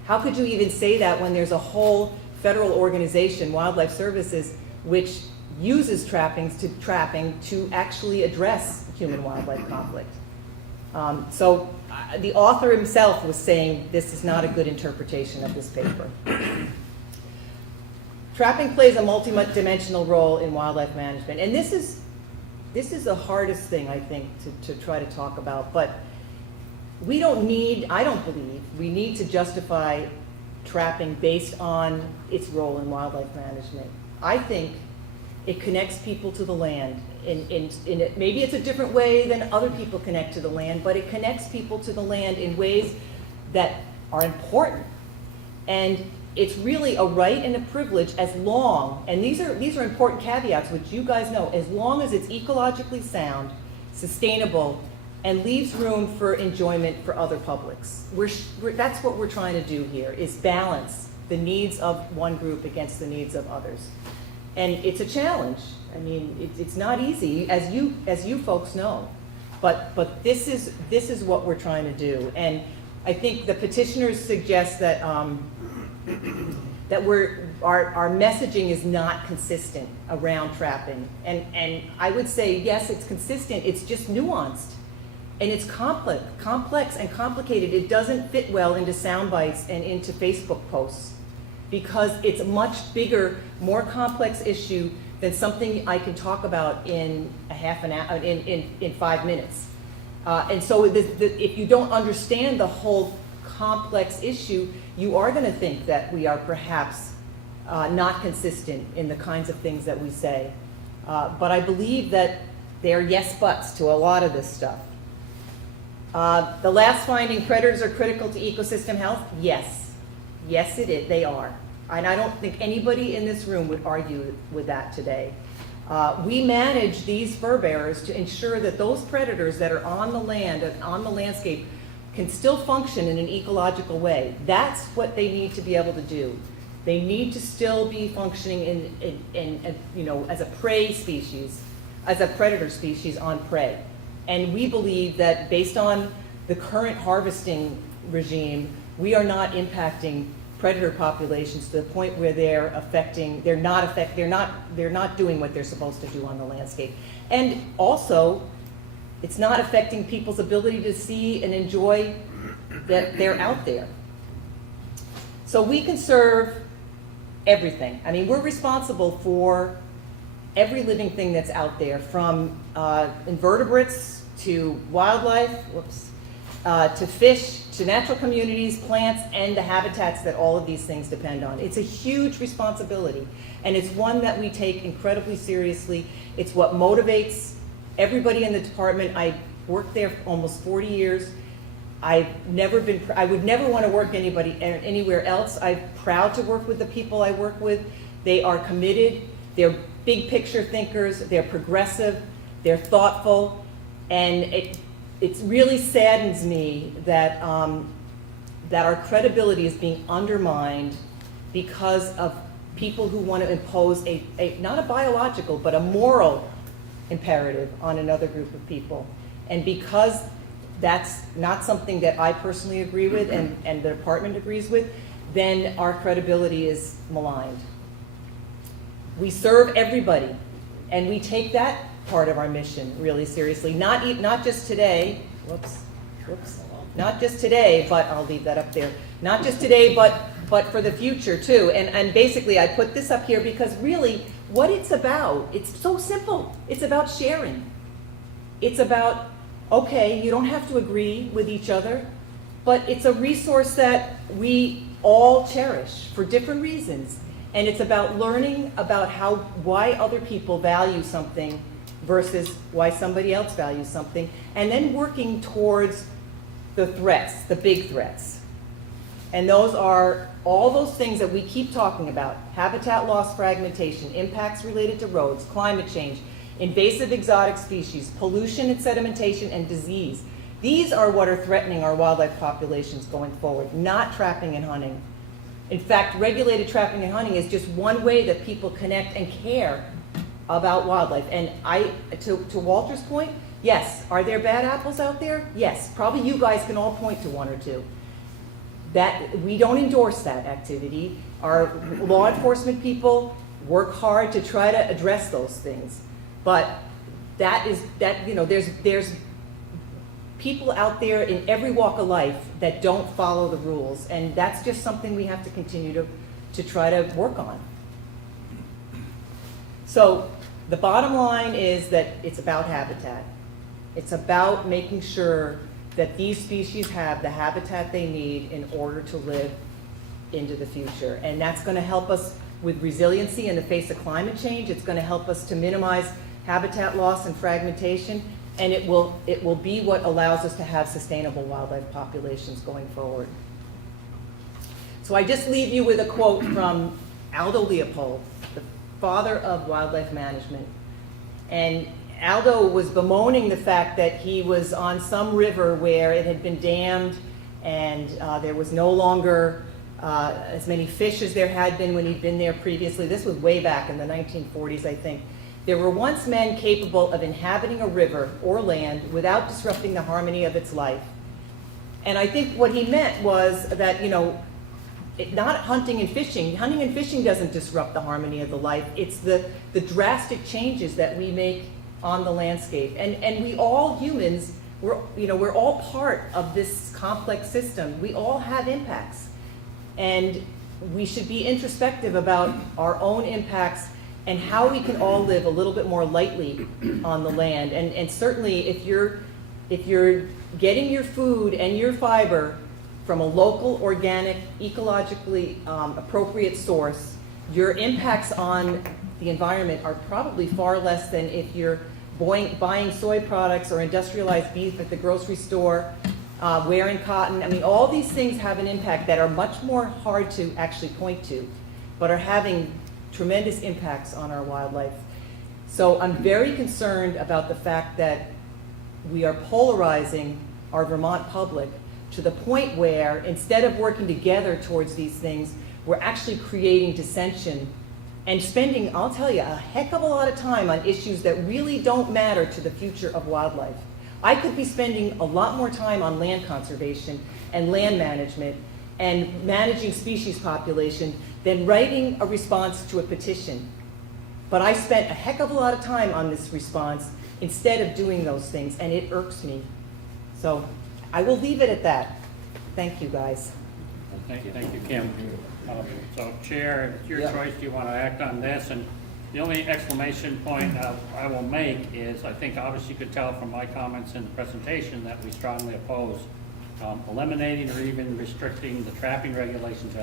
how could you even say that when there's a whole federal organization, Wildlife Services, which uses trapping to actually address human-wildlife conflict. So the author himself was saying this is not a good interpretation of this paper. Trapping plays a multi-dimensional role in wildlife management, and this is the hardest thing, I think, to try to talk about, but I don't believe we need to justify trapping based on its role in wildlife management. I think it connects people to the land. Maybe it's a different way than other people connect to the land, but it connects people to the land in ways that are important. And it's really a right and a privilege as long, and these are important caveats, which you guys know, as long as it's ecologically sound, sustainable, and leaves room for enjoyment for other publics. That's what we're trying to do here, is balance the needs of one group against the needs of others. And it's a challenge. I mean, it's not easy, as you folks know, but this is what we're trying to do. And I think the petitioners suggest that that our messaging is not consistent around trapping. And I would say, yes, it's consistent, it's just nuanced. And it's complex and complicated. It doesn't fit well into sound bites and into Facebook posts because it's a much bigger, more complex issue than something I can talk about in a half an hour, in 5 minutes. And so if you don't understand the whole complex issue, you are going to think that we are perhaps not consistent in the kinds of things that we say. But I believe that they are yes buts to a lot of this stuff. The last finding, predators are critical to ecosystem health? Yes. Yes, it is. They are. And I don't think anybody in this room would argue with that today. We manage these fur bearers to ensure that those predators that are on the land and on the landscape can still function in an ecological way. That's what they need to be able to do. They need to still be functioning as a prey species, as a predator species on prey. And we believe that based on the current harvesting regime, we are not impacting predator populations to the point where they're not doing what they're supposed to do on the landscape. And also, it's not affecting people's ability to see and enjoy that they're out there. So we conserve everything. I mean, we're responsible for every living thing that's out there, from invertebrates to wildlife, to fish, to natural communities, plants, and the habitats that all of these things depend on. It's a huge responsibility, and it's one that we take incredibly seriously. It's what motivates everybody in the department. I worked there for almost 40 years. I would never want to work anywhere else. I'm proud to work with the people I work with. They are committed, they're big picture thinkers, they're progressive, they're thoughtful, and it really saddens me that that our credibility is being undermined because of people who want to impose not a biological, but a moral imperative on another group of people. And because that's not something that I personally agree with and the department agrees with, then our credibility is maligned. We serve everybody, and we take that part of our mission really seriously. Not just today, not just today, but I'll leave that up there. Not just today, but for the future too. And basically I put this up here because really what it's about, it's so simple. It's about sharing. It's about, okay, you don't have to agree with each other, but it's a resource that we all cherish for different reasons. And it's about learning about why other people value something versus why somebody else values something, and then working towards the threats, the big threats. And those are all those things that we keep talking about: habitat loss, fragmentation, impacts related to roads, climate change, invasive exotic species, pollution and sedimentation, and disease. These are what are threatening our wildlife populations going forward, not trapping and hunting. In fact, regulated trapping and hunting is just one way that people connect and care about wildlife. And to Walter's point, yes, are there bad apples out there? Yes, probably you guys can all point to one or two. That we don't endorse that activity. Our law enforcement people work hard to try to address those things. But there's people out there in every walk of life that don't follow the rules, and that's just something we have to continue to try to work on. So the bottom line is that it's about habitat. It's about making sure that these species have the habitat they need in order to live into the future. And that's going to help us with resiliency in the face of climate change. It's going to help us to minimize habitat loss and fragmentation, and it will be what allows us to have sustainable wildlife populations going forward. So I just leave you with a quote from Aldo Leopold, the father of wildlife management. And Aldo was bemoaning the fact that he was on some river where it had been dammed and there was no longer as many fish as there had been when he'd been there previously. This was way back in the 1940s, I think. There were once men capable of inhabiting a river or land without disrupting the harmony of its life. And I think what he meant was that, not hunting and fishing. Hunting and fishing doesn't disrupt the harmony of the life. It's the drastic changes that we make on the landscape. And we all humans, we're all part of this complex system. We all have impacts. And we should be introspective about our own impacts and how we can all live a little bit more lightly on the land. And certainly if you're getting your food and your fiber from a local, organic, ecologically appropriate source, your impacts on the environment are probably far less than if you're buying soy products or industrialized beef at the grocery store, wearing cotton. I mean, all these things have an impact that are much more hard to actually point to, but are having tremendous impacts on our wildlife. So I'm very concerned about the fact that we are polarizing our Vermont public to the point where instead of working together towards these things, we're actually creating dissension and spending, I'll tell you, a heck of a lot of time on issues that really don't matter to the future of wildlife. I could be spending a lot more time on land conservation and land management and managing species population than writing a response to a petition. But I spent a heck of a lot of time on this response instead of doing those things, and it irks me. So I will leave it at that. Thank you, guys. Thank you, Kim. So, Chair, it's your choice. Do you want to act on this? And the only exclamation point I will make is, I think obviously you could tell from my comments in the presentation that we strongly oppose eliminating or even restricting the trapping regulations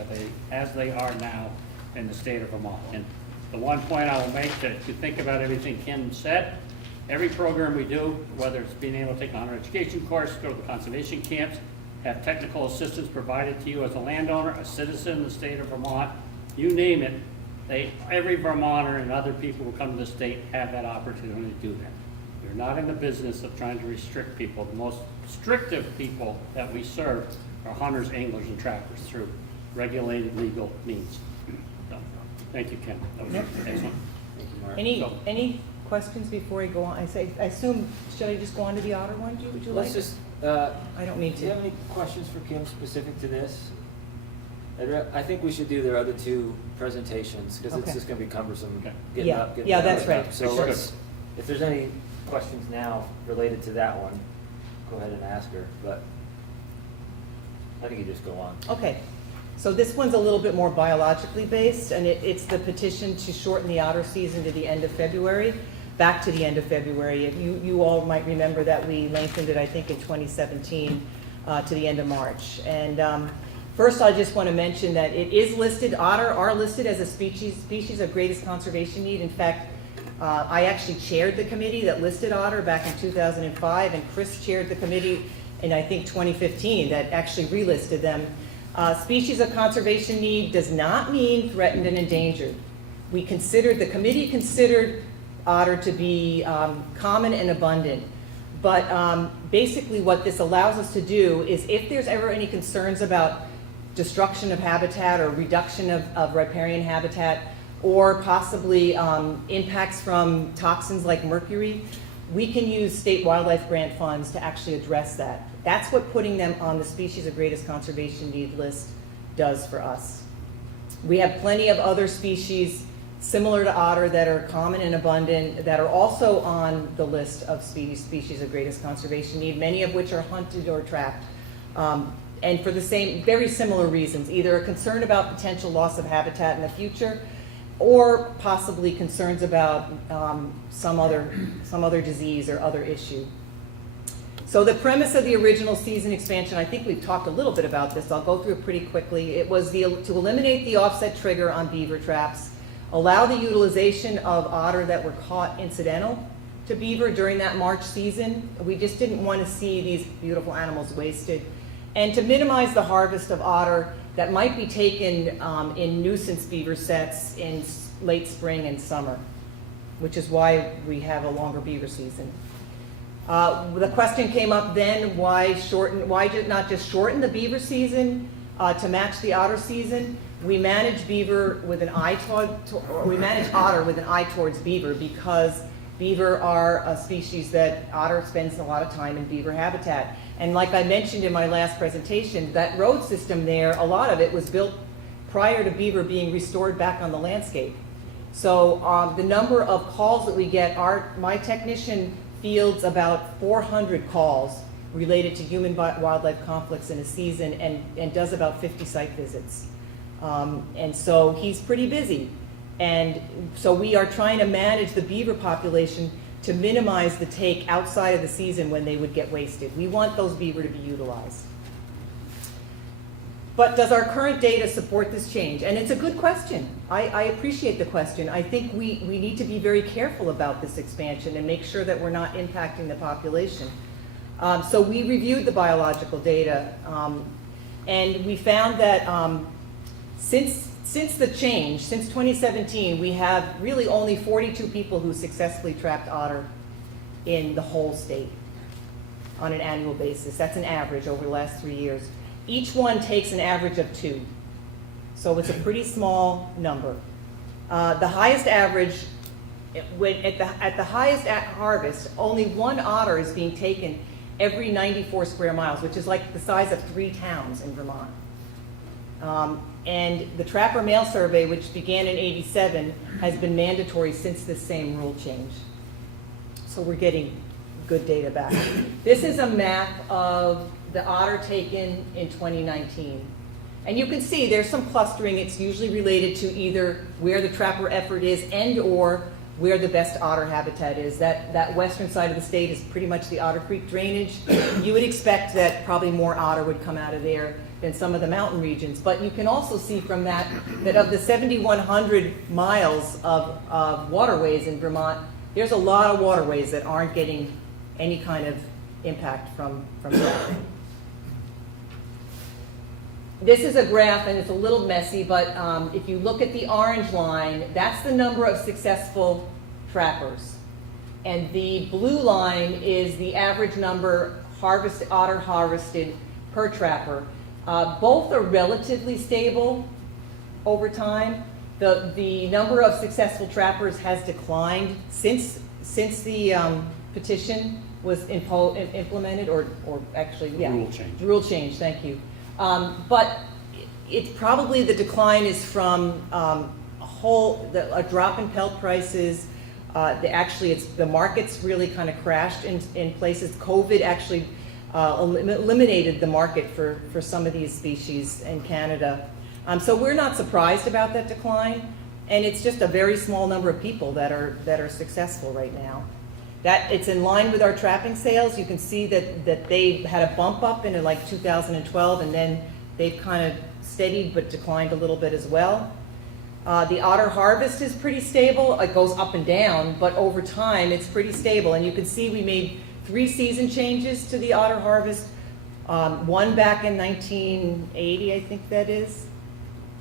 as they are now in the state of Vermont. And the one point I will make, that to think about everything Kim said, every program we do, whether it's being able to take an honor education course, go to the conservation camps, have technical assistance provided to you as a landowner, a citizen in the state of Vermont, you name it, every Vermonter and other people who come to the state have that opportunity to do that. We're not in the business of trying to restrict people. The most restrictive people that we serve are hunters, anglers, and trappers through regulated legal means. So, thank you, Kim. That was excellent. Thank you, Mark. Any questions before I go on? I assume, should I just go on to the otter one? Would you like? Let's just, I don't mean to. Do you have any questions for Kim specific to this? I think we should do their other two presentations, because it's Okay. just going to be cumbersome getting Yeah. up. Yeah, that's everything right. up. So if there's any questions now related to that one, go ahead and ask her, but I think you just go on. Okay, so this one's a little bit more biologically based, and it's the petition to shorten the otter season to the end of February, back to the end of February. You all might remember that we lengthened it, I think, in 2017 to the end of March. And first, I just want to mention that it is listed, otter are listed as a species of greatest conservation need. In fact, I actually chaired the committee that listed otter back in 2005, and Chris chaired the committee in I think 2015 that actually relisted them. Species of conservation need does not mean threatened and endangered. The committee considered otter to be common and abundant. But basically what this allows us to do is if there's ever any concerns about destruction of habitat or reduction of riparian habitat or possibly impacts from toxins like mercury, we can use state wildlife grant funds to actually address that. That's what putting them on the species of greatest conservation need list does for us. We have plenty of other species similar to otter that are common and abundant that are also on the list of species of greatest conservation need, many of which are hunted or trapped. And for the same, very similar reasons, either a concern about potential loss of habitat in the future or possibly concerns about some other disease or other issue. So the premise of the original season expansion, I think we've talked a little bit about this. I'll go through it pretty quickly. It was to eliminate the offset trigger on beaver traps, allow the utilization of otter that were caught incidental to beaver during that March season. We just didn't want to see these beautiful animals wasted. And to minimize the harvest of otter that might be taken in nuisance beaver sets in late spring and summer, which is why we have a longer beaver season. The question came up then, why not just shorten the beaver season to match the otter season? We manage beaver with an eye we manage otter with an eye towards beaver because beaver are a species that otter spends a lot of time in beaver habitat. And like I mentioned in my last presentation, that road system there, a lot of it was built prior to beaver being restored back on the landscape. So the number of calls that we get, my technician fields about 400 calls related to human-wildlife conflicts in a season and does about 50 site visits. And so he's pretty busy. And so we are trying to manage the beaver population to minimize the take outside of the season when they would get wasted. We want those beaver to be utilized. But does our current data support this change? And it's a good question. I appreciate the question. I think we need to be very careful about this expansion and make sure that we're not impacting the population. So we reviewed the biological data, and we found that since the change, since 2017, we have really only 42 people who successfully trapped otter in the whole state on an annual basis. That's an average over the last 3 years. Each one takes an average of 2. So it's a pretty small number. The highest average, at the highest harvest, only 1 otter is being taken every 94 square miles, which is like the size of 3 towns in Vermont. And the Trapper Mail Survey, which began in '87, has been mandatory since this same rule change. So we're getting good data back. This is a map of the otter taken in 2019. And you can see there's some clustering. It's usually related to either where the trapper effort is and or where the best otter habitat is. That western side of the state is pretty much the Otter Creek drainage. You would expect that probably more otter would come out of there than some of the mountain regions. But you can also see from that of the 7,100 miles of waterways in Vermont, there's a lot of waterways that aren't getting any kind of impact from trapping. This is a graph, and it's a little messy, but if you look at the orange line, that's the number of successful trappers. And the blue line is the average number otter harvested per trapper. Both are relatively stable over time. The number of successful trappers has declined since the petition was implemented, or actually, yeah. Rule change. Rule change, thank you. But it's probably the decline is from a drop in pelt prices. The market's really kind of crashed in places. COVID actually eliminated the market for some of these species in Canada. So we're not surprised about that decline, and it's just a very small number of people that are successful right now. It's in line with our trapping sales. You can see that they had a bump up in like 2012, and then they've kind of steadied but declined a little bit as well. The otter harvest is pretty stable. It goes up and down, but over time it's pretty stable. And you can see we made 3 season changes to the otter harvest, One back in 1980, I think that is,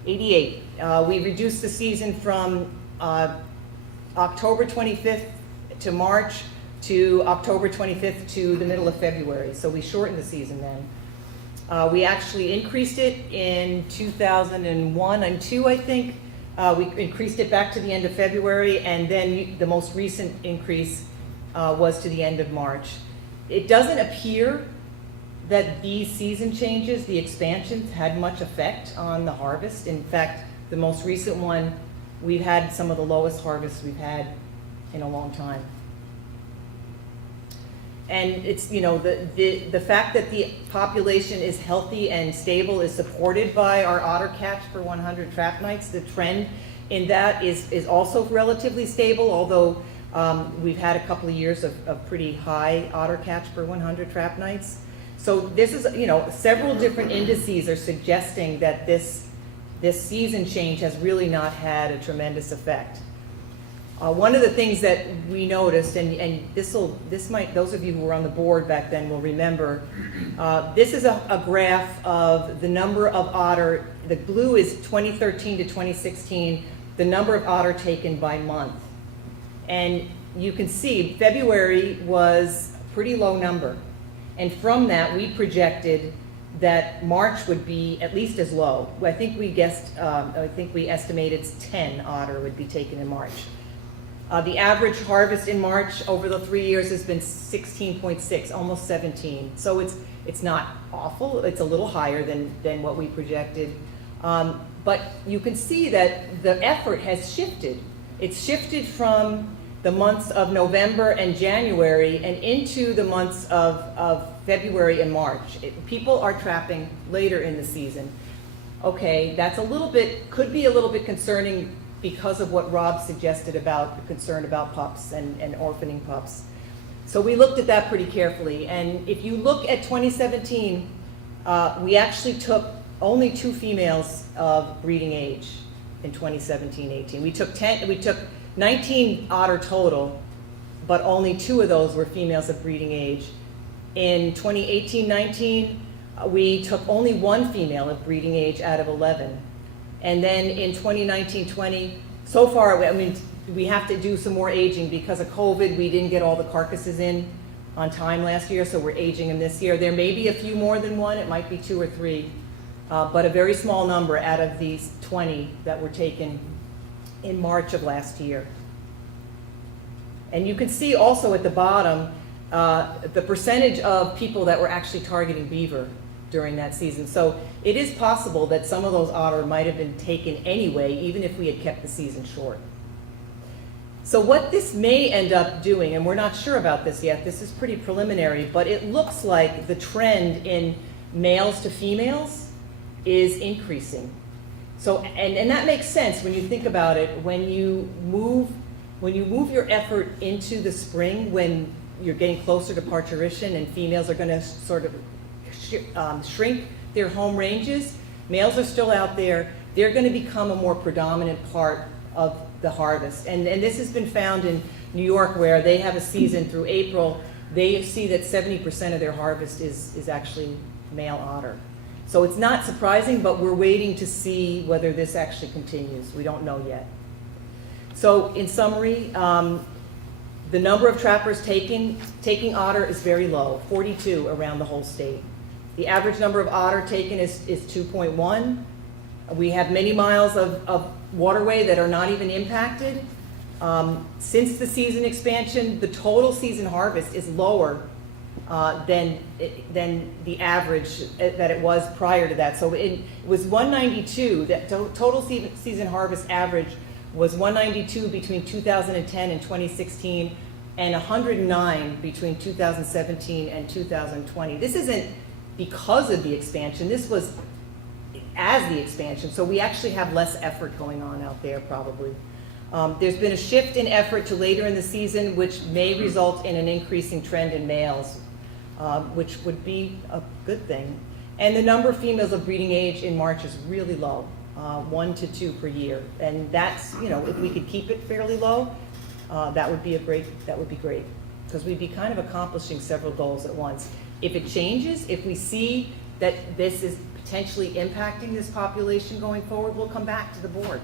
88. We reduced the season from October 25th to March to October 25th to the middle of February. So we shortened the season then. We actually increased it in 2001 and 2, I think. We increased it back to the end of February, and then the most recent increase was to the end of March. It doesn't appear that these season changes, the expansions, had much effect on the harvest. In fact, the most recent one, we've had some of the lowest harvests we've had in a long time. And it's, you know, the fact that the population is healthy and stable is supported by our otter catch per 100 trap nights. The trend in that is also relatively stable, although we've had a couple of years of pretty high otter catch per 100 trap nights. So this is, you know, several different indices are suggesting that this season change has really not had a tremendous effect. One of the things that we noticed, and this might, those of you who were on the board back then will remember, this is a graph of the number of otter. The blue is 2013 to 2016, the number of otter taken by month. And you can see February was a pretty low number. And from that, we projected that March would be at least as low. I think we guessed, I think we estimated 10 otter would be taken in March. The average harvest in March over the 3 years has been 16.6, almost 17. So it's not awful. It's a little higher than what we projected. But you can see that the effort has shifted. It's shifted from the months of November and January and into the months of February and March. People are trapping later in the season. Okay, that's could be a little bit concerning because of what Rob suggested about the concern about pups and orphaning pups. So we looked at that pretty carefully. And if you look at 2017, we actually took only 2 females of breeding age in 2017-18. We took 19 otter total, but only 2 of those were females of breeding age. In 2018-19, we took only 1 female of breeding age out of 11. And then in 2019-20, so far, I mean, we have to do some more aging because of COVID. We didn't get all the carcasses in on time last year, so we're aging them this year. There may be a few more than 1. It might be 2 or 3, but a very small number out of these 20 that were taken in March of last year. And you can see also at the bottom the percentage of people that were actually targeting beaver during that season. So it is possible that some of those otter might have been taken anyway, even if we had kept the season short. So what this may end up doing, and we're not sure about this yet, this is pretty preliminary, but it looks like the trend in males to females is increasing. So, and that makes sense when you think about it. When you move your effort into the spring, when you're getting closer to parturition and females are going to sort of shrink their home ranges, males are still out there. They're going to become a more predominant part of the harvest. And this has been found in New York, where they have a season through April. They see that 70% of their harvest is actually male otter. So it's not surprising, but we're waiting to see whether this actually continues. We don't know yet. So in summary, the number of trappers taking otter is very low, 42 around the whole state. The average number of otter taken is 2.1. We have many miles of waterway that are not even impacted. Since the season expansion, the total season harvest is lower than the average that it was prior to that. So it was 192, that total season harvest average was 192 between 2010 and 2016, and 109 between 2017 and 2020. This isn't because of the expansion, this was as the expansion, so we actually have less effort going on out there probably. There's been a shift in effort to later in the season, which may result in an increasing trend in males, which would be a good thing. And the number of females of breeding age in March is really low, 1 to 2 per year. And that's, you know, if we could keep it fairly low, that would be great, because we'd be kind of accomplishing several goals at once. If it changes, if we see that this is potentially impacting this population going forward, we'll come back to the board.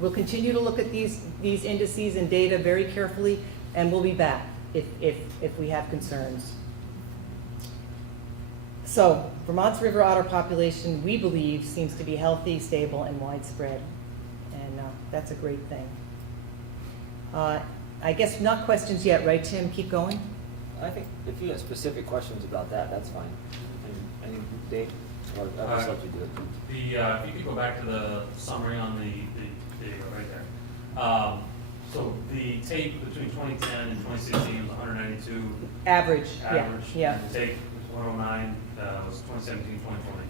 We'll continue to look at these indices and data very carefully, and we'll be back if we have concerns. So, Vermont's river otter population, we believe, seems to be healthy, stable, and widespread. And that's a great thing. I guess not questions yet, right, Tim? Keep going? I think if you have specific questions about that, that's fine. Any Dave, or I'll just let you do it. If you could go back to the summary on the video right there. So the tape between 2010 and 2016 was 192. Average, Average. yeah. And the tape was 109, was 2017, 2020.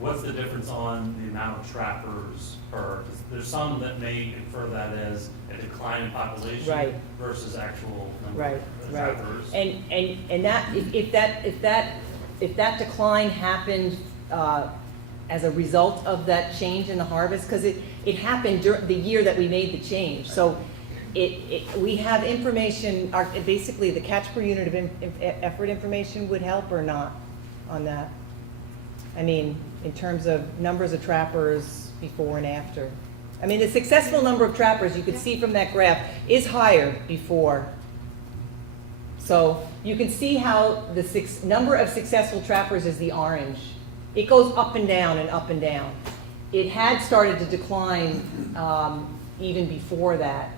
What's the difference on the amount of trappers per, 'cause there's some that may infer that as a decline in population Right. versus actual number Right, of right. trappers. And that, if that decline happened as a result of that change in the harvest, because it happened during the year that we made the change. So we have information, basically the catch per unit of effort information would help or not on that? I mean, in terms of numbers of trappers before and after. I mean, the successful number of trappers, you could see from that graph, is higher before. So you can see how the number of successful trappers is the orange. It goes up and down and up and down. It had started to decline even before that.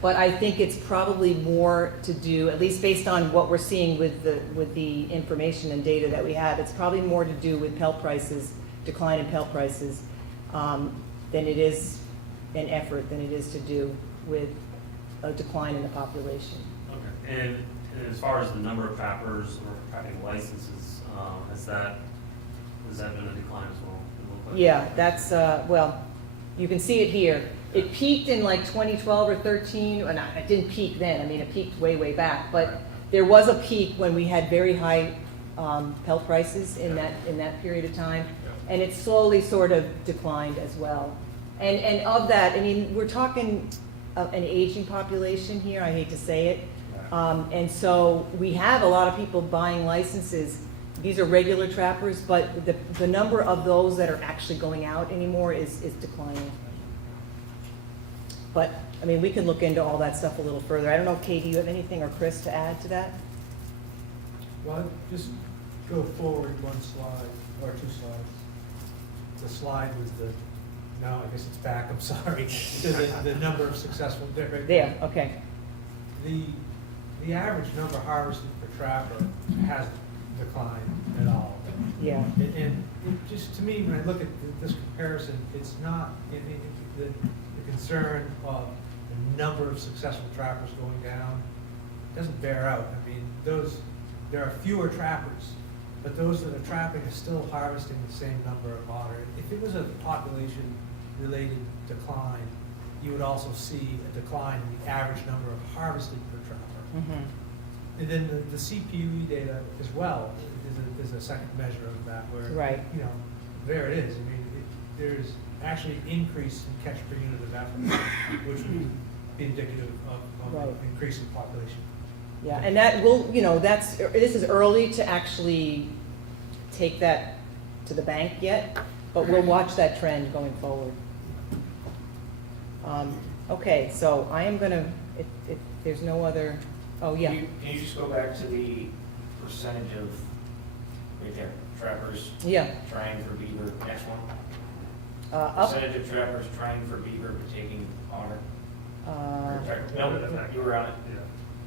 But I think it's probably more to do, at least based on what we're seeing with the information and data that we have, it's probably more to do with pelt prices, decline in pelt prices, than it is an effort, than it is to do with a decline in the population. Okay. And as far as the number of trappers or trapping licenses, has that been a decline as well? It looked like- Yeah, that's, well, you can see it here. It peaked in like 2012 or 13, and it didn't peak then, I mean, it peaked way, way back, but there was a peak when we had very high pelt prices in that period of time, and it slowly sort of declined as well. And of that, I mean, we're talking of an aging population here, I hate to say it, and so we have a lot of people buying licenses. These are regular trappers, but the number of those that are actually going out anymore is declining. But, I mean, we can look into all that stuff a little further. I don't know, Kay, do you have anything, or Chris, to add to that? Well, just go forward one slide, or two slides. The slide with no, I guess it's back, I'm sorry. So the number of successful. There, okay. The average number harvested per trapper hasn't declined at all. Yeah. And it just, to me, when I look at this comparison, it's not, the concern of the number of successful trappers going down doesn't bear out. I mean, there are fewer trappers, but those that are trapping are still harvesting the same number of otter. If it was a population-related decline, you would also see a decline in the average number of harvested per trapper. Mm-hmm. And then the CPUE data as well is a second measure of that, where, right. You know, there it is. I mean, there's actually an increase in catch per unit of effort, which would be indicative of right. an increase in population. Yeah, and that will, you know, this is early to actually take that to the bank yet, but we'll watch that trend going forward. Okay, so I am gonna, if there's no other, oh yeah. Can you just go back to the percentage of, right there, trappers? Yeah. Trying for beaver, next one? Up. Percentage of trappers trying for beaver but taking otter? No, you were on it.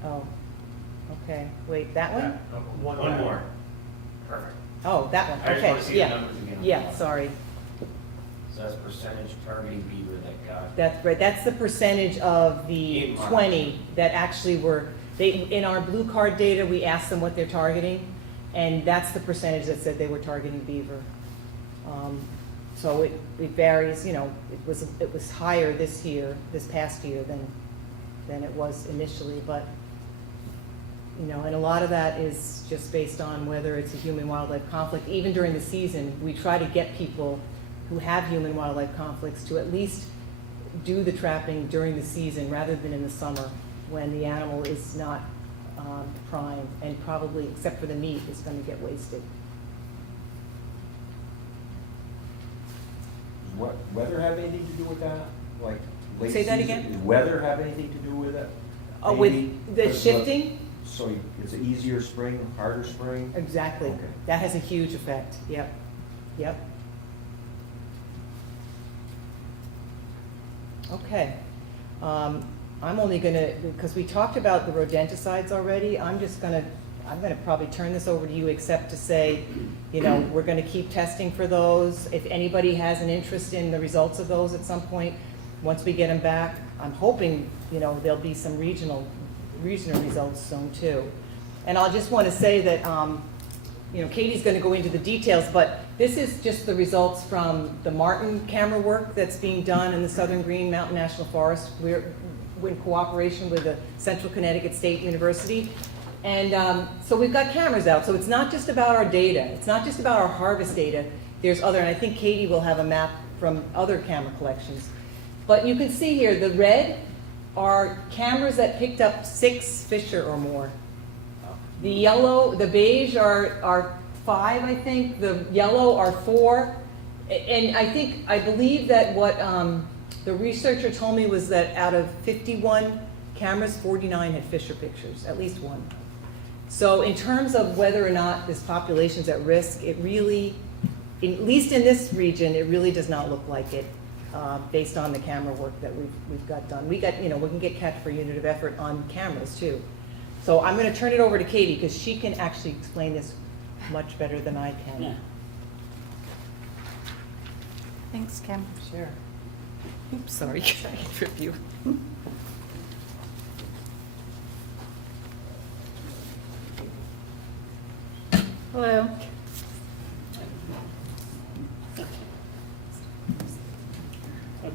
Oh, okay, wait, that one? One more. Perfect. Oh, that one, I just okay, want to see the yeah. numbers again. Yeah, sorry. So that's percentage targeting beaver that got. That's right, that's the percentage of the 20 that actually were, in our blue card data, we asked them what they're targeting, and that's the percentage that said they were targeting beaver. So it varies, you know, it was higher this past year than it was initially, but, you know, and a lot of that is just based on whether it's a human-wildlife conflict. Even during the season, we try to get people who have human-wildlife conflicts to at least do the trapping during the season rather than in the summer when the animal is not prime, and probably, except for the meat, is going to get wasted. What, weather have anything to do with that? Like late Say that season? again? Does weather have anything to do with it? Oh, Maybe? with the 'Cause shifting? So it's an easier spring, harder spring? Exactly. Okay. That has a huge effect. Yep. Yep. Okay. I'm only gonna, because we talked about the rodenticides already, I'm gonna probably turn this over to you, except to say, you know, we're gonna keep testing for those. If anybody has an interest in the results of those at some point, once we get them back, I'm hoping, you know, there'll be some regional results soon too. And I'll just want to say that, you know, Katie's going to go into the details, but this is just the results from the Martin camera work that's being done in the Southern Green Mountain National Forest. We're in cooperation with the Central Connecticut State University. And so we've got cameras out. So it's not just about our data. It's not just about our harvest data. There's other, and I think Katie will have a map from other camera collections. But you can see here, the red are cameras that picked up 6 fisher or more. The yellow, the beige are 5, I think. The yellow are 4. And I believe that what the researcher told me was that out of 51 cameras, 49 had fisher pictures, at least one. So in terms of whether or not this population's at risk, it really, at least in this region, it really does not look like it. Based on the camera work that we've got done. We can get catch per unit of effort on cameras too. So I'm going to turn it over to Katie because she can actually explain this much better than I can. Yeah. Thanks, Kim. Sure. Oops, sorry, I trip you. Hello.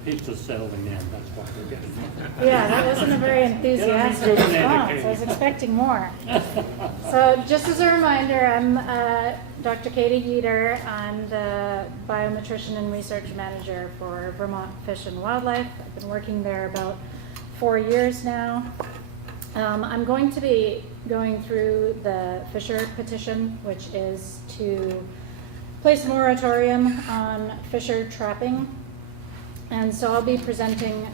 He's just settling in, that's what we're getting. Yeah, that wasn't a very enthusiastic response. I was expecting more. So just as a reminder, I'm Dr. Katie Yeater. I'm the bionutrition and research manager for Vermont Fish and Wildlife. I've been working there about 4 years now. I'm going to be going through the Fisher petition, which is to place a moratorium on fisher trapping. And so I'll be presenting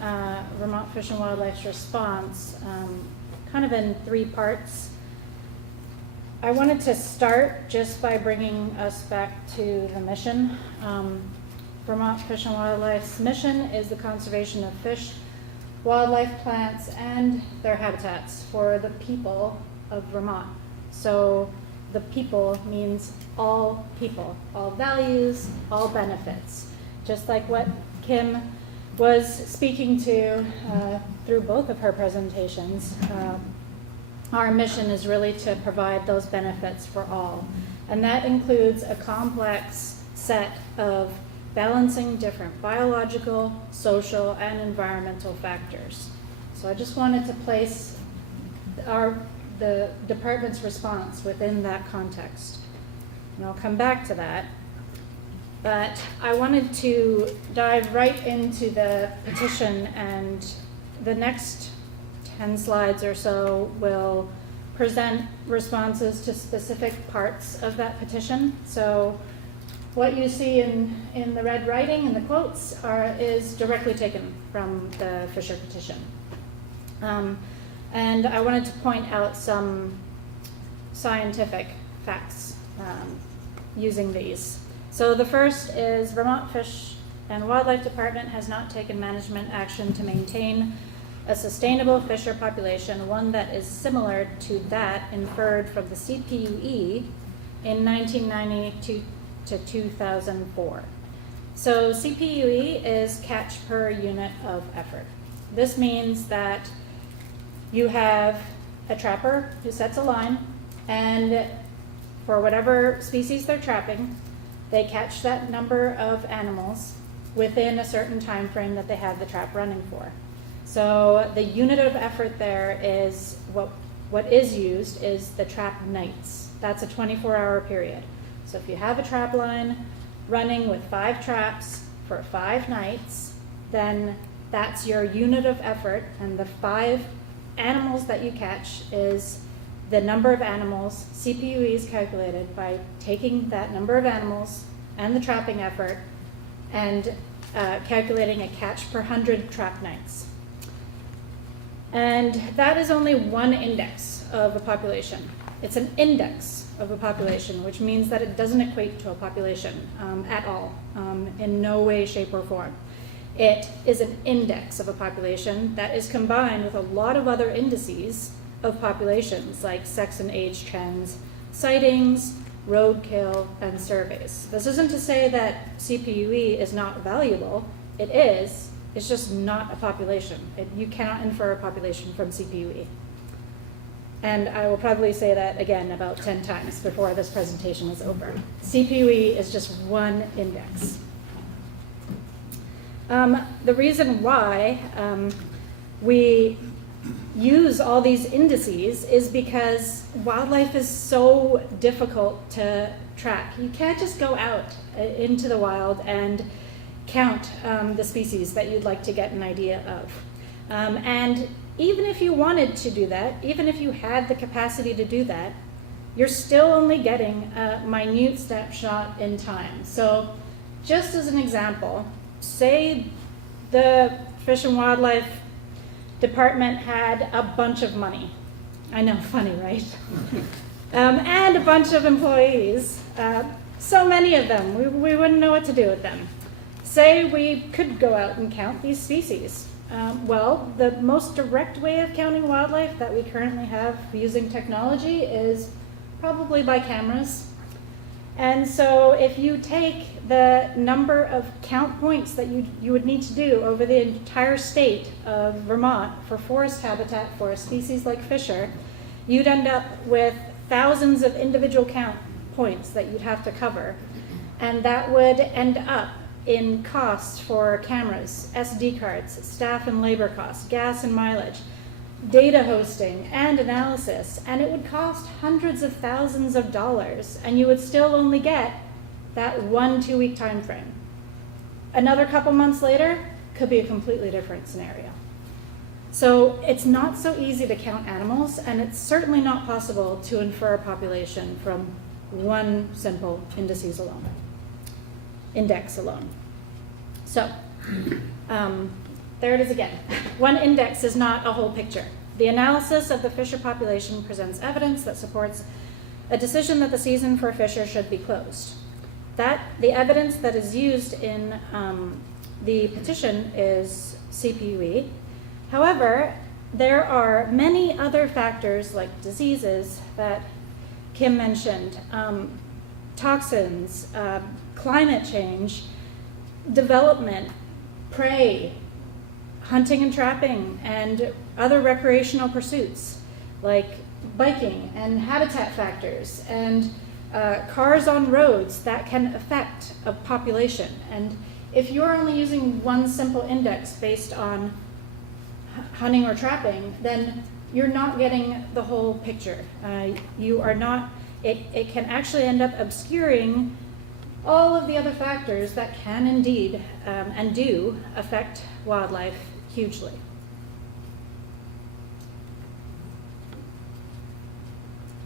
Vermont Fish and Wildlife's response kind of in 3 parts. I wanted to start just by bringing us back to the mission. Vermont Fish and Wildlife's mission is the conservation of fish, wildlife, plants, and their habitats for the people of Vermont. So the people means all people, all values, all benefits. Just like what Kim was speaking to through both of her presentations, our mission is really to provide those benefits for all. And that includes a complex set of balancing different biological, social, and environmental factors. So I just wanted to place the department's response within that context. And I'll come back to that. But I wanted to dive right into the petition, and the next 10 slides or so will present responses to specific parts of that petition. So what you see in the red writing and the quotes is directly taken from the Fisher petition. And I wanted to point out some scientific facts using these. So the first is Vermont Fish and Wildlife Department has not taken management action to maintain a sustainable fisher population, one that is similar to that inferred from the CPUE in 1990 to 2004. So CPUE is catch per unit of effort. This means that you have a trapper who sets a line, and for whatever species they're trapping, they catch that number of animals within a certain time frame that they have the trap running for. So the unit of effort there is what is used is the trap nights. That's a 24-hour period. So if you have a trap line running with 5 traps for 5 nights, then that's your unit of effort, and the 5 animals that you catch is the number of animals. CPUE is calculated by taking that number of animals and the trapping effort and calculating a catch per 100 trap nights. And that is only one index of a population. It's an index of a population, which means that it doesn't equate to a population at all, in no way, shape, or form. It is an index of a population that is combined with a lot of other indices of populations, like sex and age trends, sightings, roadkill, and surveys. This isn't to say that CPUE is not valuable. It is. It's just not a population. You cannot infer a population from CPUE. And I will probably say that again about 10 times before this presentation is over. CPUE is just one index. The reason why we use all these indices is because wildlife is so difficult to track. You can't just go out into the wild and count the species that you'd like to get an idea of. And even if you wanted to do that, even if you had the capacity to do that, you're still only getting a minute snapshot in time. So just as an example, say the Fish and Wildlife Department had a bunch of money. I know, funny, right? And a bunch of employees, so many of them, we wouldn't know what to do with them. Say we could go out and count these species. Well, the most direct way of counting wildlife that we currently have using technology is probably by cameras. And so if you take the number of count points that you would need to do over the entire state of Vermont for forest habitat for a species like fisher, you'd end up with thousands of individual count points that you'd have to cover. And that would end up in costs for cameras, SD cards, staff and labor costs, gas and mileage, data hosting and analysis, and it would cost hundreds of thousands of dollars, and you would still only get that 1-2 week time frame. Another couple months later could be a completely different scenario. So it's not so easy to count animals, and it's certainly not possible to infer a population from one simple index alone. So there it is again. One index is not a whole picture. The analysis of the fisher population presents evidence that supports a decision that the season for a fisher should be closed. The evidence that is used in the petition is CPUE. However, there are many other factors like diseases that Kim mentioned, toxins, climate change, development, prey, hunting and trapping, and other recreational pursuits like biking and habitat factors and cars on roads that can affect a population. And if you're only using one simple index based on hunting or trapping, then you're not getting the whole picture. You are not, it can actually end up obscuring all of the other factors that can indeed and do affect wildlife hugely.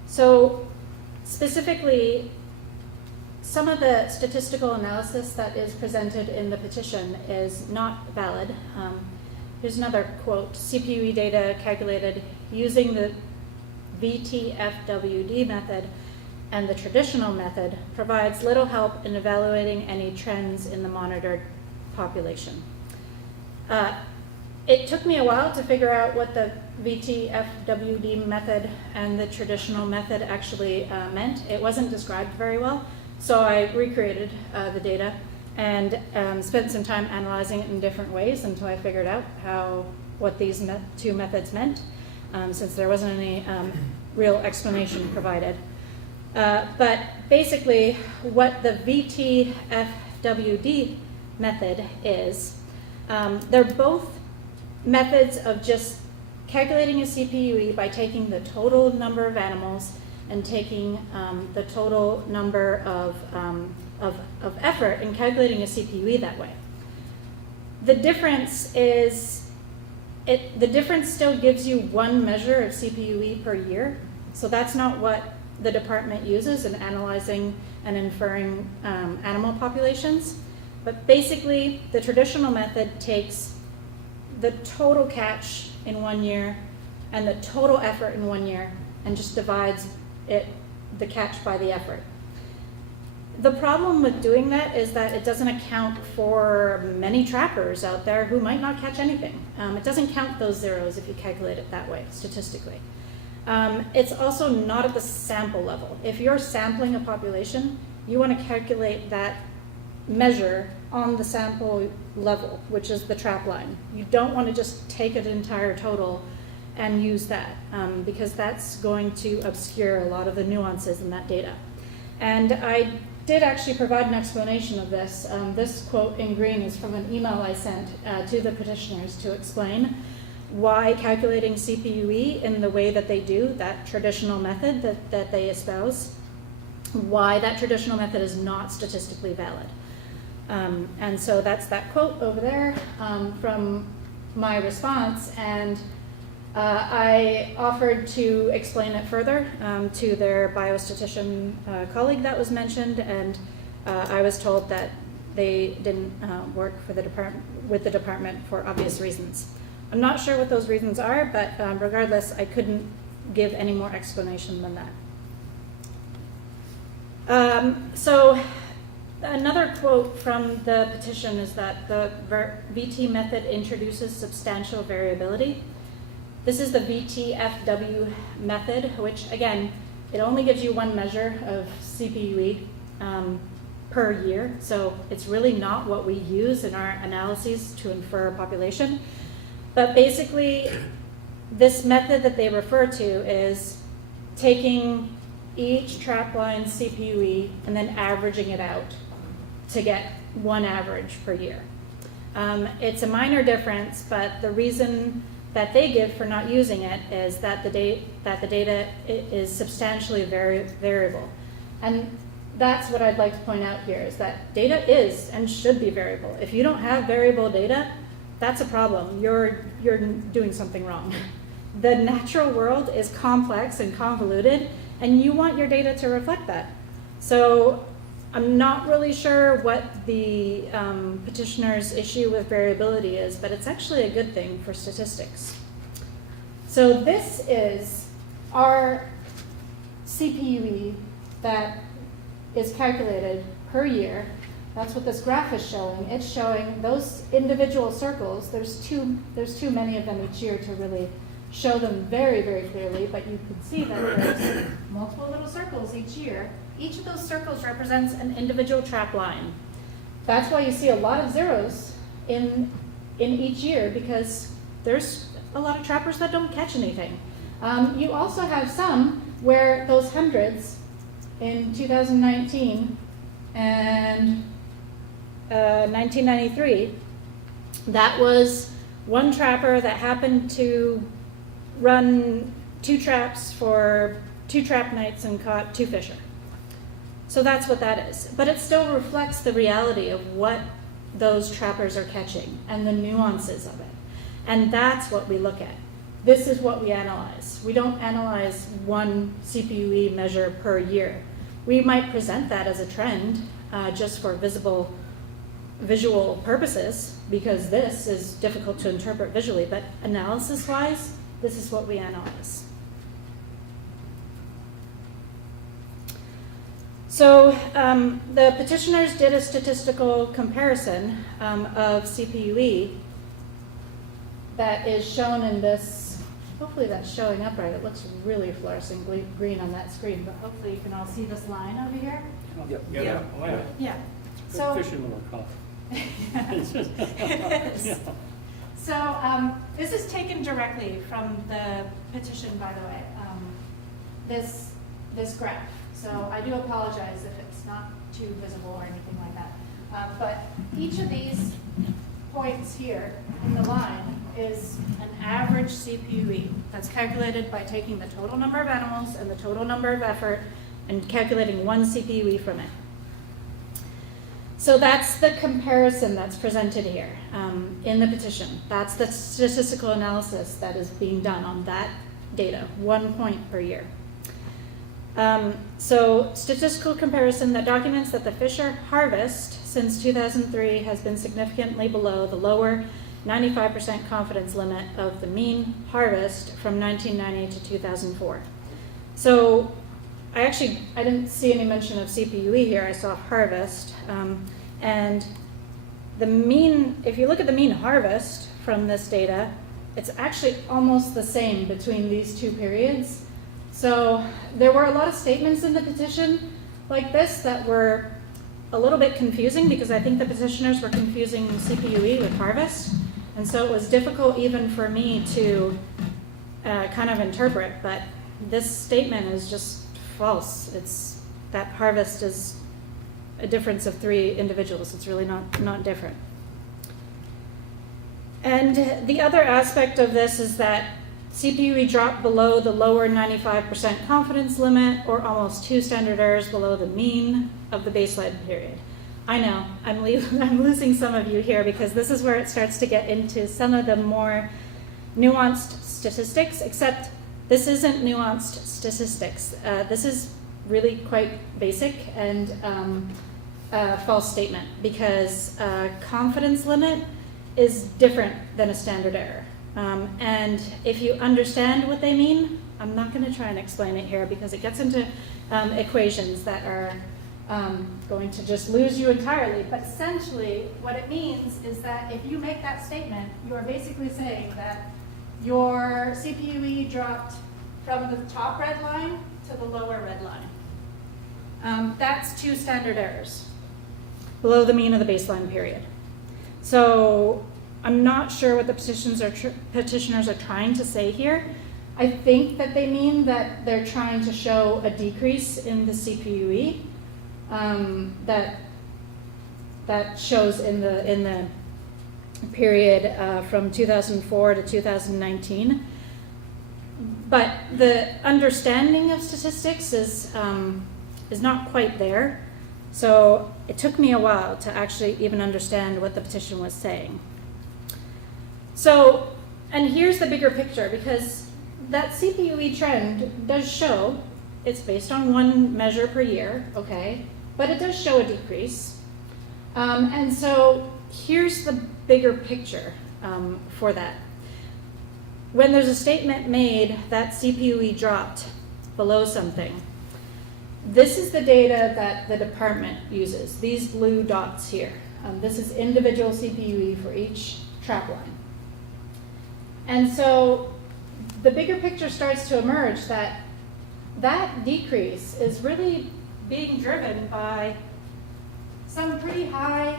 So specifically, some of the statistical analysis that is presented in the petition is not valid. Here's another quote: CPUE data calculated using the VTFWD method and the traditional method provides little help in evaluating any trends in the monitored population. It took me a while to figure out what the VTFWD method and the traditional method actually meant. It wasn't described very well, so I recreated the data and spent some time analyzing it in different ways until I figured out what these two methods meant, since there wasn't any real explanation provided. But basically, what the VTFWD method is, they're both methods of just calculating a CPUE by taking the total number of animals and taking the total number of effort and calculating a CPUE that way. The difference is, the difference still gives you one measure of CPUE per year. So that's not what the department uses in analyzing and inferring animal populations. But basically, the traditional method takes the total catch in 1 year and the total effort in 1 year and just divides the catch by the effort. The problem with doing that is that it doesn't account for many trappers out there who might not catch anything. It doesn't count those zeros if you calculate it that way, statistically. It's also not at the sample level. If you're sampling a population, you want to calculate that measure on the sample level, which is the trap line. You don't want to just take an entire total and use that, because that's going to obscure a lot of the nuances in that data. And I did actually provide an explanation of this. This quote in green is from an email I sent to the petitioners to explain why calculating CPUE in the way that they do, that traditional method that they espouse, why that traditional method is not statistically valid. And so that's that quote over there from my response, and I offered to explain it further to their biostatistician colleague that was mentioned, and I was told that they didn't work for the with the department for obvious reasons. I'm not sure what those reasons are, but regardless, I couldn't give any more explanation than that. So another quote from the petition is that the VT method introduces substantial variability. This is the VTFW method, which again, it only gives you one measure of CPUE per year. So it's really not what we use in our analyses to infer a population. But basically, this method that they refer to is taking each trap line CPUE and then averaging it out to get one average per year. It's a minor difference, but the reason that they give for not using it is that the data is substantially variable. And that's what I'd like to point out here, is that data is and should be variable. If you don't have variable data, that's a problem. You're doing something wrong. The natural world is complex and convoluted, and you want your data to reflect that. So I'm not really sure what the petitioner's issue with variability is, but it's actually a good thing for statistics. So this is our CPUE that is calculated per year. That's what this graph is showing. It's showing those individual circles. There's too many of them each year to really show them very, very clearly, but you can see that there's multiple little circles each year. Each of those circles represents an individual trap line. That's why you see a lot of zeros in each year, because there's a lot of trappers that don't catch anything. You also have some where those hundreds in 2019 and 1993, that was one trapper that happened to run 2 traps for 2 trap nights and caught 2 fisher. So that's what that is. But it still reflects the reality of what those trappers are catching and the nuances of it. And that's what we look at. This is what we analyze. We don't analyze one CPUE measure per year. We might present that as a trend just for visual purposes, because this is difficult to interpret visually, but analysis-wise, this is what we analyze. So the petitioners did a statistical comparison of CPUE that is shown in this. Hopefully that's showing up right. It looks really fluorescent green on that screen, but hopefully you can all see this line over here. Yep. Yeah. Yeah. Good So fishing with our coffee. So this is taken directly from the petition, by the way, this graph. So I do apologize if it's not too visible or anything like that. But each of these points here in the line is an average CPUE that's calculated by taking the total number of animals and the total number of effort and calculating one CPUE from it. So that's the comparison that's presented here in the petition. That's the statistical analysis that is being done on that data, 1 point per year. So statistical comparison that documents that the Fisher harvest since 2003 has been significantly below the lower 95% confidence limit of the mean harvest from 1990 to 2004. So I didn't see any mention of CPUE here. I saw harvest. And the mean, if you look at the mean harvest from this data, it's actually almost the same between these two periods. So there were a lot of statements in the petition like this that were a little bit confusing because I think the petitioners were confusing CPUE with harvest. And so it was difficult even for me to kind of interpret, but this statement is just false. It's that harvest is a difference of 3 individuals. It's really not different. And the other aspect of this is that CPUE dropped below the lower 95% confidence limit, or almost 2 standard errors below the mean of the baseline period. I know, I'm losing some of you here because this is where it starts to get into some of the more nuanced statistics, except this isn't nuanced statistics. This is really quite basic and a false statement because confidence limit is different than a standard error. And if you understand what they mean, I'm not going to try and explain it here because it gets into equations that are going to just lose you entirely. But essentially, what it means is that if you make that statement, you are basically saying that your CPUE dropped from the top red line to the lower red line. That's 2 standard errors below the mean of the baseline period. So I'm not sure what the petitioners are trying to say here. I think that they mean that they're trying to show a decrease in the CPUE that shows in the period from 2004 to 2019. But the understanding of statistics is not quite there. So it took me a while to actually even understand what the petition was saying. So, and here's the bigger picture, because that CPUE trend does show, it's based on 1 measure per year, okay, but it does show a decrease. And so here's the bigger picture for that. When there's a statement made that CPUE dropped below something, this is the data that the department uses, these blue dots here. This is individual CPUE for each trap line. And so the bigger picture starts to emerge that that decrease is really being driven by some pretty high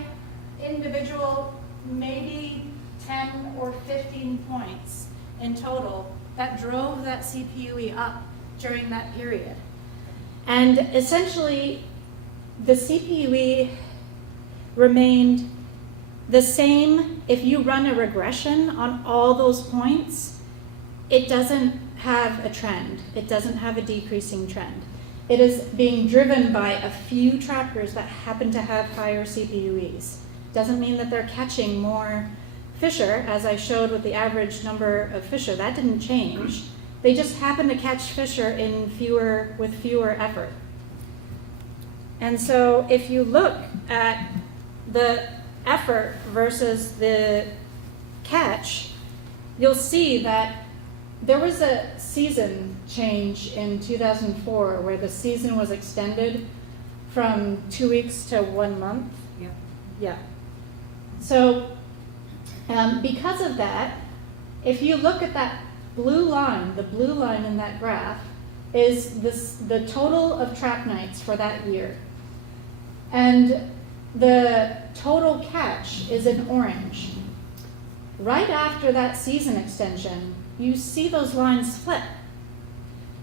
individual, maybe 10 or 15 points in total that drove that CPUE up during that period. And essentially, the CPUE remained the same. If you run a regression on all those points, it doesn't have a trend. It doesn't have a decreasing trend. It is being driven by a few trappers that happen to have higher CPUEs. Doesn't mean that they're catching more Fisher, as I showed with the average number of Fisher. That didn't change. They just happen to catch Fisher with fewer effort. And so if you look at the effort versus the catch, you'll see that there was a season change in 2004 where the season was extended from 2 weeks to 1 month. Yeah. Yeah. So because of that, if you look at that blue line, the blue line in that graph is the total of trap nights for that year. And the total catch is in orange. Right after that season extension, you see those lines flip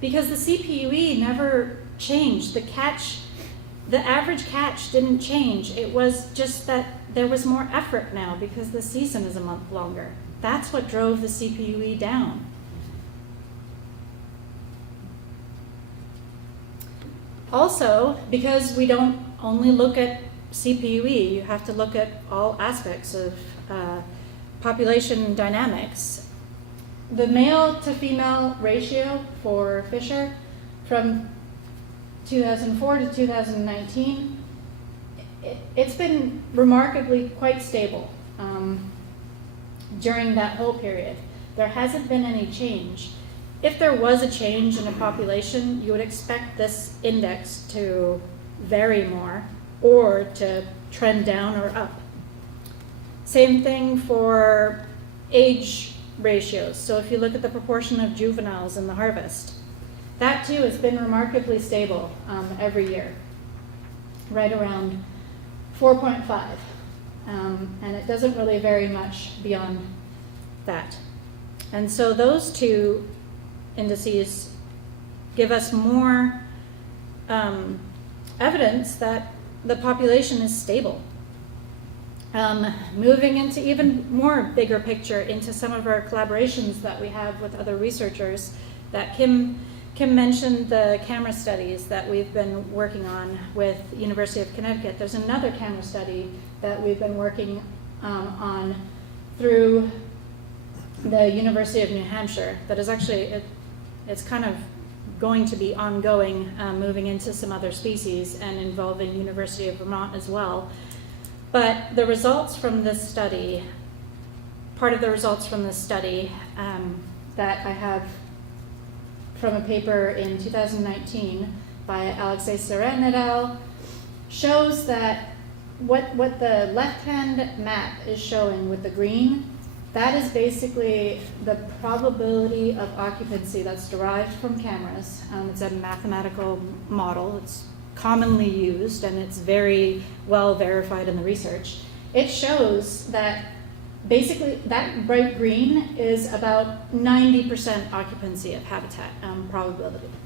because the CPUE never changed. The average catch didn't change. It was just that there was more effort now because the season is a month longer. That's what drove the CPUE down. Also, because we don't only look at CPUE, you have to look at all aspects of population dynamics. The male to female ratio for Fisher from 2004 to 2019, it's been remarkably quite stable during that whole period. There hasn't been any change. If there was a change in a population, you would expect this index to vary more or to trend down or up. Same thing for age ratios. So if you look at the proportion of juveniles in the harvest, that too has been remarkably stable every year, right around 4.5. And it doesn't really vary much beyond that. And so those two indices give us more evidence that the population is stable. Moving into even more bigger picture into some of our collaborations that we have with other researchers, that Kim mentioned the camera studies that we've been working on with University of Connecticut. There's another camera study that we've been working on through the University of New Hampshire that is actually, it's kind of going to be ongoing, moving into some other species and involving University of Vermont as well. But the results from this study, part of the results from this study that I have from a paper in 2019 by Alexei Seren et al. Shows that what the left-hand map is showing with the green, that is basically the probability of occupancy that's derived from cameras. It's a mathematical model. It's commonly used and it's very well verified in the research. It shows that basically that bright green is about 90% occupancy of habitat,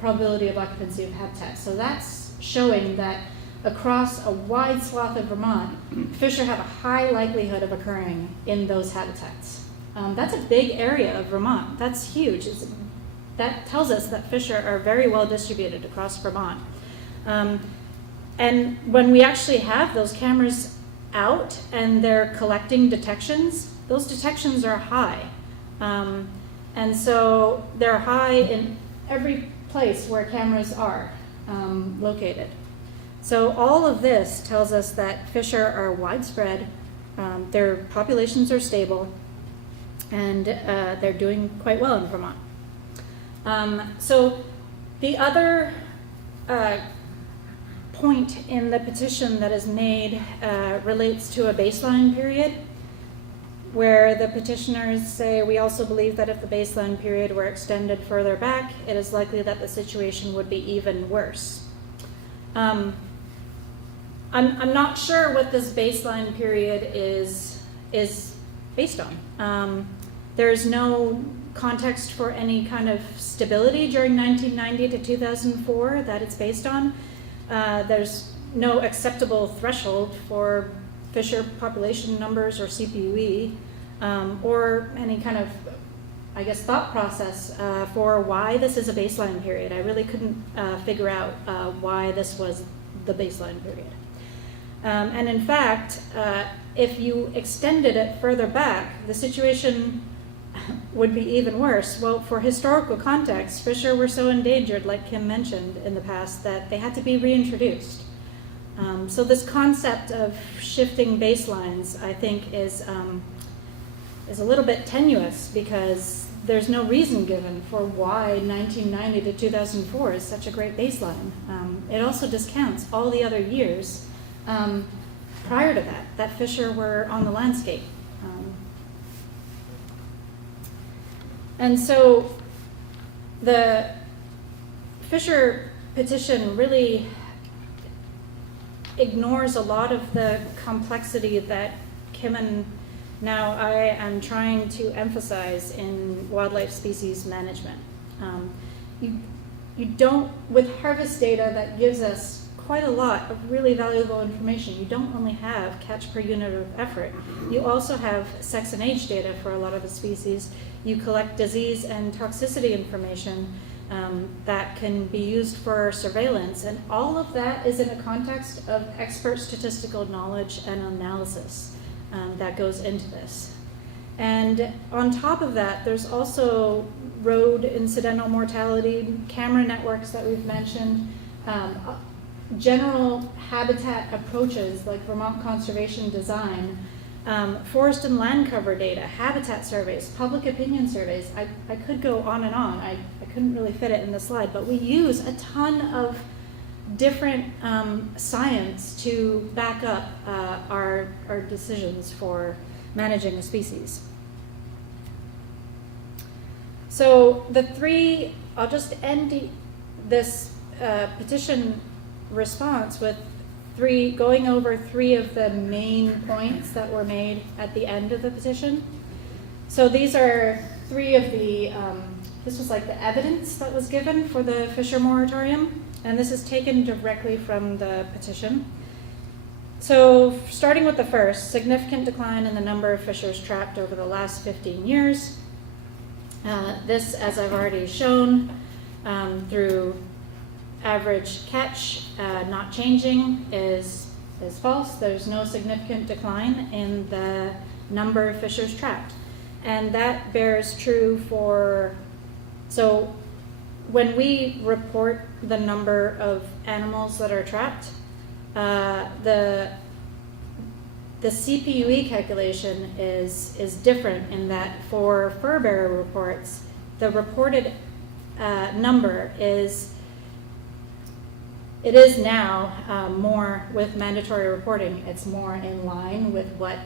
probability of occupancy of habitat. So that's showing that across a wide swath of Vermont, fish have a high likelihood of occurring in those habitats. That's a big area of Vermont. That's huge. That tells us that fish are very well distributed across Vermont. And when we actually have those cameras out and they're collecting detections, those detections are high. And so they're high in every place where cameras are located. So all of this tells us that fish are widespread, their populations are stable, and they're doing quite well in Vermont. So the other point in the petition that is made relates to a baseline period, where the petitioners say, we also believe that if the baseline period were extended further back, it is likely that the situation would be even worse. I'm not sure what this baseline period is based on. There's no context for any kind of stability during 1990 to 2004 that it's based on. There's no acceptable threshold for fisher population numbers or CPUE, or any kind of, I guess, thought process for why this is a baseline period. I really couldn't figure out why this was the baseline period. And in fact, if you extended it further back, the situation would be even worse. Well, for historical context, fisher were so endangered, like Kim mentioned in the past, that they had to be reintroduced. So this concept of shifting baselines, I think, is a little bit tenuous, because there's no reason given for why 1990 to 2004 is such a great baseline. It also discounts all the other years prior to that fisher were on the landscape. And so the Fisher petition really ignores a lot of the complexity that Kim and now I am trying to emphasize in wildlife species management. You don't, with harvest data that gives us quite a lot of really valuable information, you don't only have catch per unit of effort. You also have sex and age data for a lot of the species. You collect disease and toxicity information that can be used for surveillance, and all of that is in a context of expert statistical knowledge and analysis that goes into this. And on top of that, there's also road incidental mortality, camera networks that we've mentioned, general habitat approaches like Vermont conservation design, forest and land cover data, habitat surveys, public opinion surveys. I could go on and on. I couldn't really fit it in the slide, but we use a ton of different science to back up our decisions for managing the species. So I'll just end this petition response with going over three of the main points that were made at the end of the petition. So these are three of the, this was like the evidence that was given for the Fisher moratorium, and this is taken directly from the petition. So starting with the first, significant decline in the number of fishers trapped over the last 15 years. This, as I've already shown, through average catch not changing is false. There's no significant decline in the number of fishers trapped. And that bears true so when we report the number of animals that are trapped, the CPUE calculation is different in that for fur bearer reports, the reported number is now more with mandatory reporting. It's more in line with what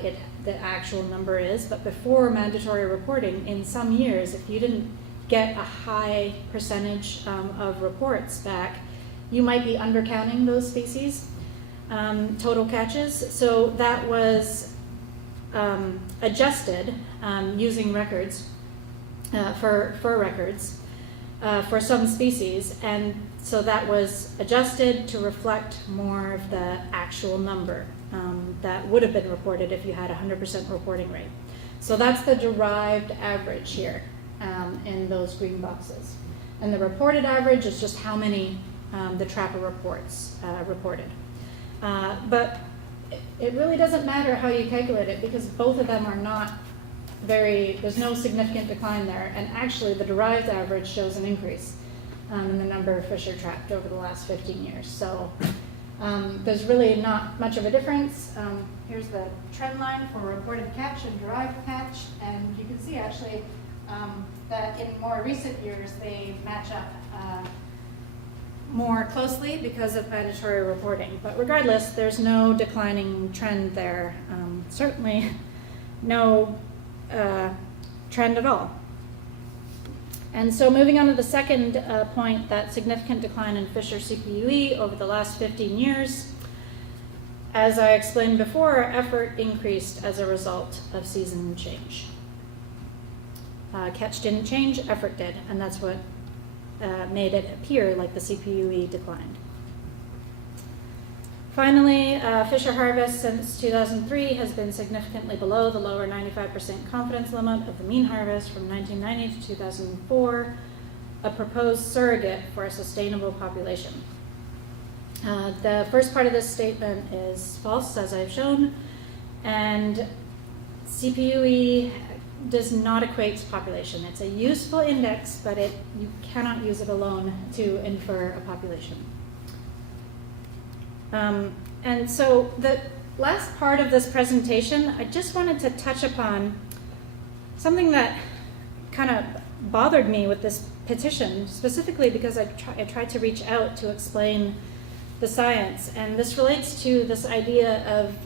the actual number is. But before mandatory reporting, in some years, if you didn't get a high percentage of reports back, you might be undercounting those species total catches. So that was adjusted using records for records for some species, and so that was adjusted to reflect more of the actual number that would have been reported if you had 100% reporting rate. So that's the derived average here in those green boxes. And the reported average is just how many the trapper reports reported. But it really doesn't matter how you calculate it, because both of them are not there's no significant decline there, and actually the derived average shows an increase in the number of fish are trapped over the last 15 years. So there's really not much of a difference. Here's the trend line for reported catch and derived catch, and you can see actually that in more recent years they match up more closely because of mandatory reporting. But regardless, there's no declining trend there. Certainly no trend at all. And so moving on to the second point, that significant decline in Fisher CPUE over the last 15 years. As I explained before, effort increased as a result of season change. Catch didn't change, effort did, and that's what made it appear like the CPUE declined. Finally, Fisher harvest since 2003 has been significantly below the lower 95% confidence limit of the mean harvest from 1990 to 2004, a proposed surrogate for a sustainable population. The first part of this statement is false, as I've shown, and CPUE does not equate to population. It's a useful index, but you cannot use it alone to infer a population. And so the last part of this presentation, I just wanted to touch upon something that kind of bothered me with this petition, specifically because I tried to reach out to explain the science. And this relates to this idea of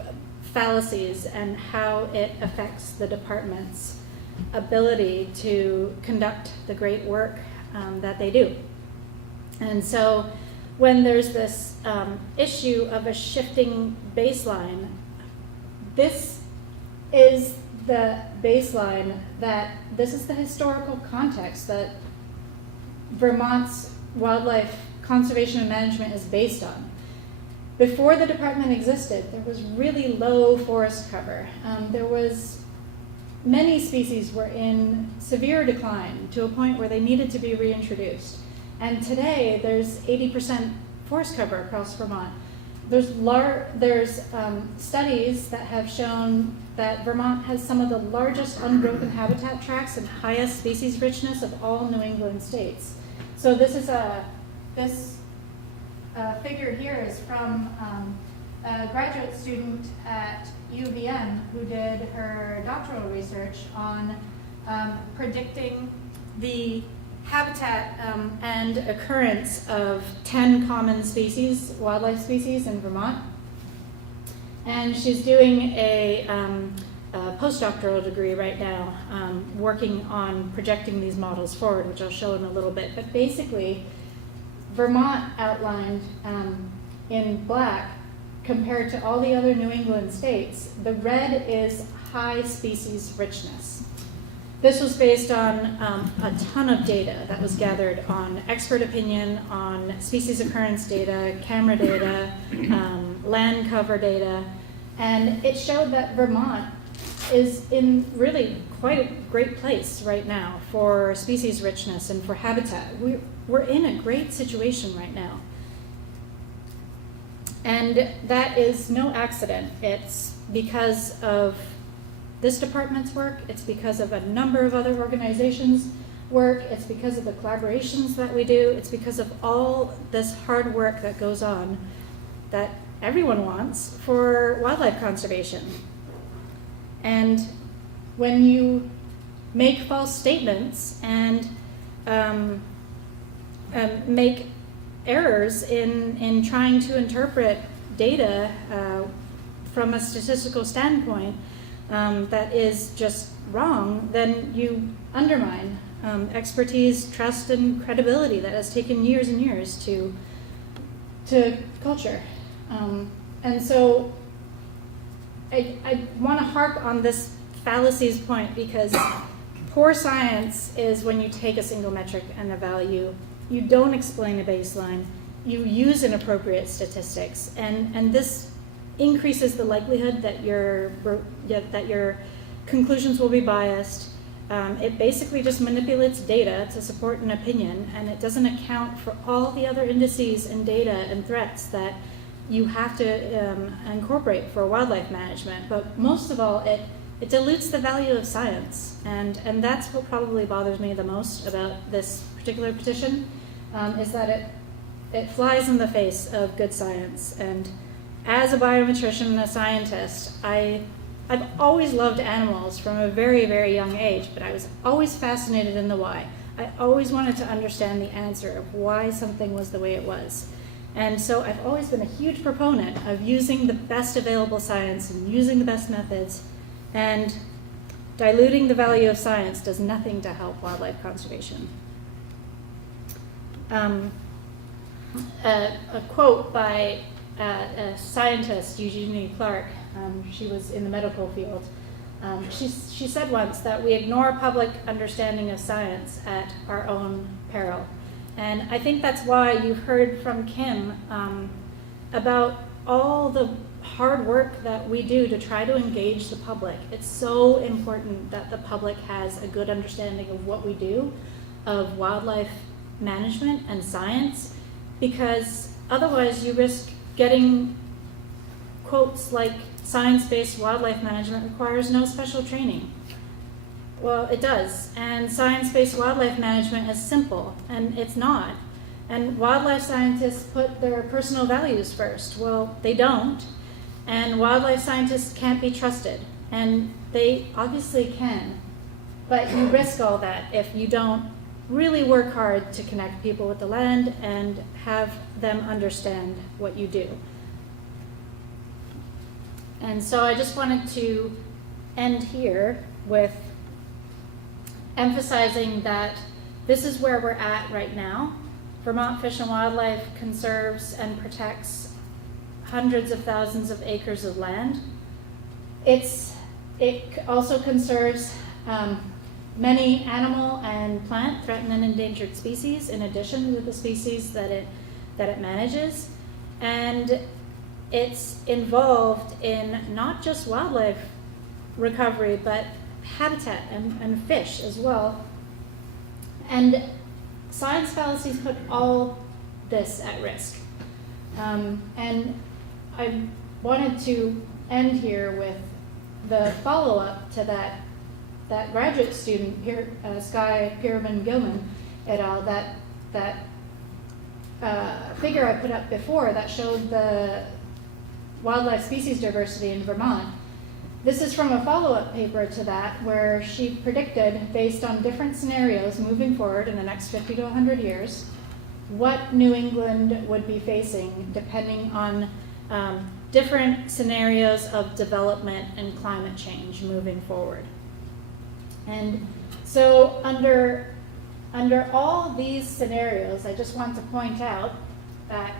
fallacies and how it affects the department's ability to conduct the great work that they do. And so when there's this issue of a shifting baseline, this is the baseline this is the historical context that Vermont's wildlife conservation and management is based on. Before the department existed, there was really low forest cover. Many species were in severe decline to a point where they needed to be reintroduced. And today, there's 80% forest cover across Vermont. There's studies that have shown that Vermont has some of the largest unbroken habitat tracts and highest species richness of all New England states. So this is figure here is from a graduate student at UVM who did her doctoral research on predicting the habitat and occurrence of 10 common species, wildlife species in Vermont. And she's doing a postdoctoral degree right now, working on projecting these models forward, which I'll show in a little bit. But basically, Vermont outlined in black, compared to all the other New England states, the red is high species richness. This was based on a ton of data that was gathered on expert opinion, on species occurrence data, camera data, land cover data, and it showed that Vermont is in really quite a great place right now for species richness and for habitat. We're in a great situation right now. And that is no accident. It's because of this department's work, it's because of a number of other organizations' work, it's because of the collaborations that we do, it's because of all this hard work that goes on that everyone wants for wildlife conservation. And when you make false statements and make errors in trying to interpret data from a statistical standpoint that is just wrong, then you undermine expertise, trust, and credibility that has taken years and years to culture. And so I want to harp on this fallacies point, because poor science is when you take a single metric and a value, you don't explain a baseline, you use inappropriate statistics, and this increases the likelihood that your conclusions will be biased. It basically just manipulates data to support an opinion, and it doesn't account for all the other indices and data and threats that you have to incorporate for wildlife management. But most of all, it dilutes the value of science, and that's what probably bothers me the most about this particular petition, is that it flies in the face of good science. And as a biometrician and a scientist, I've always loved animals from a very, very young age, but I was always fascinated in the why. I always wanted to understand the answer of why something was the way it was. And so I've always been a huge proponent of using the best available science and using the best methods, and diluting the value of science does nothing to help wildlife conservation. A quote by a scientist, Eugenie Clark, she was in the medical field. She said once that we ignore public understanding of science at our own peril. And I think that's why you've heard from Kim about all the hard work that we do to try to engage the public. It's so important that the public has a good understanding of what we do, of wildlife management and science, because otherwise you risk getting quotes like science-based wildlife management requires no special training. Well, it does, and science-based wildlife management is simple, and it's not. And wildlife scientists put their personal values first. Well, they don't, and wildlife scientists can't be trusted, and they obviously can, but you risk all that if you don't really work hard to connect people with the land and have them understand what you do. And so I just wanted to end here with emphasizing that this is where we're at right now. Vermont Fish and Wildlife conserves and protects hundreds of thousands of acres of land. It also conserves many animal and plant threatened and endangered species, in addition to the species that it manages. And it's involved in not just wildlife recovery, but habitat and fish as well. And science fallacies put all this at risk. And I wanted to end here with the follow-up to that graduate student, Sky Pierman Gilman et al., that figure I put up before that showed the wildlife species diversity in Vermont. This is from a follow-up paper to that, where she predicted, based on different scenarios moving forward in the next 50 to 100 years, what New England would be facing depending on different scenarios of development and climate change moving forward. And so under all these scenarios, I just want to point out that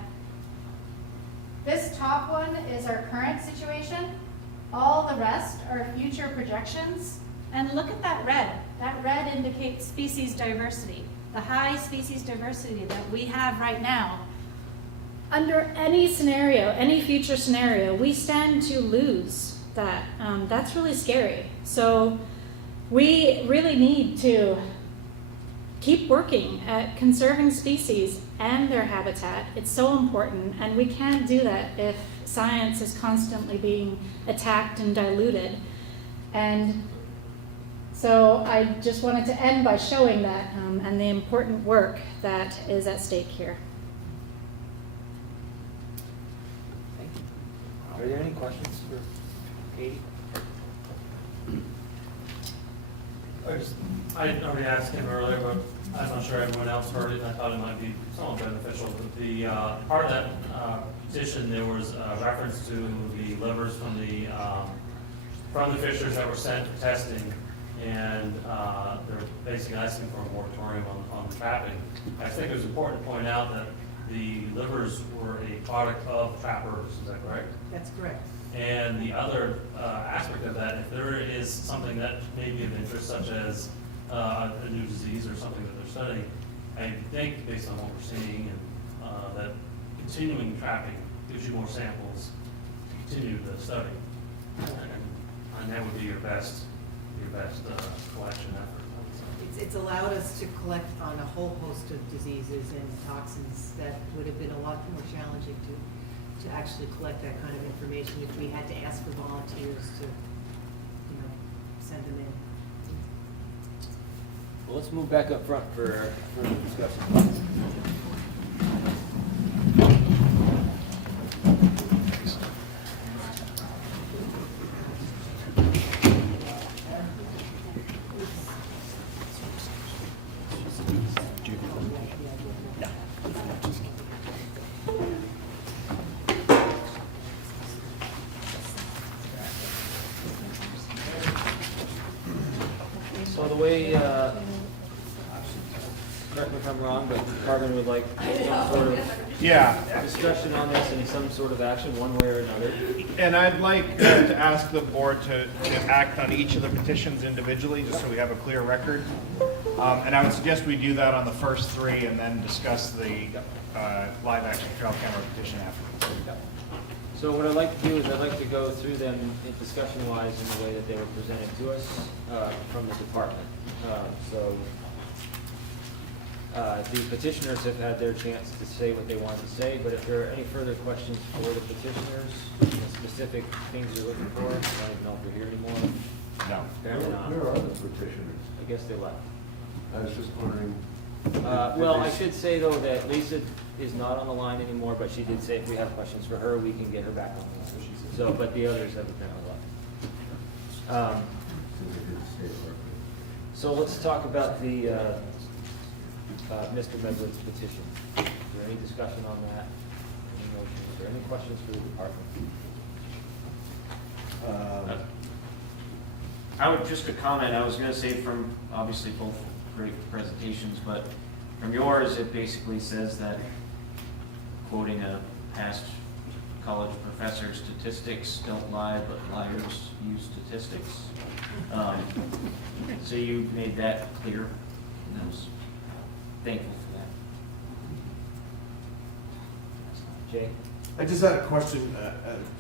this top one is our current situation. All the rest are future projections. And look at that red. That red indicates species diversity, the high species diversity that we have right now. Under any scenario, any future scenario, we stand to lose that. That's really scary. So we really need to keep working at conserving species and their habitat. It's so important, and we can't do that if science is constantly being attacked and diluted. And so I just wanted to end by showing that and the important work that is at stake here. Thank you. Are there any questions for Katie? I didn't already ask him earlier, but I'm not sure everyone else heard it, and I thought it might be somewhat beneficial. But the part of that petition, there was a reference to the livers from the fishers that were sent for testing, and they're basically asking for a moratorium on trapping. I think it was important to point out that the livers were a product of trappers. Is that correct? That's correct. And the other aspect of that, if there is something that may be of interest, such as a new disease or something that they're studying, I think, based on what we're seeing, and that continuing trapping gives you more samples to continue the study, and that would be your best collection effort. It's allowed us to collect on a whole host of diseases and toxins that would have been a lot more challenging to actually collect that kind of information if we had to ask for volunteers to, send them in. Well, let's move back up front for further discussion. So the way, correct me if I'm wrong, but the department would like some sort of discussion on this and some sort of action, one way or another. And I'd like to ask the board to act on each of the petitions individually, just so we have a clear record. And I would suggest we do that on the first three and then discuss the live action trail camera petition afterwards. So what I'd like to do is I'd like to go through them discussion-wise in the way that they were presented to us from the department. The petitioners have had their chance to say what they wanted to say, but if there are any further questions for the petitioners, specific things you're looking for, I don't even know if they're here anymore. No. Apparently not. Where are the petitioners? I guess they left. I was just wondering. Well, I should say though that Lisa is not on the line anymore, but she did say if we have questions for her, we can get her back on the line. So, but the others have apparently left. So let's talk about the Mr. Medwood's petition. Is there any discussion on that? Any motions or any questions for the department? I would just a comment. I was going to say from obviously both great presentations, but from yours it basically says that, quoting a past college professor, statistics don't lie, but liars use statistics. So you made that clear, and I was thankful for that. Jay? I just had a question.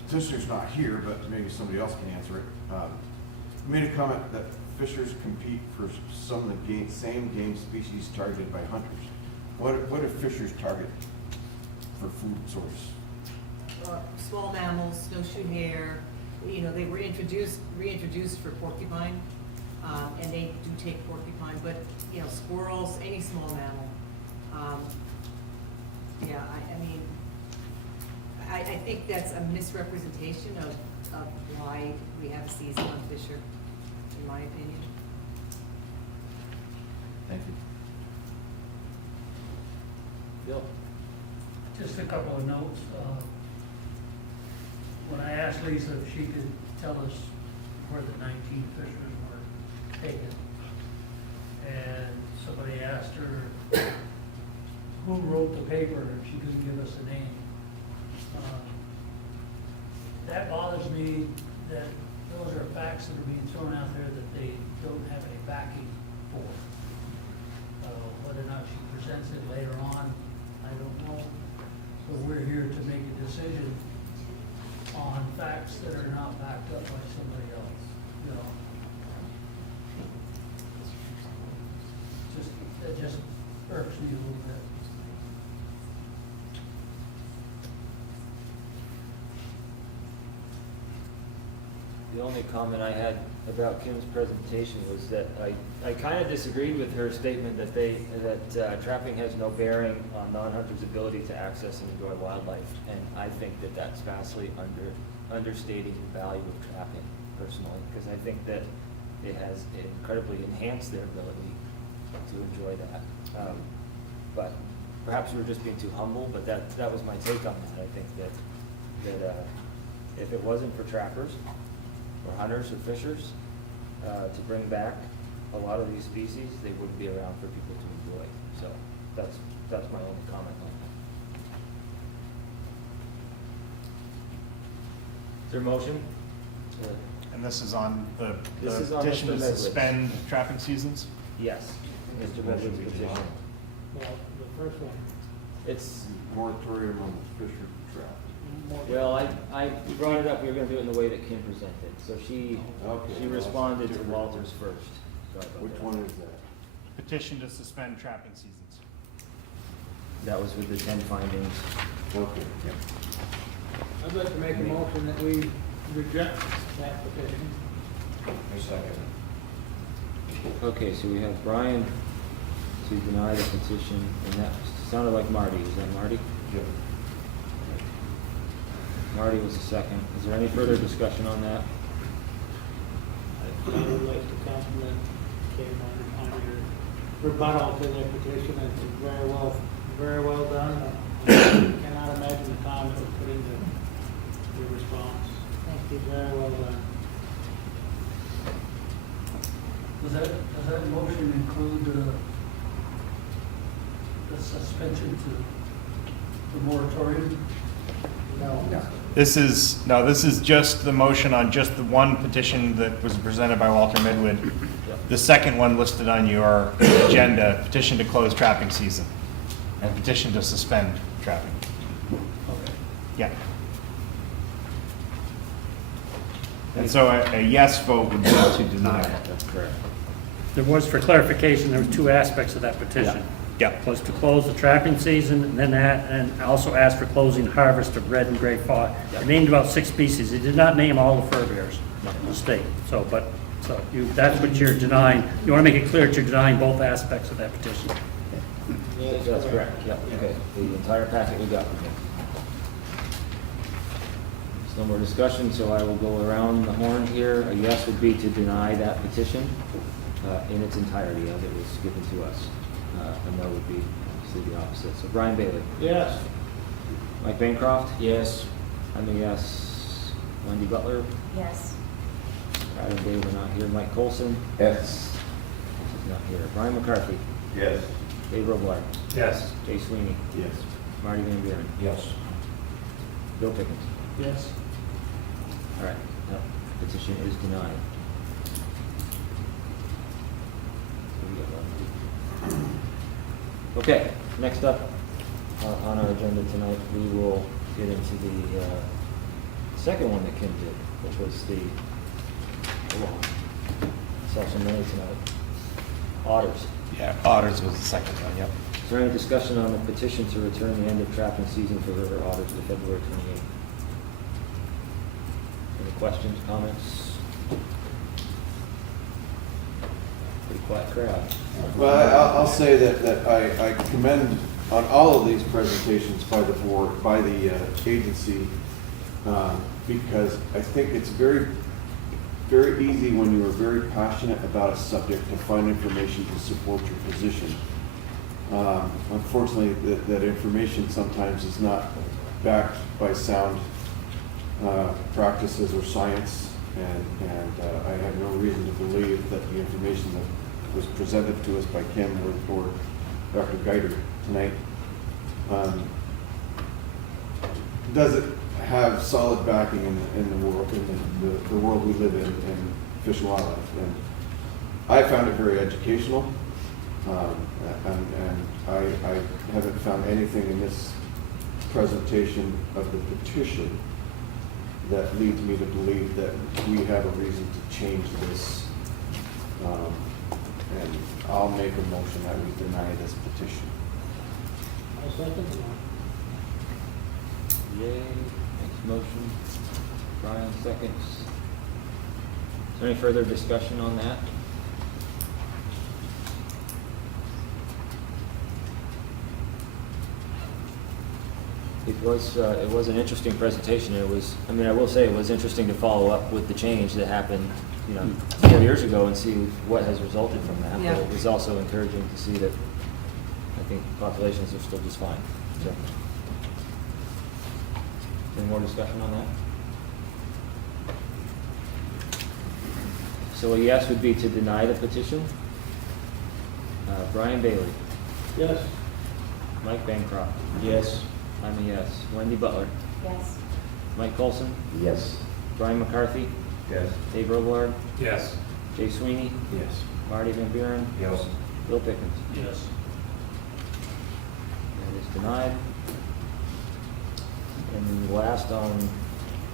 Petitioner's not here, but maybe somebody else can answer it. You made a comment that fishers compete for some of the same game species targeted by hunters. What do fishers target for food source? Small mammals, snowshoe hare, they were reintroduced for porcupine, and they do take porcupine, but, squirrels, any small mammal. Yeah, I mean, I think that's a misrepresentation of why we have a season on Fisher, in my opinion. Thank you. Bill? Just a couple of notes. When I asked Lisa if she could tell us where the 19 fishers were taken, and somebody asked her who wrote the paper, and she couldn't give us a name. That bothers me, that those are facts that are being thrown out there that they don't have any backing for. Whether or not she presents it later on, I don't know. So we're here to make a decision on facts that are not backed up by somebody else, you know. That just irks me a little bit. The only comment I had about Kim's presentation was that I kind of disagreed with her statement that trapping has no bearing on non-hunters' ability to access and enjoy wildlife. And I think that that's vastly understating the value of trapping, personally, because I think that it has incredibly enhanced their ability to enjoy that. But perhaps we were just being too humble, but that was my take on that. I think that if it wasn't for trappers, or hunters or fishers, to bring back a lot of these species, they wouldn't be around for people to enjoy. So that's my only comment on that. Is there a motion? And this is on the This is on petition Mr. to Medley's. suspend trapping seasons? Yes, Mr. Medley's petition. Well, the first one. It's, Moratorium on fisher trap. well, I brought it up, we were gonna do it in the way that Kim presented. So she responded to Walter's first. Sorry about Which that. one is that? Petition to suspend trapping seasons. That was with the 10 findings. Okay, yeah. I'd like to make a motion that we reject that petition. I second. Okay, so we have Brian to deny the petition, and that sounded like Marty. Is that Marty? Yeah. Marty was the second. Is there any further discussion on that? I would like to compliment Kim on your rebuttal to their petition. It's very well done. I cannot imagine the time it was put into your response. Thank you. Very well done. Does that motion include the suspension to the moratorium? No. This is just the motion on just the one petition that was presented by Walter Midwood. The second one listed on your agenda, petition to close trapping season, and petition to suspend trapping. Okay. Yeah. And so a yes vote would be to deny it. That's correct. There was, for clarification, there was two aspects of that petition. Yeah. Was to close the trapping season, and then and also asked for closing harvest of red and gray fly. They named about 6 species. He did not name all the fur bears in the state. So that's what you're denying. You want to make it clear that you're denying both aspects of that petition. That's correct. Yep. Okay. The entire packet we got from him. There's no more discussion, so I will go around the horn here. A yes would be to deny that petition in its entirety as it was given to us. A no would be obviously the opposite. So Brian Bailey. Yes. Mike Bancroft? Yes. I'm a yes. Wendy Butler? Yes. Brad and Dave are not here. Mike Colson? Yes. He's not here. Brian McCarthy? Yes. Dave Roblar? Yes. Jay Sweeney? Yes. Marty Van Buren? Yes. Bill Pickens? Yes. All right, that petition is denied. Okay, next up on our agenda tonight, we will get into the second one that Kim did, which was the, hold on, saw some money tonight, otters. Yeah, otters was the second one, yep. Is there any discussion on the petition to return the end of trapping season for river otters to February 28th? Any questions, comments? Pretty quiet crowd. Well, I'll say that I commend on all of these presentations by the board, by the agency, because I think it's very, very easy when you are very passionate about a subject to find information to support your position. Unfortunately, that information sometimes is not backed by sound practices or science, and I have no reason to believe that the information that was presented to us by Kim or Dr. Geider tonight doesn't have solid backing in the world, in the world we live in fish and wildlife. And I found it very educational, and I haven't found anything in this presentation of the petition that leads me to believe that we have a reason to change this. And I'll make a motion that we deny this petition. I'll second the motion. Yay, next motion. Brian seconds. Is there any further discussion on that? It was an interesting presentation. It was, I mean, I will say it was interesting to follow up with the change that happened, 4 years ago and see what has resulted from that. Yeah. But it was also encouraging to see that I think populations are still just fine. So, any more discussion on that? So a yes would be to deny the petition. Brian Bailey. Yes. Mike Bancroft. Yes. I'm a yes. Wendy Butler. Yes. Mike Colson. Yes. Brian McCarthy. Yes. Dave Robillard. Yes. Jay Sweeney. Yes. Marty Van Buren. Yes. Bill Pickens. Yes. That is denied. And last on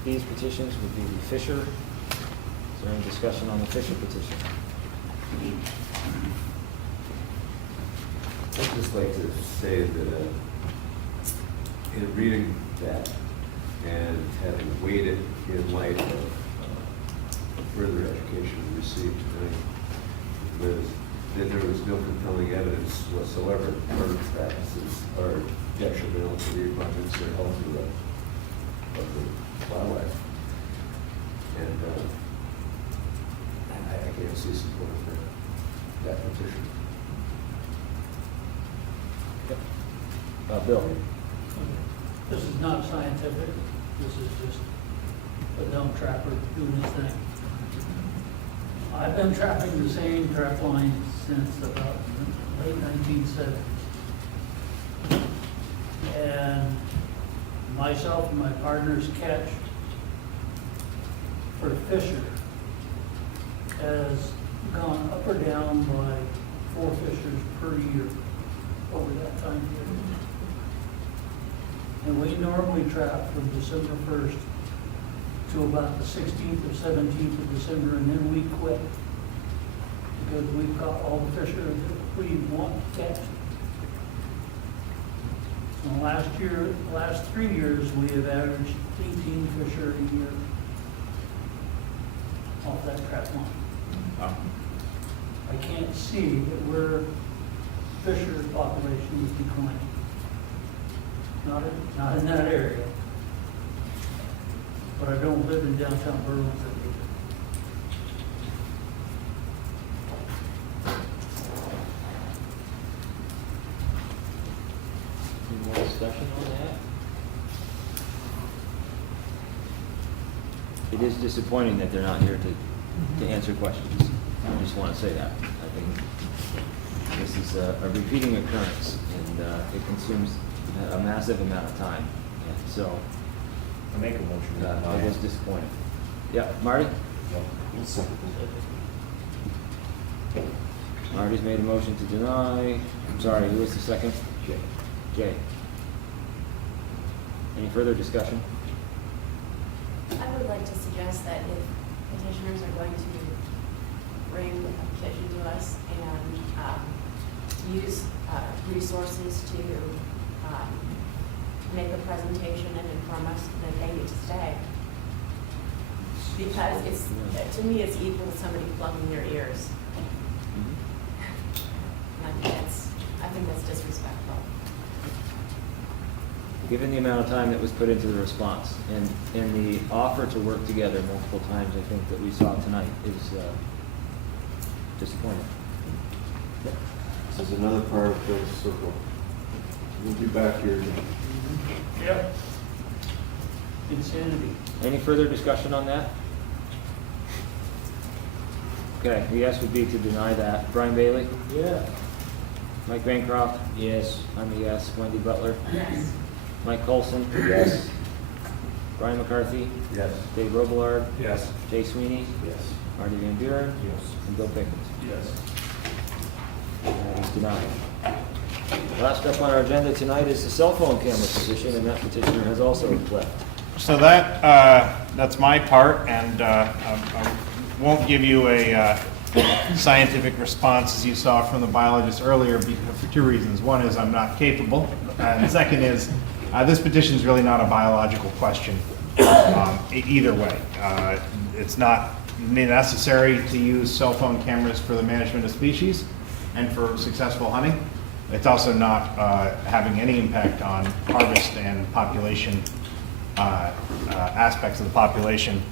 these petitions would be the Fisher. Is there any discussion on the Fisher petition? I'd just like to say that in reading that and having weighed it in light of further education received tonight, that there was no compelling evidence whatsoever that bird practices are detrimental to the abundance or health of the wildlife. And I can't see support for that petition. Bill. This is not scientific, this is just a dumb trapper doing his thing. I've been trapping the same trap line since about late 1970s. And myself and my partner's catch for Fisher has gone up or down by 4 fishers per year over that time period. And we normally trap from December 1st to about the 16th or 17th of December, and then we quit because we've got all the fisher that we want to catch. And last 3 years, we have averaged 18 fisher a year off that trap line. I can't see that we're fisher population is declining. Not in that area. But I don't live in downtown Burlington Any more discussion on that? It is disappointing that they're not here to answer questions. I just want to say that. I think this is a repeating occurrence, and it consumes a massive amount of time. And so I make a motion. it is disappointing. Yeah, Marty? Marty's made a motion to deny. I'm sorry, who was the second? Jay. Jay. Any further discussion? I would like to suggest that if petitioners are going to bring a petition to us and use resources to make a presentation and inform us that they need to stay. Because to me, it's equal to somebody plugging their ears. And I think that's disrespectful. given the amount of time that was put into the response and the offer to work together multiple times, I think that we saw tonight is disappointing. This is another part of Bill's circle. We'll be back here again. Yep. Insanity. Any further discussion on that? Okay, the yes would be to deny that. Brian Bailey? Yeah. Mike Bancroft? Yes. I'm a yes. Wendy Butler? Yes. Mike Colson? Yes. Brian McCarthy? Yes. Dave Robillard? Yes. Jay Sweeney? Yes. Marty Van Buren? Yes. And Bill Pickens? Yes. That is denied. Last up on our agenda tonight is the cell phone camera petition, and that petitioner has also left. So that's my part, and I won't give you a scientific response, as you saw from the biologist earlier, for two reasons. One is I'm not capable, and the second is this petition is really not a biological question either way. It's not necessary to use cell phone cameras for the management of species and for successful hunting. It's also not having any impact on harvest and population aspects of the population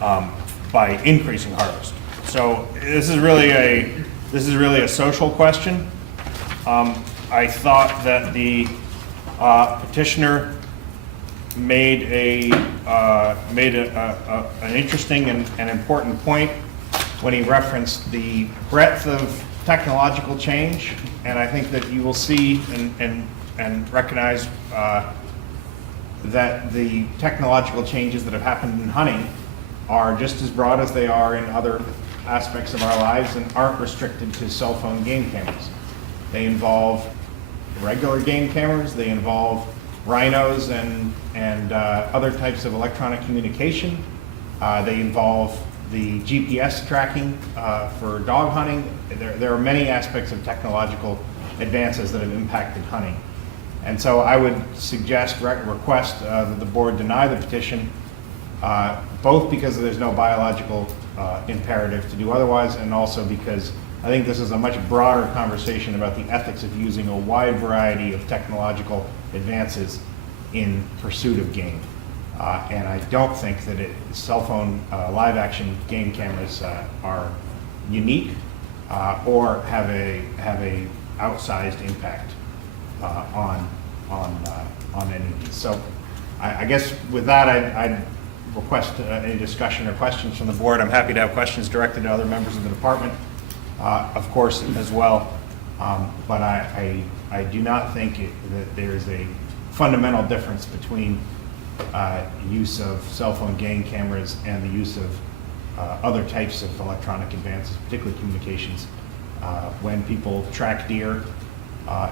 by increasing harvest. So this is really a social question. I thought that the petitioner made an interesting and important point when he referenced the breadth of technological change, and I think that you will see and recognize that the technological changes that have happened in hunting are just as broad as they are in other aspects of our lives and aren't restricted to cell phone game cameras. They involve regular game cameras, they involve rhinos and other types of electronic communication. They involve the GPS tracking for dog hunting. There are many aspects of technological advances that have impacted hunting. And so I would suggest, request that the board deny the petition, both because there's no biological imperative to do otherwise, and also because I think this is a much broader conversation about the ethics of using a wide variety of technological advances in pursuit of game. And I don't think that cell phone live action game cameras are unique or have a outsized impact on any of these. So I guess with that, I'd request any discussion or questions from the board. I'm happy to have questions directed to other members of the department, of course, as well. But I do not think that there is a fundamental difference between use of cell phone game cameras and the use of other types of electronic advances, particularly communications. When people track deer,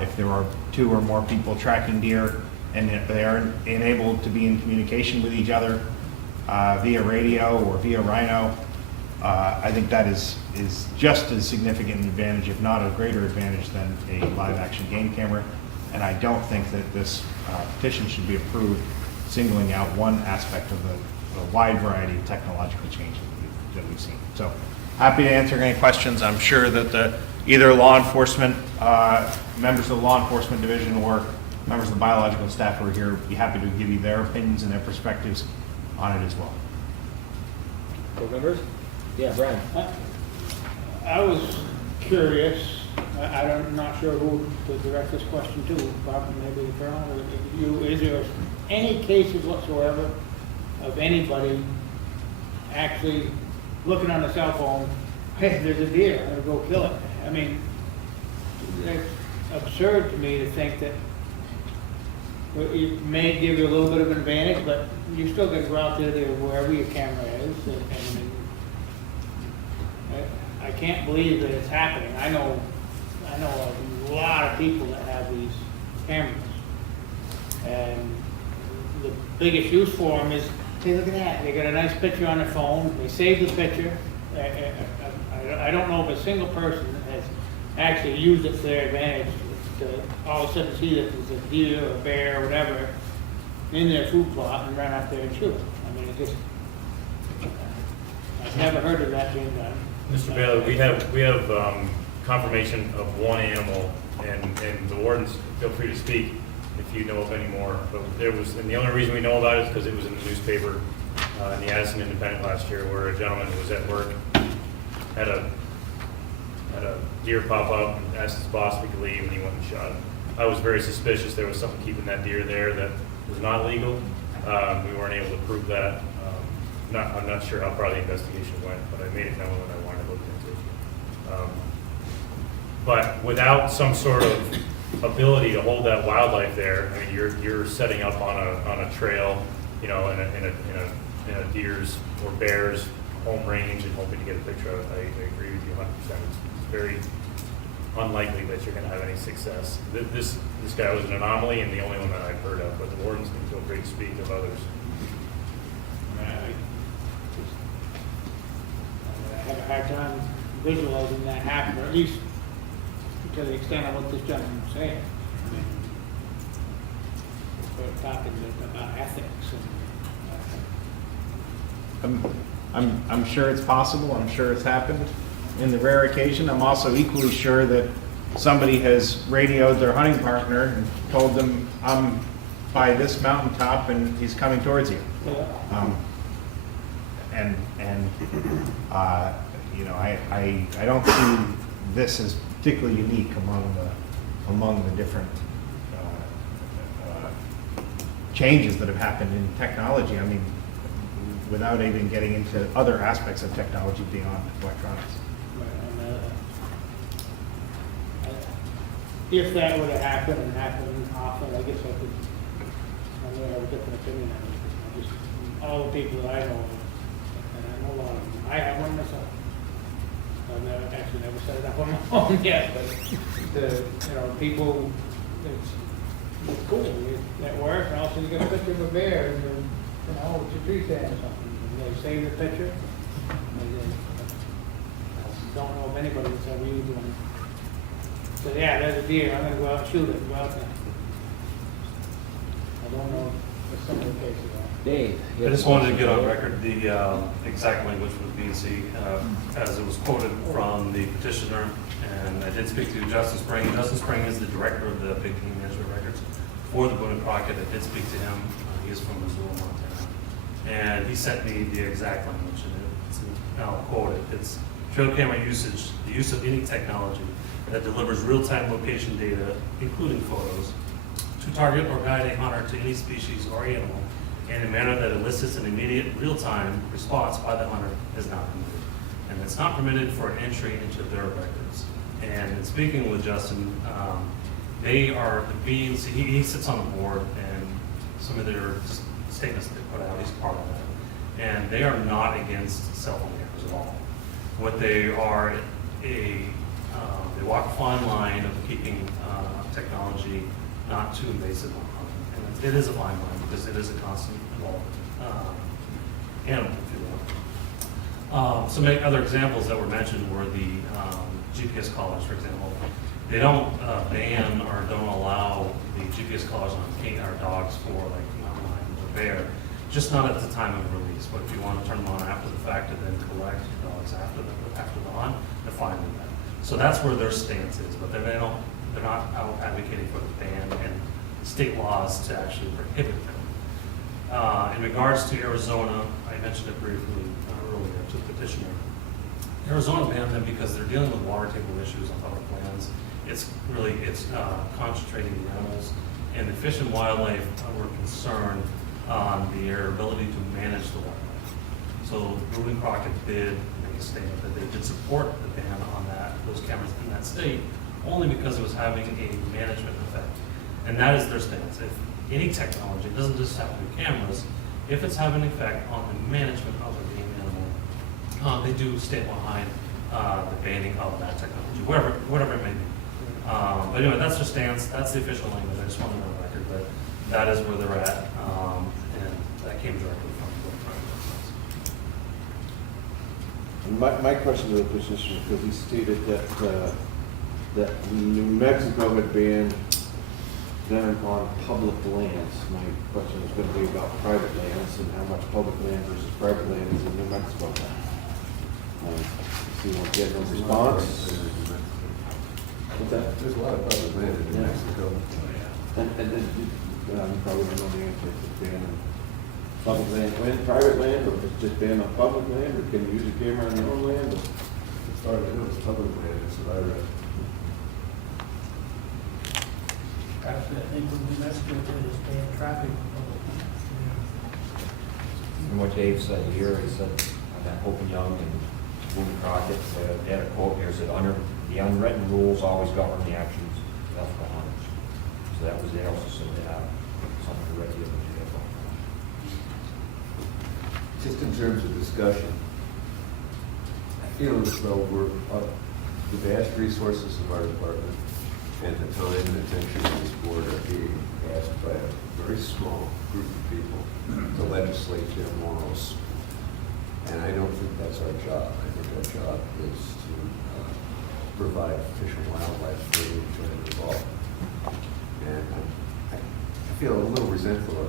if there are two or more people tracking deer and they are enabled to be in communication with each other via radio or via rhino, I think that is just as significant an advantage, if not a greater advantage, than a live action game camera. And I don't think that this petition should be approved singling out one aspect of the wide variety of technological change that we've seen. So happy to answer any questions. I'm sure that either law enforcement, members of the law enforcement division or members of the biological staff who are here would be happy to give you their opinions and their perspectives on it as well. Board members? Yeah, Brian. I was curious, I'm not sure who to direct this question to, probably maybe Carol or you. Is there any cases whatsoever of anybody actually looking on a cell phone, hey, there's a deer, I'm gonna go kill it? I mean, it's absurd to me to think that it may give you a little bit of an advantage, but you still got to go out there wherever your camera is. And I can't believe that it's happening. I know a lot of people that have these cameras, and the biggest use for them is, hey, look at that. They got a nice picture on their phone. They save the picture. I don't know of a single person that has actually used it for their advantage to all of a sudden see that there's a deer or a bear or whatever in their food plot and run out there and shoot it. I mean, it just, I've never heard of that being done. Mr. Bailey, we have confirmation of one animal, and the wardens, feel free to speak, if you know of any more. But there was, and the only reason we know about it is because it was in the newspaper, in the Addison Independent last year, where a gentleman who was at work had a deer pop up and asked his boss if he could leave, and he went and shot him. I was very suspicious there was something keeping that deer there that was not legal. We weren't able to prove that. I'm not sure how far the investigation went, but I made it known when I wanted to look into it. But without some sort of ability to hold that wildlife there, I mean, you're setting up on a trail, you know, in a deer's or bear's home range and hoping to get a picture of it. I agree with you 100%. It's very unlikely that you're going to have any success. This guy was an anomaly and the only one that I've heard of, but the wardens can feel free to speak of others. I have a hard time visualizing that happen, or at least to the extent of what this gentleman was saying. I mean, we're talking about ethics and. I'm sure it's possible, I'm sure it's happened in the rare occasion. I'm also equally sure that somebody has radioed their hunting partner and told them, I'm by this mountaintop and he's coming towards you. Yeah. You know, I don't see this as particularly unique among the different changes that have happened in technology. I mean, without even getting into other aspects of technology beyond electronics. If that were to happen and happen often, I guess I would have a different opinion on it. Just all the people that I know, and I know a lot of them. I have one myself. I've never set it up on my own yet, but people, it's cool. You're at work, and also you get a picture of a bear, and it's a tree stand or something. And they save the picture. And then, I don't know if anybody that's ever used one. So yeah, there's a deer. I'm gonna go out and shoot it. Go out there. I don't know if some of the cases are. Dave. I just wanted to get on record the exact language with B&C as it was quoted from the petitioner, and I did speak to Justin Spring. Justin Spring is the director of the Big Game Management Records for the Boone and Crockett. I did speak to him. He is from Missoula, Montana, and he sent me the exact language, and I'll quote it. It's trail camera usage, the use of any technology that delivers real-time location data, including photos, to target or guide a hunter to any species or animal in a manner that elicits an immediate real-time response by the hunter is not permitted. And it's not permitted for an entry into their records. And in speaking with Justin, they are the B&C, he sits on the board, and some of their statements they put out, he's part of that. And they are not against cell phone cameras at all. What they are, they walk a fine line of keeping technology not too invasive on hunting. And it is a fine line because it is a constant evolving animal, if you will. Some other examples that were mentioned were the GPS collars, for example. They don't ban or don't allow the GPS collars on our dogs for like mountain lions or bear, just not at the time of release. But if you want to turn them on after the fact and then collect your dogs after the hunt, they're fine with that. So that's where their stance is, but they're not out advocating for the ban and state laws to actually prohibit them. In regards to Arizona, I mentioned it briefly earlier to the petitioner. Arizona banned them because they're dealing with water table issues on public lands. It's concentrating the animals, and the Fish and Wildlife were concerned on their ability to manage the wildlife. So Boone and Crockett did make a statement that they did support the ban on those cameras in that state, only because it was having a management effect. And that is their stance. If any technology, it doesn't just have to be cameras, if it's having an effect on the management of a game animal, they do stand behind the banning of that technology, whatever it may be. But anyway, that's their stance. That's the official language. I just wanted to record that that is where they're at, and that came directly from the My question to the petitioner, because he stated that New Mexico had banned them on public lands. My question is going to be about private lands and how much public land versus private land is in New Mexico. See, we'll get no response. What's that? There's a lot of public land in New Mexico. And then, you probably don't know the answer, if it's banned on public land, private land, or if it's just banned on public land, or can you use a camera on your own land? As far as I know, it's public land, that's what I read. Actually, I think when we messed with it, it's paying traffic. And what Dave said here, he said, that Hope and Young and Boone Crockett, they had a quote here, said, the unwritten rules always govern the actions of alcohol hunters. So that was, they also said they have something to regulate the vehicle. Just in terms of discussion, I feel as though the vast resources of our department and the time and attention of this board are being asked by a very small group of people to legislate their morals. And I don't think that's our job. I think our job is to provide fish and wildlife for the enjoyment of all. And I feel a little resentful of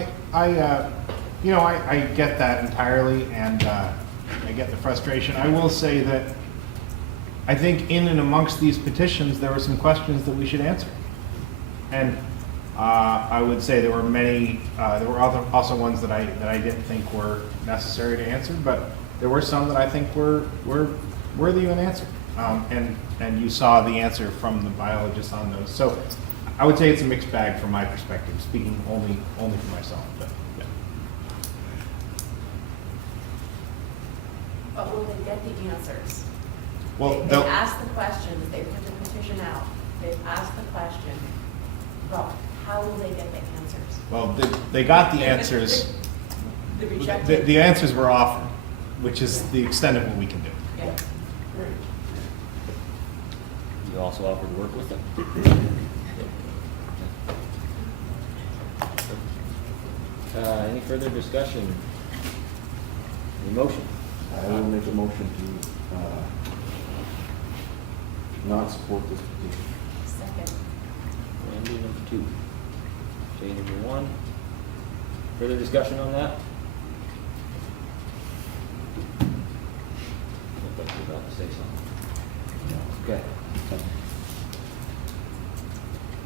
it. I get that entirely, and I get the frustration. I will say that I think in and amongst these petitions, there were some questions that we should answer. And I would say there were many, there were also ones that I didn't think were necessary to answer, but there were some that I think were worthy of an answer. And you saw the answer from the biologists on those. So I would say it's a mixed bag from my perspective, speaking only for myself. But, yeah. But will they get the answers? Well, they've asked the questions, they put the petition out, they've asked the question, but how will they get the answers? Well, they got the answers. The rejected. The answers were offered, which is the extent of what we can do. Yeah. You also offered to work with them. Any further discussion? Any motion? I will make a motion to not support this petition. Second. Randy, number 2. Jay, number 1. Further discussion on that? Looked like you're about to say something. Okay.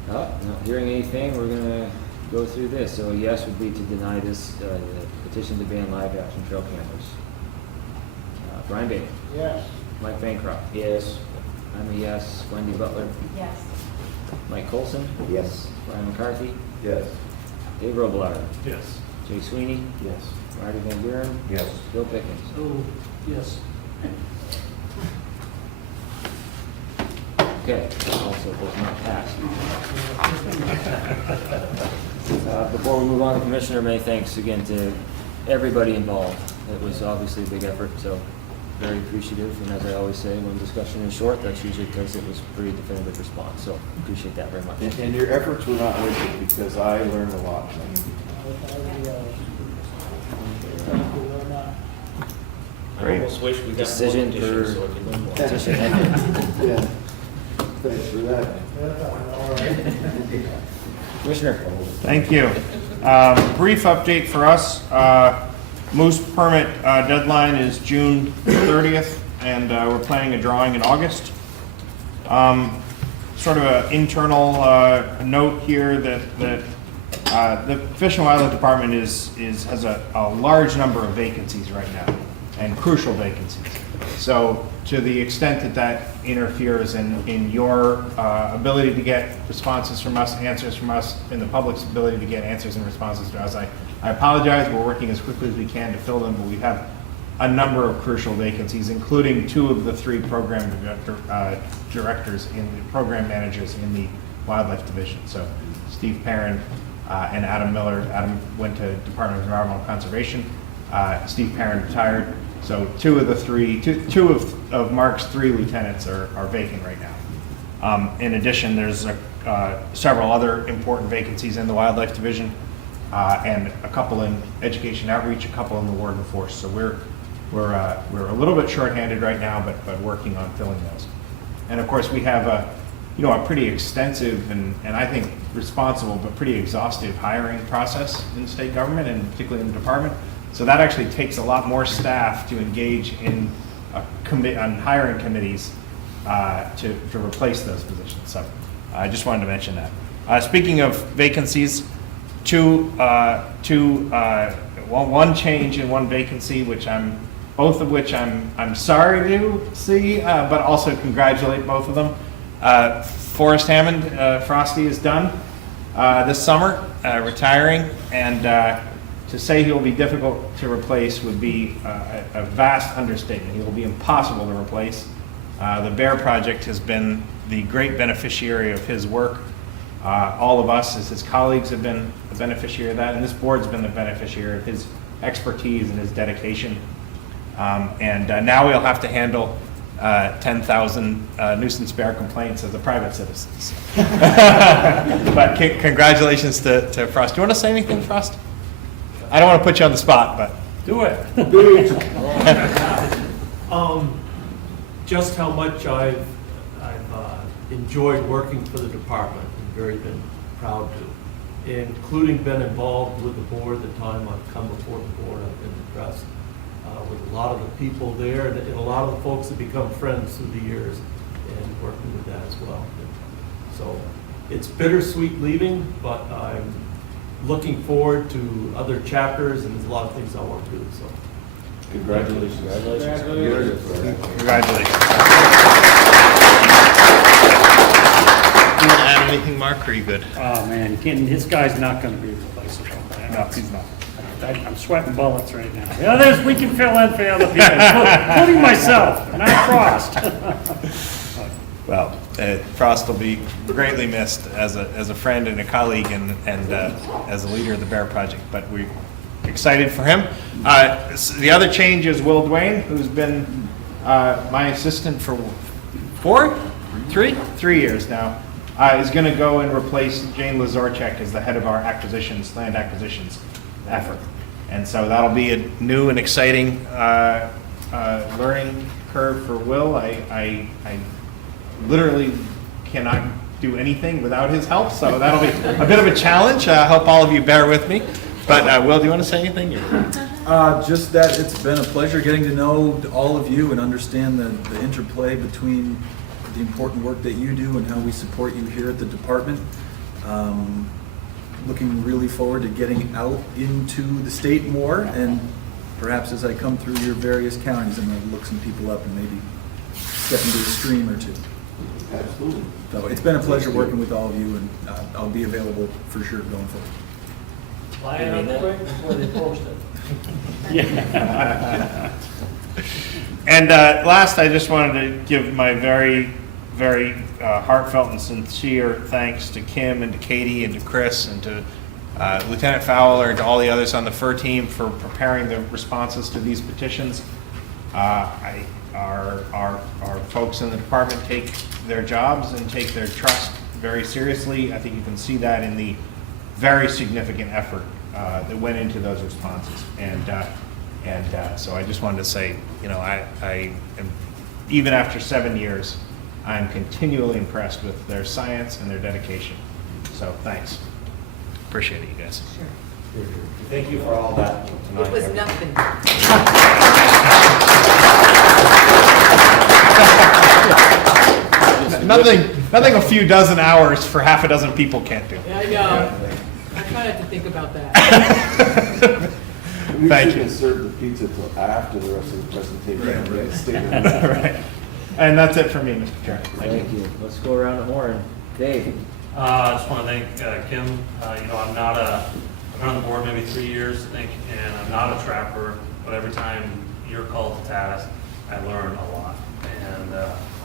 Not hearing anything, we're gonna go through this. So a yes would be to deny this the petition to ban live action trail cameras. Brian Bailey. Yes. Mike Bancroft. Yes. I'm a yes. Wendy Butler. Yes. Mike Colson. Yes. Brian McCarthy. Yes. Dave Robillard. Yes. Jay Sweeney. Yes. Marty Van Buren. Yes. Bill Pickens. Oh, yes. Okay, also does not pass. Before we move on, Commissioner, many thanks again to everybody involved. It was obviously a big effort, so very appreciative. And as I always say, when discussion is short, that's usually because it was a pretty definitive response. So appreciate that very much. And your efforts were not wasted, because I learned a lot. Great. I almost wish we got more Decision petitions for so I could learn more. petition ended. Yeah. Thanks for that. Commissioner. Thank you. Brief update for us. Moose permit deadline is June 30th, and we're planning a drawing in August. Sort of an internal note here that the Fish and Wildlife Department has a large number of vacancies right now, and crucial vacancies. So to the extent that interferes in your ability to get responses from us, answers from us, and the public's ability to get answers and responses to us, I apologize. We're working as quickly as we can to fill them, but we have a number of crucial vacancies, including 2 of the 3 program directors program managers in the wildlife division. So Steve Perrin and Adam Miller. Adam went to Department of Environmental Conservation. Steve Perrin retired. So 2 of Mark's 3 lieutenants are vacant right now. In addition, there's several other important vacancies in the wildlife division, and a couple in education outreach, a couple in the warden force. So we're a little bit shorthanded right now, but working on filling those. And of course, we have a pretty extensive and I think responsible but pretty exhaustive hiring process in state government, and particularly in the department. So that actually takes a lot more staff to engage in on hiring committees to replace those positions. So I just wanted to mention that. Speaking of vacancies, one change and one vacancy, both of which I'm sorry to see, but also congratulate both of them. Forrest Hammond, Frosty, is done this summer, retiring, and to say he will be difficult to replace would be a vast understatement. He will be impossible to replace. The Bear Project has been the great beneficiary of his work. All of us as his colleagues have been the beneficiary of that, and this board's been the beneficiary of his expertise and his dedication. And now we'll have to handle 10,000 nuisance bear complaints as a private citizen. But congratulations to Frost. Do you want to say anything, Frost? I don't want to put you on the spot, but. Do it. Just how much I've enjoyed working for the department and very been proud to, including been involved with the board the time I've come before the board. I've been impressed with a lot of the people there and a lot of the folks that become friends through the years and working with that as well. So it's bittersweet leaving, but I'm looking forward to other chapters and there's a lot of things I want to do. So Congratulations. Congratulations. You want to add anything, Mark, or are you good? Oh, man, this guy's not going to be replaceable. No, he's not. I'm sweating bullets right now. The others, we can fill in for other people, including myself, and I'm Frost. Well, Frost will be greatly missed as a friend and a colleague and as a leader of the Bear Project, but we're excited for him. The other change is Will Duane, who's been my assistant for 3 years now, is going to go and replace Jane Lazorchek as the head of our land acquisitions effort. And so that'll be a new and exciting learning curve for Will. I literally cannot do anything without his help, so that'll be a bit of a challenge. I hope all of you bear with me. But Will, do you want to say anything? Just that it's been a pleasure getting to know all of you and understand the interplay between the important work that you do and how we support you here at the department. Looking really forward to getting out into the state more, and perhaps as I come through your various counties, I'm going to look some people up and maybe step into a stream or two. Absolutely. So it's been a pleasure working with all of you, and I'll be available for sure going forward. Fly it up quick before they post it. Yeah. And last, I just wanted to give my very heartfelt and sincere thanks to Kim and to Katie and to Chris and to Lieutenant Fowler and to all the others on the FER team for preparing the responses to these petitions. Our folks in the department take their jobs and take their trust very seriously. I think you can see that in the very significant effort that went into those responses. And so I just wanted to say, I am, even after 7 years, I'm continually impressed with their science and their dedication. So thanks. Appreciate it, you guys. Sure. Thank you for all that tonight. It was nothing. Nothing a few dozen hours for half a dozen people can't do. Yeah, I know. I try not to think about that. We Thank shouldn't you. serve the pizza till after the rest of the presentation. Right. Statement. Right. And that's it for me, Mr. Chairman. Thank you. Let's go around the horn. Dave? I just want to thank Kim. I've been on the board maybe 3 years, I think, and I'm not a trapper, but every time you're called to task, I learn a lot. And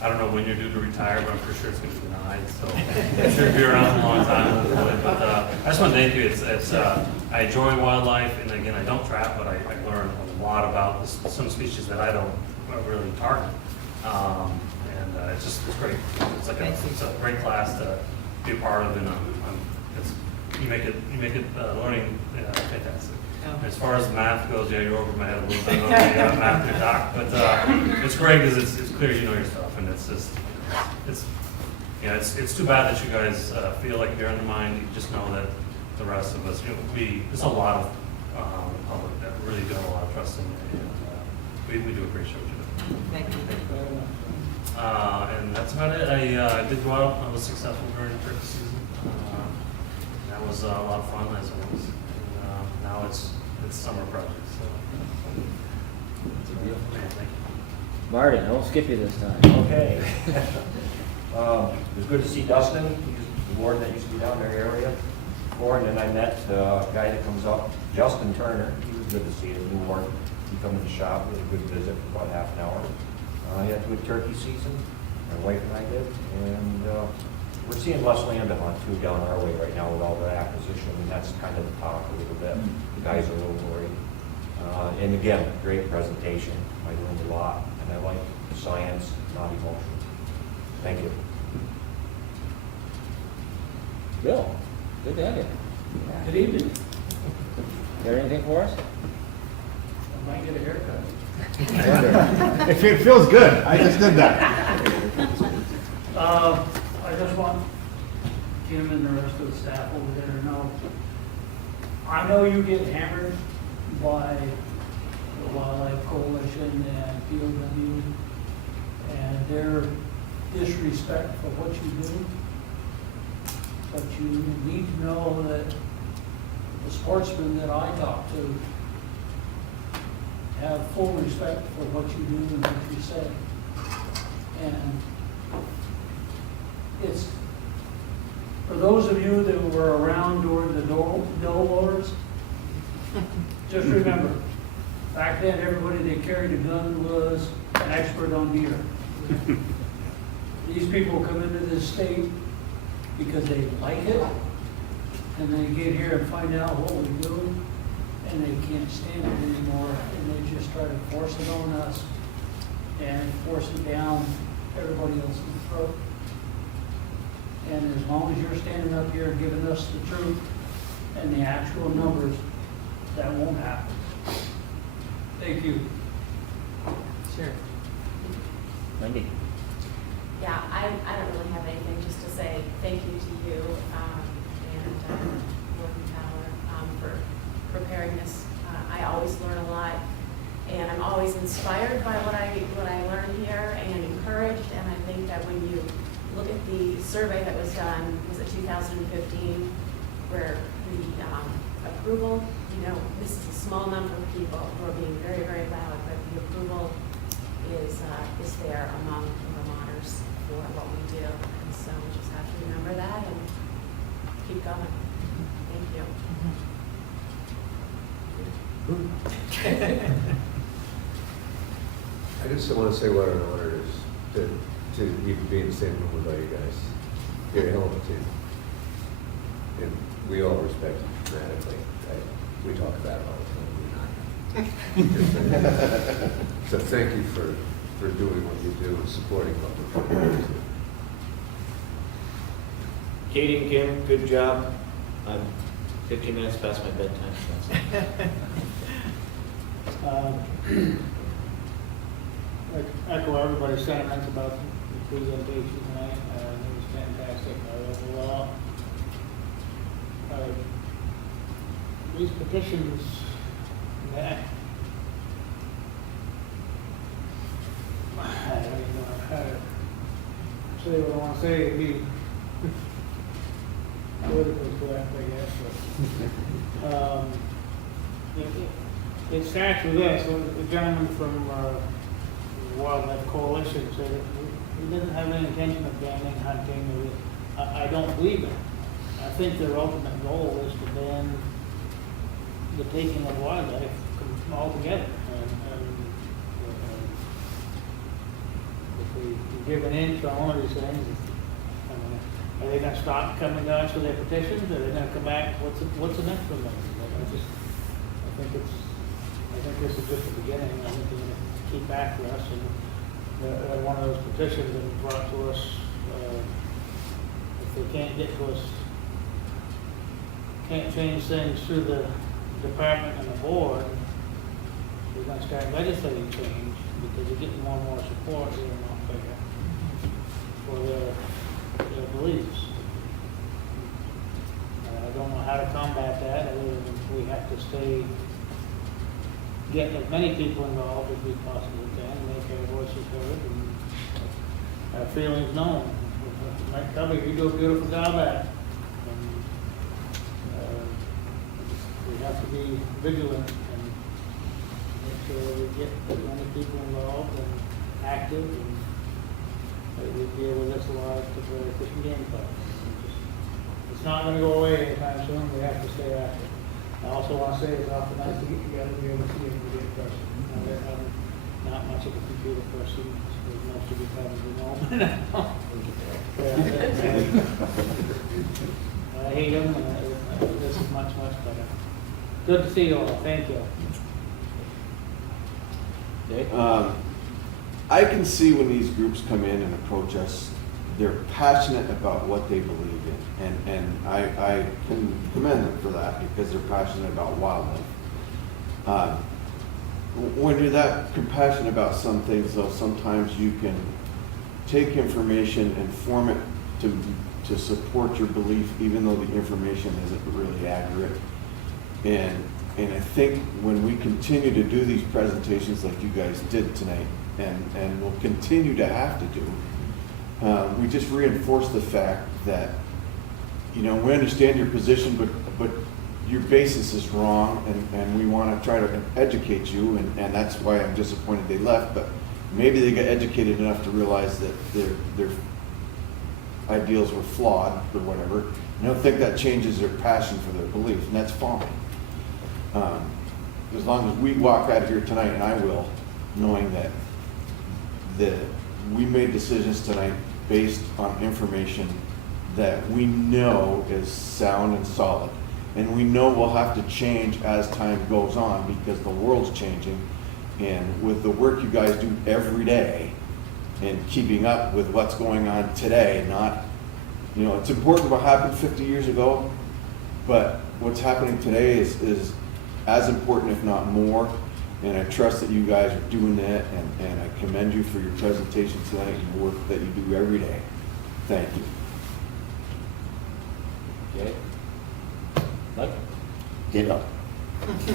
I don't know when you're due to retire, but I'm pretty sure it's going to be denied. So I'm sure you'll be around a long time. But I just want to thank you. I enjoy wildlife, and again, I don't trap, but I learn a lot about some species that I don't really target. It's great. It's a great class to be a part of, and you make it learning fantastic. Oh. As far as the math goes, yeah, you're over my head a little bit on the math and doc, but it's great because it's clear you know your stuff, and it's too bad that you guys feel like you're undermined. You just know that the rest of us, there's a lot of public that really do have a lot of trust in you, and we do appreciate what you do. Thank you. And that's about it. I did go out. I was successful during the turkey season. That was a lot of fun, as always. And now it's summer project. So it's a beautiful man. Thank you. Martin, I won't skip you this time. Okay. It was good to see Dustin. He's the warden that used to be down in our area. Warden, and I met a guy that comes up, Justin Turner. He was good to see, the new warden. He come to the shop. We had a good visit for about half an hour. He had a good turkey season. My wife and I did. And we're seeing less land to hunt too down our way right now with all the acquisition. And that's kind of the talk a little bit. The guys are a little worried. And again, great presentation. I learned a lot. And I like science, not emotion. Thank you. Bill, good to have you. Good evening. Got anything for us? I might get a haircut. If it feels good, I just did that. I just want Jim and the rest of the staff over there to know, I know you get hammered by the Wildlife Coalition and POW and their disrespect for what you do, but you need to know that the sportsmen that I talk to have full respect for what you do and what you say. And it's, for those of you that were around during the Doe Wars, just remember, back then everybody that carried a gun was an expert on deer. These people come into this state because they like it, and they get here and find out what we do, and they can't stand it anymore, and they just try to force it on us and force it down everybody else's throat. And as long as you're standing up here giving us the truth and the actual numbers, that won't happen. Thank you. Sure. Wendy. Yeah, I don't really have anything, just to say thank you to you and Warden Fowler for preparing this. I always learn a lot, and I'm always inspired by what I learn here and encouraged. And I think that when you look at the survey that was done, was it 2015, where the approval, you know, this is a small number of people who are being very, very loud, but the approval is there among Vermonters for what we do. And so we just have to remember that and keep going. Thank you. I just want to say what an honor it is to even be in the same room with all you guys. You're a hell of a team. And we all respect you dramatically. We talk about it all the time. So thank you for doing what you do and supporting what we're trying to do. Katie and Kim, good job. I'm 15 minutes past my bedtime. Echo everybody's sentiments about the presentation tonight. It was fantastic overall. These petitions, I don't even know how to say what I want to say. It'd be politically correct, I guess. But, it starts with this. The gentleman from Wildlife Coalition said that he didn't have any intention of banning hunting. I don't believe it. I think their ultimate goal is to ban the taking of wildlife altogether. And if we give an inch on one of these things, I mean, are they going to stop coming to us with their petitions? Are they going to come back? What's the next one? I think this is just the beginning. I think they're going to keep after us. And one of those petitions that was brought to us, if they can't get to us, can't change things through the department and the board, we're going to start legislating change because they're getting more and more support here in Montpelier for their beliefs. I don't know how to combat that other than we have to get as many people involved as we possibly can and make our voices heard. And our feelings known. Like, tell me, you do a beautiful job at it. And, we have to be vigilant and make sure we get as many people involved and active, and that we deal with this a lot at the Fish and Game Club. It's not gonna go away anytime soon, we have to stay active. I also want to say it's often nice to get together and be able to see everybody in person. I'm not much of a computer person, as most of you probably know. I hate them, this is much, much better. Good to see you all, thank you. I can see when these groups come in and approach us, they're passionate about what they believe in. And I can commend them for that because they're passionate about wildlife. When you're that compassionate about some things, though, sometimes you can take information and form it to support your belief, even though the information isn't really accurate. And I think when we continue to do these presentations like you guys did tonight, and will continue to have to do, we just reinforce the fact that, you know, we understand your position, but your basis is wrong, and we want to try to educate you, and that's why I'm disappointed they left, but maybe they got educated enough to realize that their ideals were flawed or whatever. I don't think that changes their passion for their belief, and that's fine. As long as we walk out of here tonight, and I will, knowing that we made decisions tonight based on information that we know is sound and solid. And we know we'll have to change as time goes on because the world's changing. And with the work you guys do every day and keeping up with what's going on today, not, you know, it's important what happened 50 years ago, but what's happening today is as important, if not more. And I trust that you guys are doing that, and I commend you for your presentation tonight and the work that you do every day. Thank you. Okay. Mike? Ditto. Pass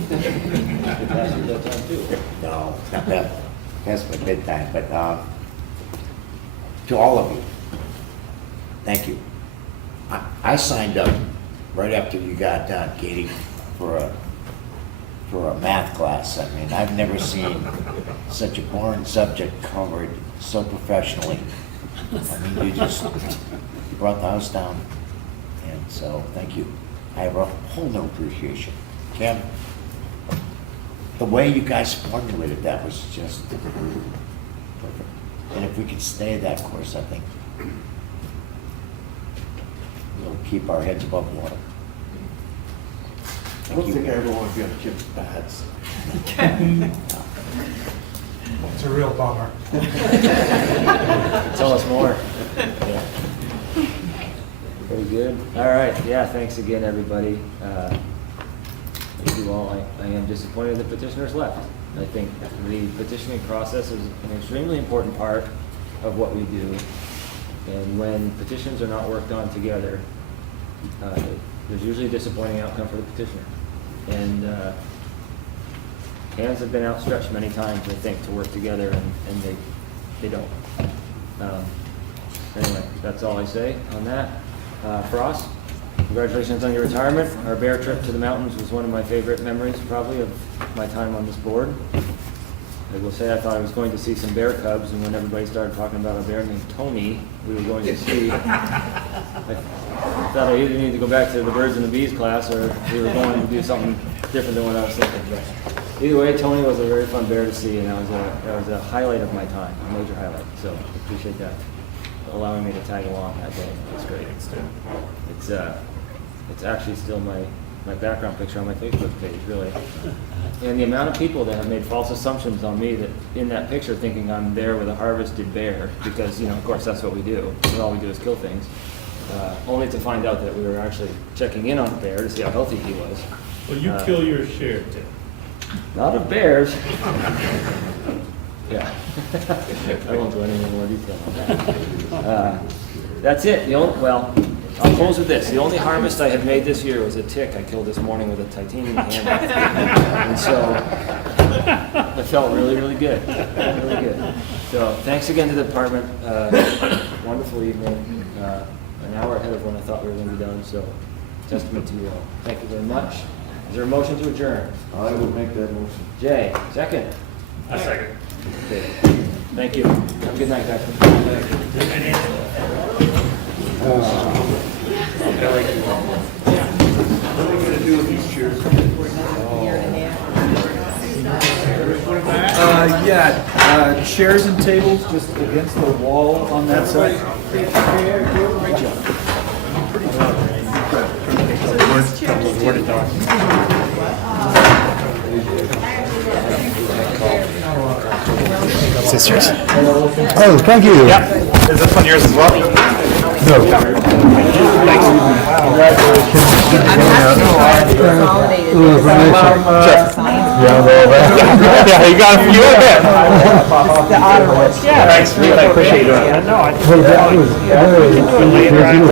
your bedtime too. No, it's not that. That's my bedtime, but to all of you, thank you. I signed up right after you got done, Katie, for a math class. I mean, I've never seen such a boring subject covered so professionally. I mean, you brought the house down, and so thank you. I have a whole new appreciation. Kim, the way you guys formulated that was just perfect. And if we could stay that course, I think we'll keep our heads above water. I don't think I ever want to be on Kim's bad side. It's a real bummer. Tell us more. Yeah. Very good. All right. Yeah, thanks again, everybody. Thank you all. I am disappointed the petitioners left. I think the petitioning process is an extremely important part of what we do. And when petitions are not worked on together, there's usually a disappointing outcome for the petitioner. And hands have been outstretched many times, I think, to work together, and they don't. Anyway, that's all I say on that. Frost, congratulations on your retirement. Our bear trip to the mountains was one of my favorite memories, probably, of my time on this board. I will say I thought I was going to see some bear cubs, and when everybody started talking about a bear named Tony we were going to see, I thought I either needed to go back to the birds and the bees class, or we were going to do something different than what I was thinking. But either way, Tony was a very fun bear to see, and that was a highlight of my time, a major highlight. So I appreciate that, allowing me to tag along that day. It's great. It's actually still my background picture on my Facebook page, really. And the amount of people that have made false assumptions on me that in that picture, thinking I'm there with a harvested bear, because, you know, of course that's what we do. All we do is kill things. Only to find out that we were actually checking in on a bear to see how healthy he was. Well, you kill your share, Tim. Not of bears. Yeah. I won't go into any more detail on that. That's it. I'll close with this. The only harvest I have made this year was a tick I killed this morning with a titanium hammer. And so it felt really, really good. Really good. So thanks again to the department. Wonderful evening. An hour ahead of when I thought we were going to be done. So testament to you all. Thank you very much. Is there a motion to adjourn? I would make that motion. Jay, second. A second. Okay. Thank you. Have a good night, guys. Chairs and tables just against the wall on that side. Great job. Sisters. Oh, thank you. Yeah. Is this one yours as well? No. Yeah, you got a few of it. Yeah, thanks. I appreciate you doing that. No, I